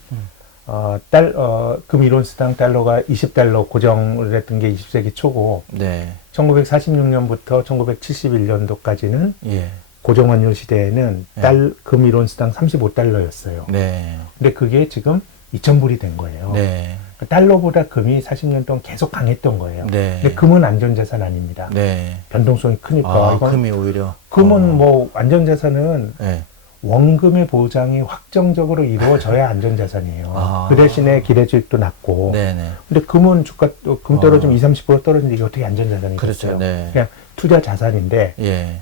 금 1온스당 달러가 20달러 고정을 했던 게 20세기 초고 네. 1946년부터 1971년도까지는 예. 고정환율 시대에는 네. 금 1온스당 35달러였어요. 네. 근데 그게 지금 2,000불이 된 거예요. 네. 달러보다 금이 40년 동안 계속 강했던 거예요. 네. 근데 금은 안전자산 아닙니다. 네. 변동성이 크니까. 아, 이건 금이 오히려. 금은 뭐 안전자산은 네. 원금의 보장이 확정적으로 이루어져야 안전자산이에요. 아. 그 대신에 기대주익도 낮고. 네네. 근데 금은 금 떨어지면 20-30% 떨어지는데 이게 어떻게 안전자산이 그렇죠. 됐어요? 네. 그냥 투자 자산인데 예.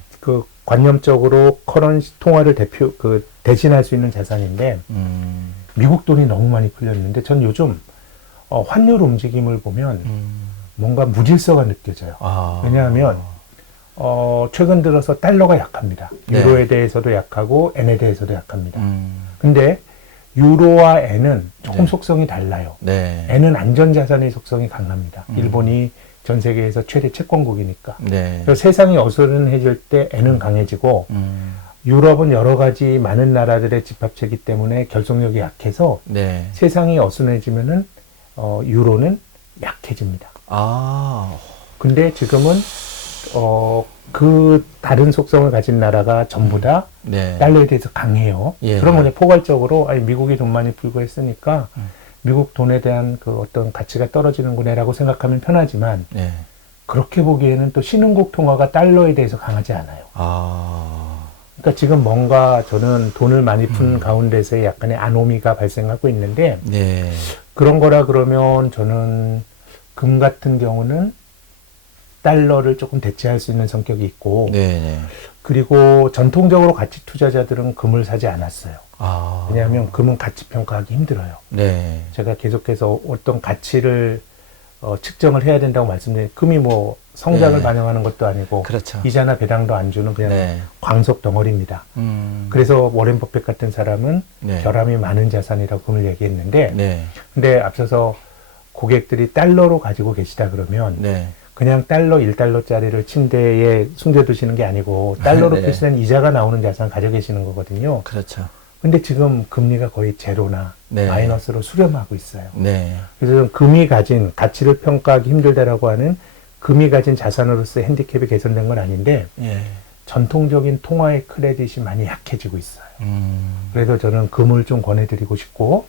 관념적으로 커런시 통화를 대신할 수 있는 자산인데 미국 돈이 너무 많이 풀렸는데 전 요즘 환율 움직임을 보면 뭔가 무질서가 느껴져요. 왜냐하면 최근 들어서 달러가 약합니다. 네. 유로에 대해서도 약하고 엔에 대해서도 약합니다. 근데 유로와 엔은 조금 네. 속성이 달라요. 네. 엔은 안전자산의 속성이 강합니다. 일본이 전 세계에서 최대 채권국이니까. 네. 그래서 세상이 어수선해질 때 엔은 강해지고 유럽은 여러 가지 많은 나라들의 집합체이기 때문에 결속력이 약해서 네. 세상이 어수선해지면은 유로는 약해집니다. 근데 지금은 그 다른 속성을 가진 나라가 전부 다 네. 달러에 대해서 강해요. 예. 그러면 포괄적으로 아니 미국이 돈 많이 풀고 했으니까 미국 돈에 대한 그 어떤 가치가 떨어지는구나라고 생각하면 편하지만 네. 그렇게 보기에는 또 신흥국 통화가 달러에 대해서 강하지 않아요. 그러니까 지금 뭔가 저는 돈을 많이 푼 가운데서 약간의 아노미가 발생하고 있는데 네. 그런 거라 그러면 저는 금 같은 경우는 달러를 조금 대체할 수 있는 성격이 있고 네. 네. 그리고 전통적으로 가치 투자자들은 금을 사지 않았어요. 아. 왜냐하면 금은 가치 평가하기 힘들어요. 네. 제가 계속해서 어떤 가치를 측정을 해야 된다고 말씀드린 금이 뭐 성장을 네. 반영하는 것도 아니고 그렇죠. 이자나 배당도 안 주는 그냥 네. 광석 덩어리입니다. 그래서 워렌 버핏 같은 사람은 네. 결함이 많은 자산이라고 금을 얘기했는데 네. 근데 앞서서 고객들이 달러로 가지고 계시다 그러면 네. 그냥 달러 1달러짜리를 침대에 숨겨두시는 게 아니고 달러로 네. 표시된 이자가 나오는 자산 가지고 계시는 거거든요. 그렇죠. 근데 지금 금리가 거의 제로나 네. 마이너스로 수렴하고 있어요. 네. 그래서 금이 가진 가치를 평가하기 힘들다라고 하는 금이 가진 자산으로서의 핸디캡이 개선된 건 아닌데 예. 전통적인 통화의 크레딧이 많이 약해지고 있어요. 그래서 저는 금을 좀 권해드리고 싶고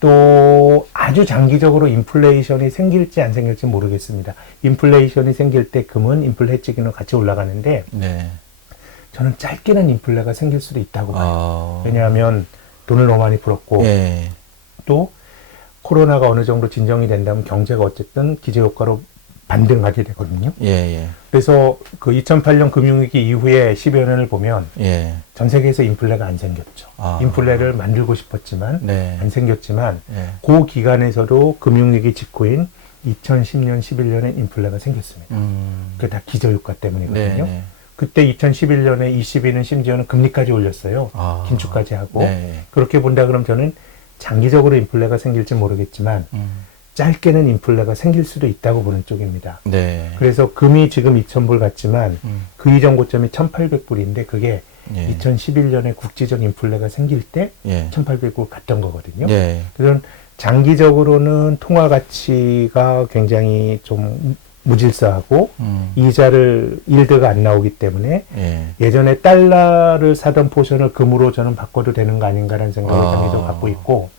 또 아주 장기적으로 인플레이션이 생길지 안 생길지 모르겠습니다. 인플레이션이 생길 때 금은 인플레 해지기는 같이 올라가는데 네. 저는 짧게는 인플레가 생길 수도 있다고 봐요. 아. 왜냐하면 돈을 너무 많이 풀었고 예. 또 코로나가 어느 정도 진정이 된다면 경제가 어쨌든 기저효과로 반등하게 되거든요. 예. 예. 그래서 그 2008년 금융위기 이후에 10여 년을 보면 예. 전 세계에서 인플레가 안 생겼죠. 아. 인플레를 만들고 싶었지만 네. 안 생겼지만 예. 그 기간에서도 금융위기 직후인 2010년, 11년에 인플레가 생겼습니다. 그게 다 기저효과 때문이거든요. 네. 그때 2011년에 22는 심지어는 금리까지 올렸어요. 아. 긴축까지 하고. 네. 그렇게 본다 그러면 저는 장기적으로 인플레가 생길지 모르겠지만 짧게는 인플레가 생길 수도 있다고 보는 쪽입니다. 네. 그래서 금이 지금 2,000불 같지만 그 이전 고점이 1,800불인데 그게 예. 2011년에 국지적 인플레가 생길 때 예. 1,800불 갔던 거거든요. 네. 그래서 장기적으로는 통화 가치가 굉장히 좀 무질서하고 일드가 안 나오기 때문에 예. 예전에 달러를 사던 포션을 금으로 저는 바꿔도 되는 거 아닌가라는 생각을 장기적으로 갖고 있고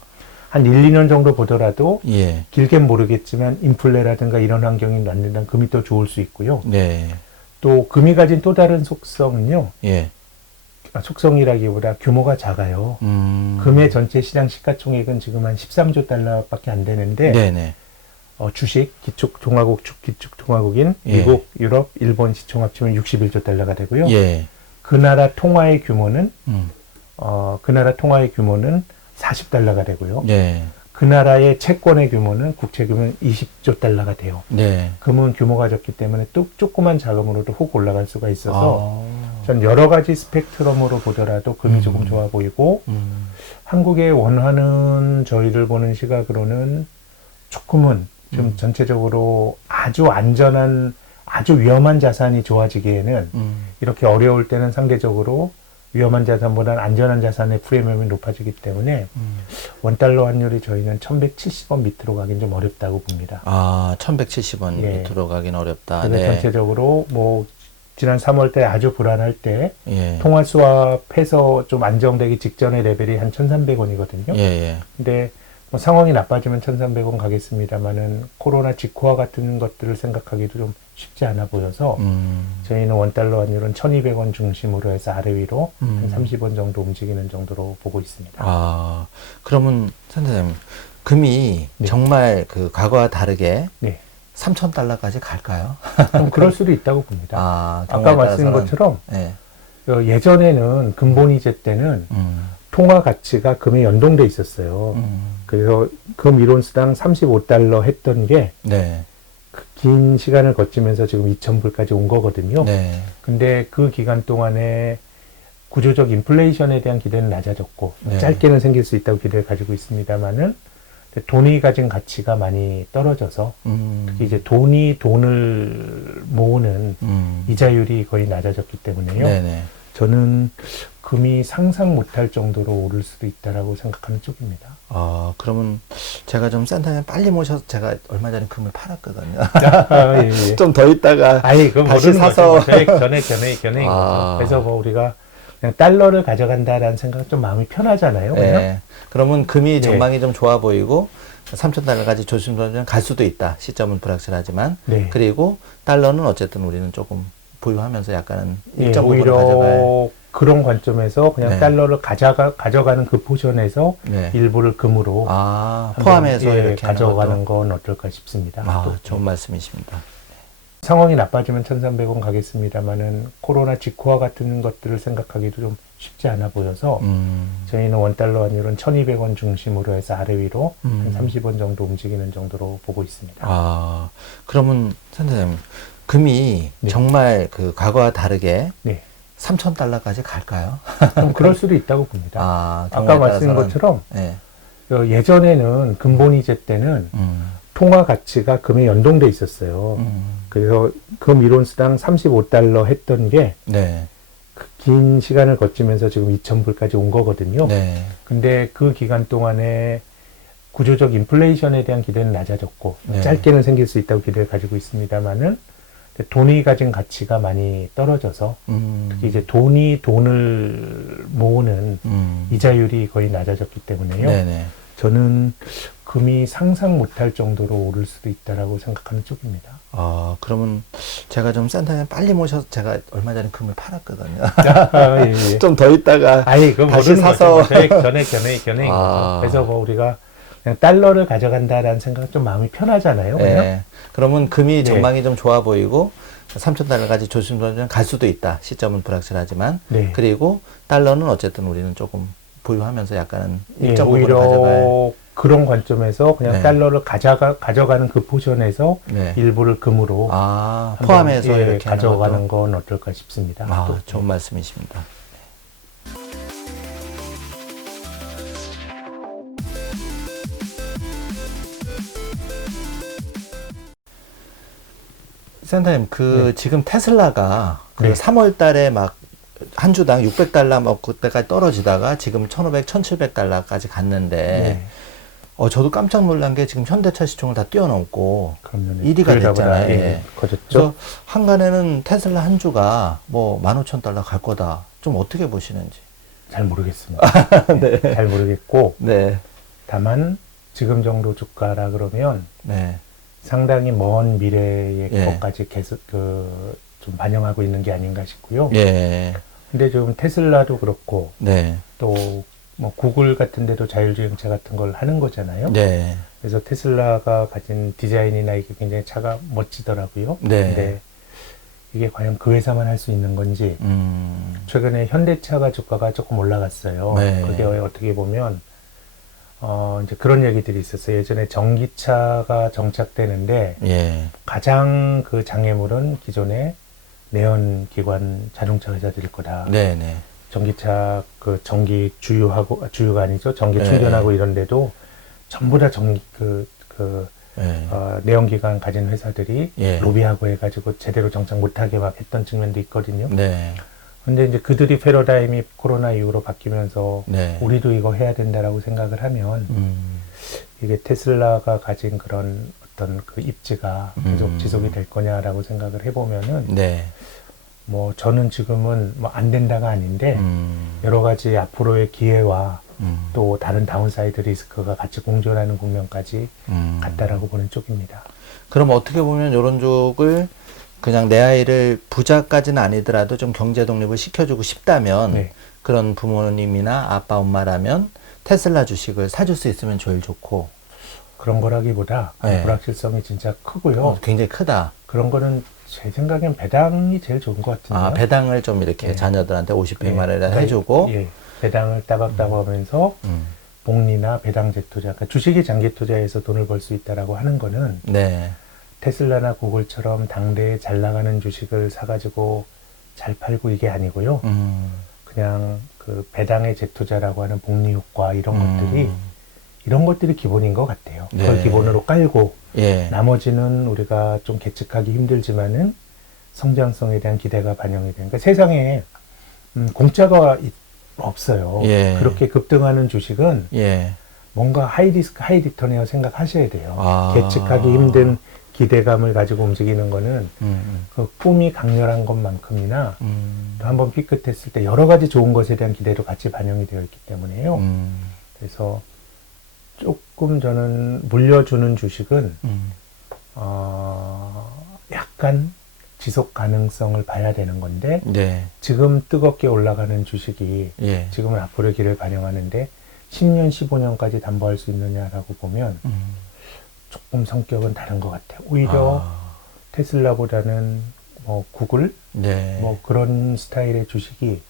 한 1, 2년 정도 보더라도 예. 길게는 모르겠지만 인플레라든가 이런 환경이 왔는데 금이 또 좋을 수 있고요. 네. 또 금이 가진 또 다른 속성은요. 예. 속성이라기보다 규모가 작아요. 금의 전체 시장 시가총액은 지금 한 13조 달러밖에 안 되는데 네네. 주식, 기축통화국인 예. 미국, 유럽, 일본 시총 합치면 61조 달러가 되고요. 예. 그 나라 통화의 규모는 음. 40달러가 되고요. 예. 그 나라의 채권의 규모는 국채 규모는 20조 달러가 돼요. 네. 금은 규모가 적기 때문에 또 조그만 자금으로도 훅 올라갈 수가 있어서 아. 전 여러 가지 스펙트럼으로 보더라도 금이 조금 좋아 보이고 한국에 원하는 저희를 보는 시각으로는 조금은 좀 전체적으로 아주 안전한 아주 위험한 자산이 좋아지기에는 이렇게 어려울 때는 상대적으로 위험한 자산보다는 안전한 자산의 프리미엄이 높아지기 때문에 원달러 환율이 저희는 1170원 밑으로 가긴 좀 어렵다고 봅니다. 아, 1170원 예. 밑으로 가긴 어렵다. 그래서 네. 전체적으로 뭐 지난 3월 때 아주 불안할 때 예. 통화 수합해서 좀 안정되기 직전의 레벨이 한 1,300원이거든요. 예, 예. 근데 뭐 상황이 나빠지면 1,300원 가겠습니다만은 코로나 직후와 같은 것들을 생각하기도 좀 쉽지 않아 보여서 저희는 원달러 환율은 1,200원 중심으로 해서 아래 위로 한 30원 정도 움직이는 정도로 보고 있습니다. 아, 그러면 선생님, 금이 네. 정말 그 과거와 다르게 네. 3,000달러까지 갈까요? 좀 그럴 수도 있다고 봅니다. 아, 아까 말씀드린 따라서는- 것처럼 예. 예전에는 근본이제 때는 통화 가치가 금에 연동돼 있었어요. 그래서 금 1온스당 35달러 했던 게 네. 긴 시간을 거치면서 지금 2,000불까지 온 거거든요. 네. 근데 그 기간 동안에 구조적 인플레이션에 대한 기대는 낮아졌고 네. 짧게는 생길 수 있다고 기대를 가지고 있습니다만은 돈이 가진 가치가 많이 떨어져서 특히 이제 돈이 돈을 모으는 이자율이 거의 낮아졌기 때문에요. 네네. 저는 금이 상상 못할 정도로 오를 수도 있다라고 생각하는 쪽입니다. 그러면 제가 좀 센터에 빨리 모셔서 제가 얼마 전에 금을 팔았거든요. 예, 예. 좀 더 있다가 아니, 그럼 다시 모르는 사서 거죠. 견해인 아. 거죠. 그래서 뭐 우리가 그냥 달러를 가져간다라는 생각 좀 마음이 편하잖아요. 그냥? 네. 그러면 금이 네. 전망이 좀 좋아 보이고 3,000달러까지 조심스럽게 갈 수도 있다. 시점은 불확실하지만. 네. 그리고 달러는 어쨌든 우리는 조금 보유하면서 약간은 예, 일정 부분을 오히려 가져갈. 그런 관점에서 그냥 네. 달러를 가져가는 그 포션에서 네. 일부를 금으로 한번, 포함해서 예, 이렇게 하는 가져가는 것도. 건 어떨까 싶습니다. 또 좋은 말씀이십니다. 상황이 나빠지면 1,300원 가겠습니다만은 코로나 직후와 같은 것들을 생각하기도 좀 쉽지 않아 보여서 저희는 원달러 환율은 1,200원 중심으로 해서 아래 위로 한 30원 정도 움직이는 정도로 보고 있습니다. 그러면 선생님, 금이 네. 정말 그 과거와 다르게 네. 3,000달러까지 갈까요? 좀 그럴 수도 있다고 봅니다. 경우에 아까 말씀드린 따라서는. 것처럼 네. 예전에는 근본이제 때는 통화 가치가 금에 연동돼 있었어요. 그래서 금 1온스당 35달러 했던 게 네. 긴 시간을 거치면서 지금 2,000불까지 온 거거든요. 네. 근데 그 기간 동안에 구조적 인플레이션에 대한 기대는 낮아졌고 네. 짧게는 생길 수 있다고 기대를 가지고 있습니다만은 돈이 가진 가치가 많이 떨어져서 특히 이제 돈이 돈을 모으는 이자율이 거의 낮아졌기 때문에요. 네네. 저는 금이 상상 못할 정도로 오를 수도 있다라고 생각하는 쪽입니다. 그러면 제가 좀 센터에 빨리 모셔서 제가 얼마 전에 금을 팔았거든요. 예, 예. 좀 더 있다가 아니, 그럼 다시 모르는 사서. 거죠. 견해인 아. 거죠. 그래서 뭐 우리가 그냥 달러를 가져간다라는 생각 좀 마음이 편하잖아요. 그냥? 네. 그러면 금이 네. 전망이 좀 좋아 보이고 3,000달러까지 조심스럽게 갈 수도 있다. 시점은 불확실하지만. 네. 그리고 달러는 어쨌든 우리는 조금 보유하면서 약간은 예, 일정 부분을 오히려 가져갈. 그런 관점에서 그냥 네. 달러를 가져가는 그 포션에서 네. 일부를 금으로 한번, 포함해서 예, 이렇게 하는 가져가는 것도. 건 어떨까 싶습니다. 또. 좋은 말씀이십니다. 센터님, 네. 지금 테슬라가 네. 3월 달에 막 한 주당 600달러 막 그때까지 떨어지다가 지금 1,500, 1,700달러까지 갔는데, 네. 저도 깜짝 놀란 게 지금 현대차 시총을 다 뛰어넘고 그럼요. 1위가 됐잖아요. 예, 커졌죠. 그래서 한간에는 테슬라 한 주가 뭐 15,000달러 갈 거다. 좀 어떻게 보시는지. 잘 모르겠습니다. 네. 잘 모르겠고 네. 다만 지금 정도 주가라 그러면 네. 상당히 먼 미래의 예. 것까지 계속 좀 반영하고 있는 게 아닌가 싶고요. 예. 근데 좀 테슬라도 그렇고 네. 또 뭐 구글 같은 데도 자율주행차 같은 걸 하는 거잖아요. 네. 그래서 테슬라가 가진 디자인이나 이게 굉장히 차가 멋지더라고요. 네. 근데 이게 과연 그 회사만 할 수 있는 건지 최근에 현대차가 주가가 조금 올라갔어요. 네. 그게 어떻게 보면 이제 그런 얘기들이 있었어요. 예전에 전기차가 정착되는데 예. 가장 그 장애물은 기존의 내연기관 자동차 회사들일 거다. 네네. 전기차 그 전기 주유가 아니죠. 전기 네. 충전하고 이런 데도 전부 다 예. 내연기관 가진 회사들이 예. 로비하고 해가지고 제대로 정착 못하게 막 했던 측면도 있거든요. 네. 근데 이제 그들이 패러다임이 코로나 이후로 바뀌면서 네. 우리도 이거 해야 된다라고 생각을 하면 이게 테슬라가 가진 그런 어떤 그 입지가 계속 지속이 될 거냐라고 생각을 해보면은 네. 뭐 저는 지금은 뭐 안 된다가 아닌데 여러 가지 앞으로의 기회와 또 다른 다운사이드 리스크가 같이 공존하는 국면까지 갔다라고 보는 쪽입니다. 그럼 어떻게 보면 이런 쪽을 그냥 내 아이를 부자까지는 아니더라도 좀 경제 독립을 시켜주고 싶다면 네. 그런 부모님이나 아빠 엄마라면 테슬라 주식을 사줄 수 있으면 제일 좋고. 그런 거라기보다 네. 불확실성이 진짜 크고요. 굉장히 크다. 그런 거는 제 생각엔 배당이 제일 좋은 것 같은데요. 배당을 좀 이렇게 네. 자녀들한테 50, 100만 원이라 그러니까 해주고 예. 배당을 따박따박 하면서 복리나 배당 재투자, 그러니까 주식의 장기 투자에서 돈을 벌 수 있다라고 하는 거는 네. 테슬라나 구글처럼 당대에 잘 나가는 주식을 사가지고 잘 팔고 이게 아니고요. 그냥 그 배당의 재투자라고 하는 복리 효과 이런 것들이 기본인 것 같아요. 네. 그걸 기본으로 깔고 예. 나머지는 우리가 좀 계측하기 힘들지만은 성장성에 대한 기대가 반영이 되는. 그러니까 세상에 공짜가 없어요. 예. 그렇게 급등하는 주식은 예. 뭔가 하이 리스크, 하이 리턴이라고 생각하셔야 돼요. 아. 계측하기 힘든 기대감을 가지고 움직이는 거는 그 꿈이 강렬한 것만큼이나 또 한번 삐끗했을 때 여러 가지 좋은 것에 대한 기대도 같이 반영이 되어 있기 때문에요. 그래서 조금 저는 물려주는 주식은 약간 지속 가능성을 봐야 되는 건데 네. 지금 뜨겁게 올라가는 주식이 예. 지금은 앞으로의 길을 반영하는데 10년, 15년까지 담보할 수 있느냐라고 보면 조금 성격은 다른 것 같아요. 오히려 테슬라보다는 뭐 구글, 네. 뭐 그런 스타일의 주식이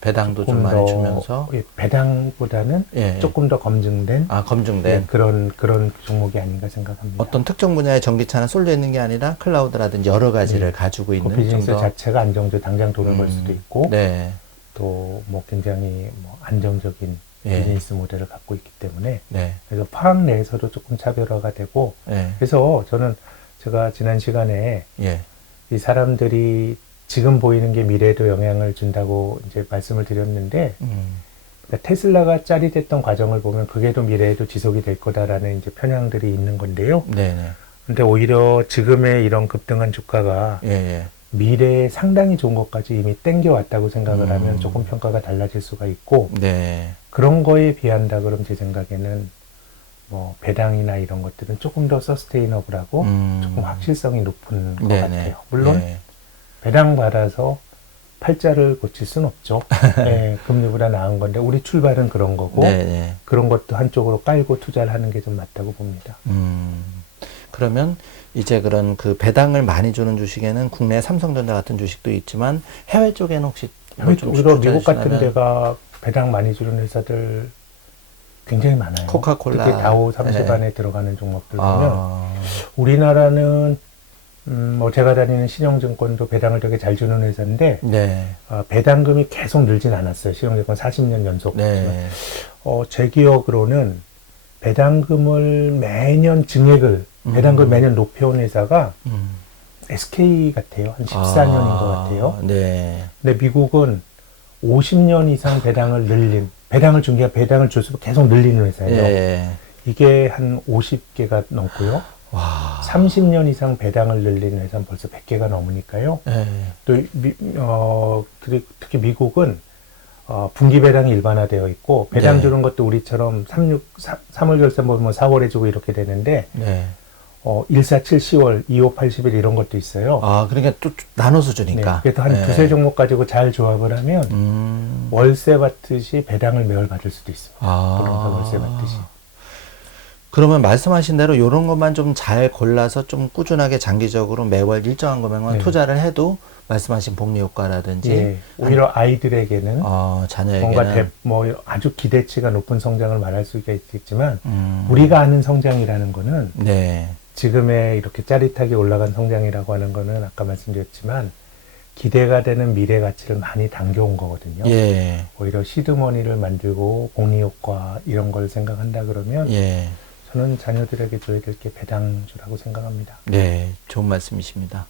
배당도 좀 조금 많이 더, 주면서. 예, 배당보다는 예. 조금 더 검증된 검증된. 예, 그런 종목이 아닌가 생각합니다. 어떤 특정 분야의 전기차는 쏠려 있는 게 아니라 클라우드라든지 여러 가지를 네. 가지고 그 있는 비즈니스 좀 더. 자체가 안정적 당장 돈을 벌 수도 있고 네. 또 뭐 굉장히 뭐 안정적인 예. 비즈니스 모델을 갖고 있기 때문에 네. 그래서 파악 내에서도 조금 차별화가 되고 예. 그래서 저는 제가 지난 시간에 예. 이 사람들이 지금 보이는 게 미래에도 영향을 준다고 이제 말씀을 드렸는데 그러니까 테슬라가 짜릿했던 과정을 보면 그게도 미래에도 지속이 될 거다라는 이제 편향들이 있는 건데요. 네네. 근데 오히려 지금의 이런 급등한 주가가 예. 예. 미래에 상당히 좋은 것까지 이미 땡겨왔다고 생각을 하면 조금 평가가 달라질 수가 있고 네. 그런 거에 비한다 그럼 제 생각에는 뭐 배당이나 이런 것들은 조금 더 서스테이너블하고 조금 확실성이 높은 것 네네. 같아요. 물론 네. 배당 받아서 팔자를 고칠 순 없죠. 네, 금리보다 나은 건데 우리 출발은 그런 거고 네네. 그런 것도 한쪽으로 깔고 투자를 하는 게 좀 맞다고 봅니다. 그러면 이제 그런 그 배당을 많이 주는 주식에는 국내 삼성전자 같은 주식도 있지만 해외 쪽에는 혹시 해외 좀 쪽으로 미국 투자하시나요? 같은 데가 배당 많이 주는 회사들 굉장히 많아요. 코카콜라. 특히 다우 30 네. 안에 들어가는 종목들 보면 우리나라는 뭐 제가 다니는 신영증권도 배당을 되게 잘 주는 회사인데 네. 배당금이 계속 늘진 않았어요. 신영증권 40년 연속. 네. 제 기억으로는 배당금을 매년 증액을 배당금을 매년 높여온 회사가 SK 같아요. 한 14년인 것 같아요. 네. 근데 미국은 50년 이상 배당을 늘린 배당을 준 게 배당을 줄수록 계속 늘리는 회사예요. 예. 이게 한 50개가 넘고요. 와. 30년 이상 배당을 늘리는 회사는 벌써 100개가 넘으니까요. 예. 또 특히 미국은 분기 배당이 일반화되어 있고 배당 네. 주는 것도 우리처럼 3월 결산 보면 4월에 주고 이렇게 되는데 네. 147, 10월, 25, 80일 이런 것도 있어요. 그러니까 또 나눠서 주니까. 네, 그래서 한 네. 두세 종목 가지고 잘 조합을 하면 월세 받듯이 배당을 매월 받을 수도 있습니다. 부동산 월세 받듯이. 그러면 말씀하신 대로 이런 것만 좀 잘 골라서 좀 꾸준하게 장기적으로 매월 일정한 금액만 네. 투자를 해도 말씀하신 복리 효과라든지 예, 오히려 아이들에게는 자녀에게는 뭔가 아주 기대치가 높은 성장을 말할 수가 있겠지만 우리가 아는 성장이라는 거는 네. 지금의 이렇게 짜릿하게 올라간 성장이라고 하는 거는 아까 말씀드렸지만 기대가 되는 미래 가치를 많이 당겨온 거거든요. 예. 오히려 시드머니를 만들고 복리 효과 이런 걸 생각한다 그러면 예. 저는 자녀들에게 줘야 될 게 배당주라고 생각합니다. 네, 좋은 말씀이십니다.